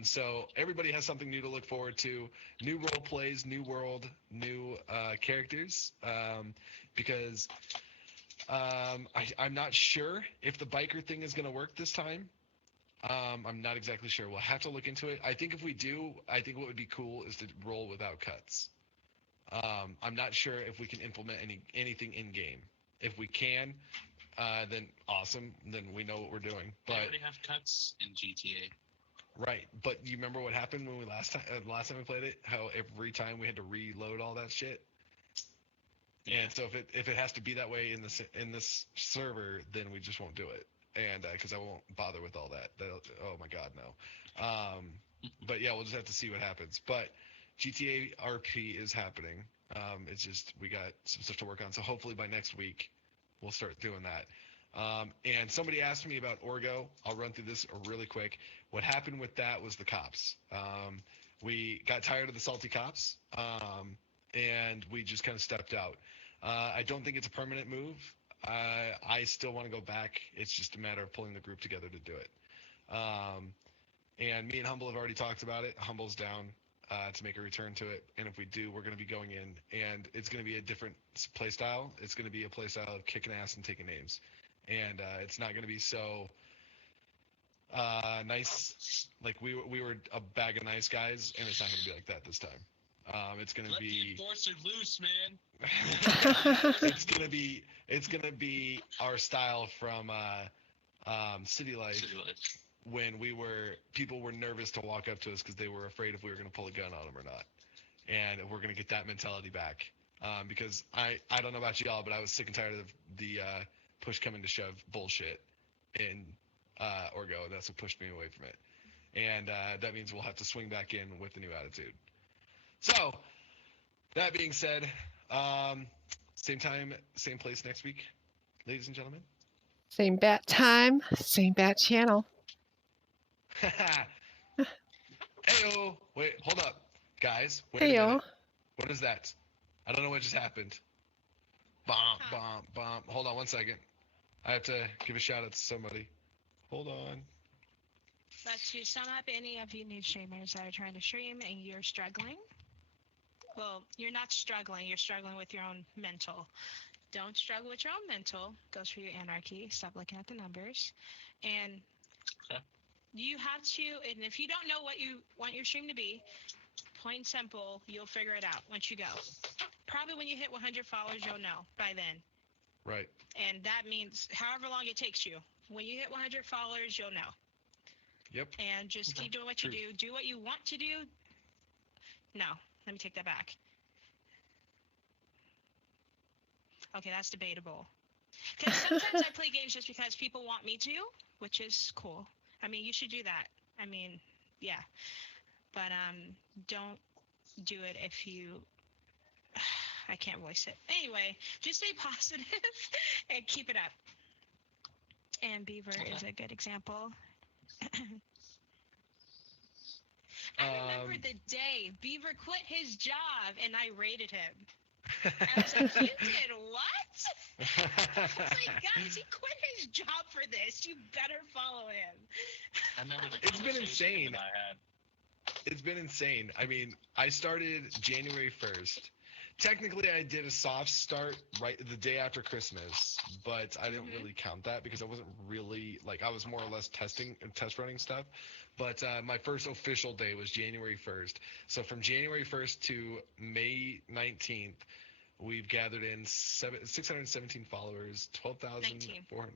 So everybody has something new to look forward to. New role plays, new world, new characters. Because I'm not sure if the biker thing is going to work this time. I'm not exactly sure. We'll have to look into it. I think if we do, I think what would be cool is to roll without cuts. I'm not sure if we can implement anything in game. If we can, then awesome. Then we know what we're doing. They But already have cuts in GTA. Right, but you remember what happened when we last time we played it? How every time we had to reload all that shit. And so if it has to be that way in this server, then we just won't do it. And because I won't bother with all that. Oh my god, no. But yeah, we'll just have to see what happens. But GTA RP is happening. It's just we got some stuff to work on. So hopefully by next week we'll start doing that. And somebody asked me about Orgo. I'll run through this really quick. What happened with that was the cops. We got tired of the salty cops, and we just kind of stepped out. I don't think it's a permanent move. I still want to go back. It's just a matter of pulling the group together to do it. And me and Humble have already talked about it. Humble's down to make a return to it. And if we do, we're going to be going in. And it's going to be a different play style. It's going to be a play style of kicking ass and taking names. And it's not going to be so nice. Like we were a bag of nice guys, and it's not going to be like that this time. It's going to be. Let the enforcer loose, man. It's gonna be our style from City Life. When people were nervous to walk up to us because they were afraid if we were going to pull a gun on them or not. And we're going to get that mentality back. Because I don't know about y'all, but I was sick and tired of the push coming to shove bullshit in Orgo. That's what pushed me away from it. And that means we'll have to swing back in with a new attitude. So, that being said, same time, same place next week, ladies and gentlemen. Same bat time, same bat channel. Heyo! Wait, hold up. Guys, wait a Heyo. minute. What is that? I don't know what just happened. Bomb, bomb, bomb. Hold on one second. I have to give a shout out to somebody. Hold on. But to sum up, any of you new streamers that are trying to stream and you're struggling, well, you're not struggling. You're struggling with your own mental. Don't struggle with your own mental. Goes for your anarchy. Stop looking at the numbers. And you have to, and if you don't know what you want your stream to be, plain and simple, you'll figure it out once you go. Probably when you hit 100 followers, you'll know by then. Right. And that means however long it takes you. When you hit 100 followers, you'll know. Yep. And just keep doing what you do. Do what you want to do. No, let me take that back. Okay, that's debatable. Because sometimes I play games just because people want me to, which is cool. I mean, you should do that. I mean, yeah. But don't do it if you... I can't voice it. Anyway, just stay positive and keep it up. And Beaver is a good example. I remember the day Beaver quit his job and I raided him. I was like, you did what? I was like, guys, he quit his job for this. You better follow him. I remember the It's been conversation insane. that I had. It's been insane. I mean, I started January 1st. Technically, I did a soft start right the day after Christmas, but I didn't really count that because I wasn't really, like, I was more or less test running stuff. But my first official day was January 1st. So from January 1st to May 19th, we've gathered in 617 followers, 12,400.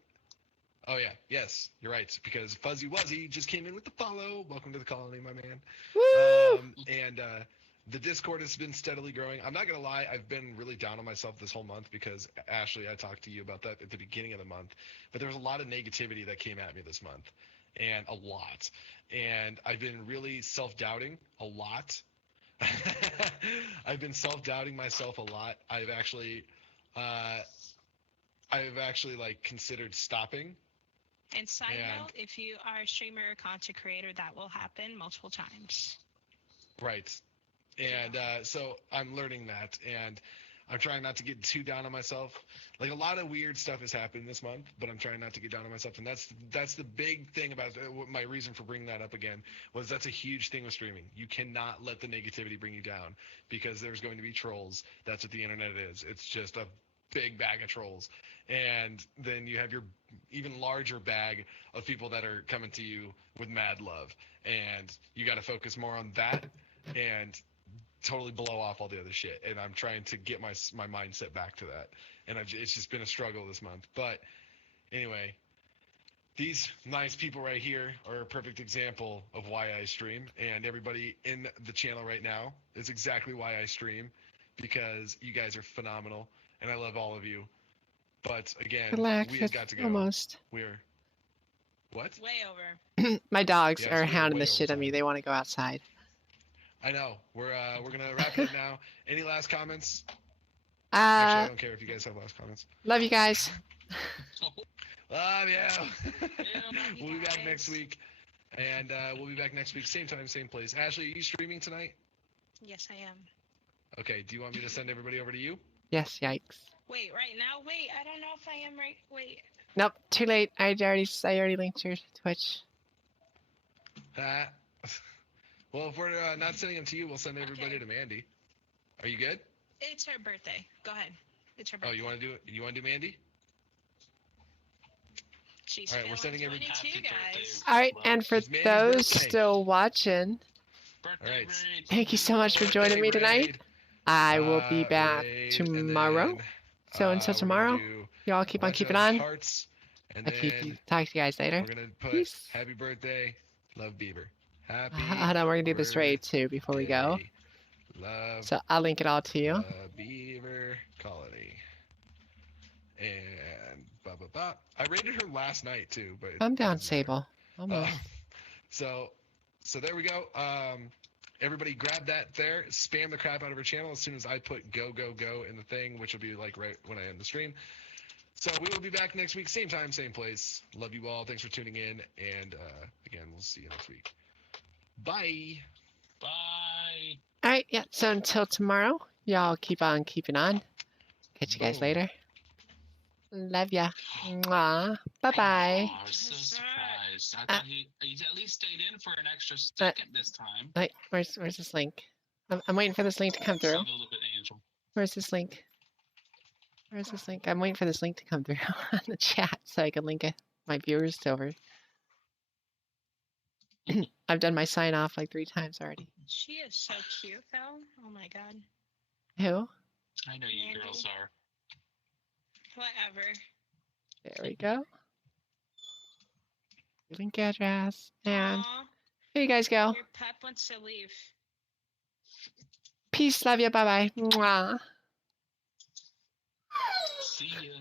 Oh, yeah. Yes, you're right. Because Fuzzy Wuzzy just came in with the follow. Welcome to the colony, my man. Woo! And the Discord has been steadily growing. I'm not going to lie. I've been really down on myself this whole month because, Ashley, I talked to you about that at the beginning of the month. But there was a lot of negativity that came at me this month. And a lot. And I've been really self-doubting a lot. I've been self-doubting myself a lot. I've actually like considered stopping. And side note, if you are a streamer or content creator, that will happen multiple times. Right. And so I'm learning that, and I'm trying not to get too down on myself. Like, a lot of weird stuff has happened this month, but I'm trying not to get down on myself. And that's the big thing about my reason for bringing that up again was that's a huge thing with streaming. You cannot let the negativity bring you down because there's going to be trolls. That's what the internet is. It's just a big bag of trolls. And then you have your even larger bag of people that are coming to you with mad love. And you got to focus more on that and totally blow off all the other shit. And I'm trying to get my mindset back to that. And it's just been a struggle this month. But anyway, these nice people right here are a perfect example of why I stream, and everybody in the channel right now is exactly why I stream, because you guys are phenomenal, and I love all of you. But again, Relax, we have it's got to go. almost. We're what? Way over. My dogs Yes, are we're hounding way the over shit on me. time. They want to go outside. I know. We're gonna wrap it up now. Any last comments? Actually, I don't care if you guys have last comments. Love you guys. Love you. love you We'll be back next guys. week, and we'll be back next week, same time, same place. Ashley, are you streaming tonight? Yes, I am. Okay. Do you want me to send everybody over to you? Yes, yikes. Wait, right now? Wait, I don't know if I am right. Wait. Nope, too late. I already linked your Twitch. Well, if we're not sending them to you, we'll send everybody Okay. to Mandy. Are you good? It's her birthday. Go ahead. It's her birthday. Oh, you want to do it? You want to do Mandy? She's All right, we're feeling sending every- 22, Happy birthday. guys. All right, Well, and for it's Mandy's those birthday. still watching, Birthday All right. raid. thank you so much for joining me tonight. Raid, I will be back raid, and tomorrow. then, So until we're gonna tomorrow, do y'all keep on bunch keeping of on. Hearts, and I'll then talk to you guys later. we're gonna put Peace. happy birthday, love Beaver. Happy. Hold on, we're gonna do this raid too before we go. birthday, Love So I'll link it all to you. Beaver Colony. And blah blah blah. I raided her last night too, but I'm it down, doesn't matter. Sable. Almost. So there we go. Everybody grab that there. Spam the crap out of her channel as soon as I put go in the thing, which will be like right when I end the stream. So we will be back next week, same time, same place. Love you all. Thanks for tuning in, and again, we'll see you next week. Bye. Bye. All right, yeah. So until tomorrow, y'all keep on keeping on. Catch you guys Boom. later. Love ya. Mwah. Bye bye. Oh, I was so surprised. I Uh, thought he at least stayed in for an extra second this time. Wait, where's this link? I'm waiting for this link to come through. Son of a angel. Where's this link? Where's this link? I'm waiting for this link to come through on the chat so I can link it, my viewers over. I've done my sign off like 3 times already. She is so cute, though. Oh my god. Who? I know you Mandy. girls are. Whatever. There we go. Link address. And Aw, here you guys go. your pup wants to leave. Peace. Love you. Bye bye. Mwah. See ya.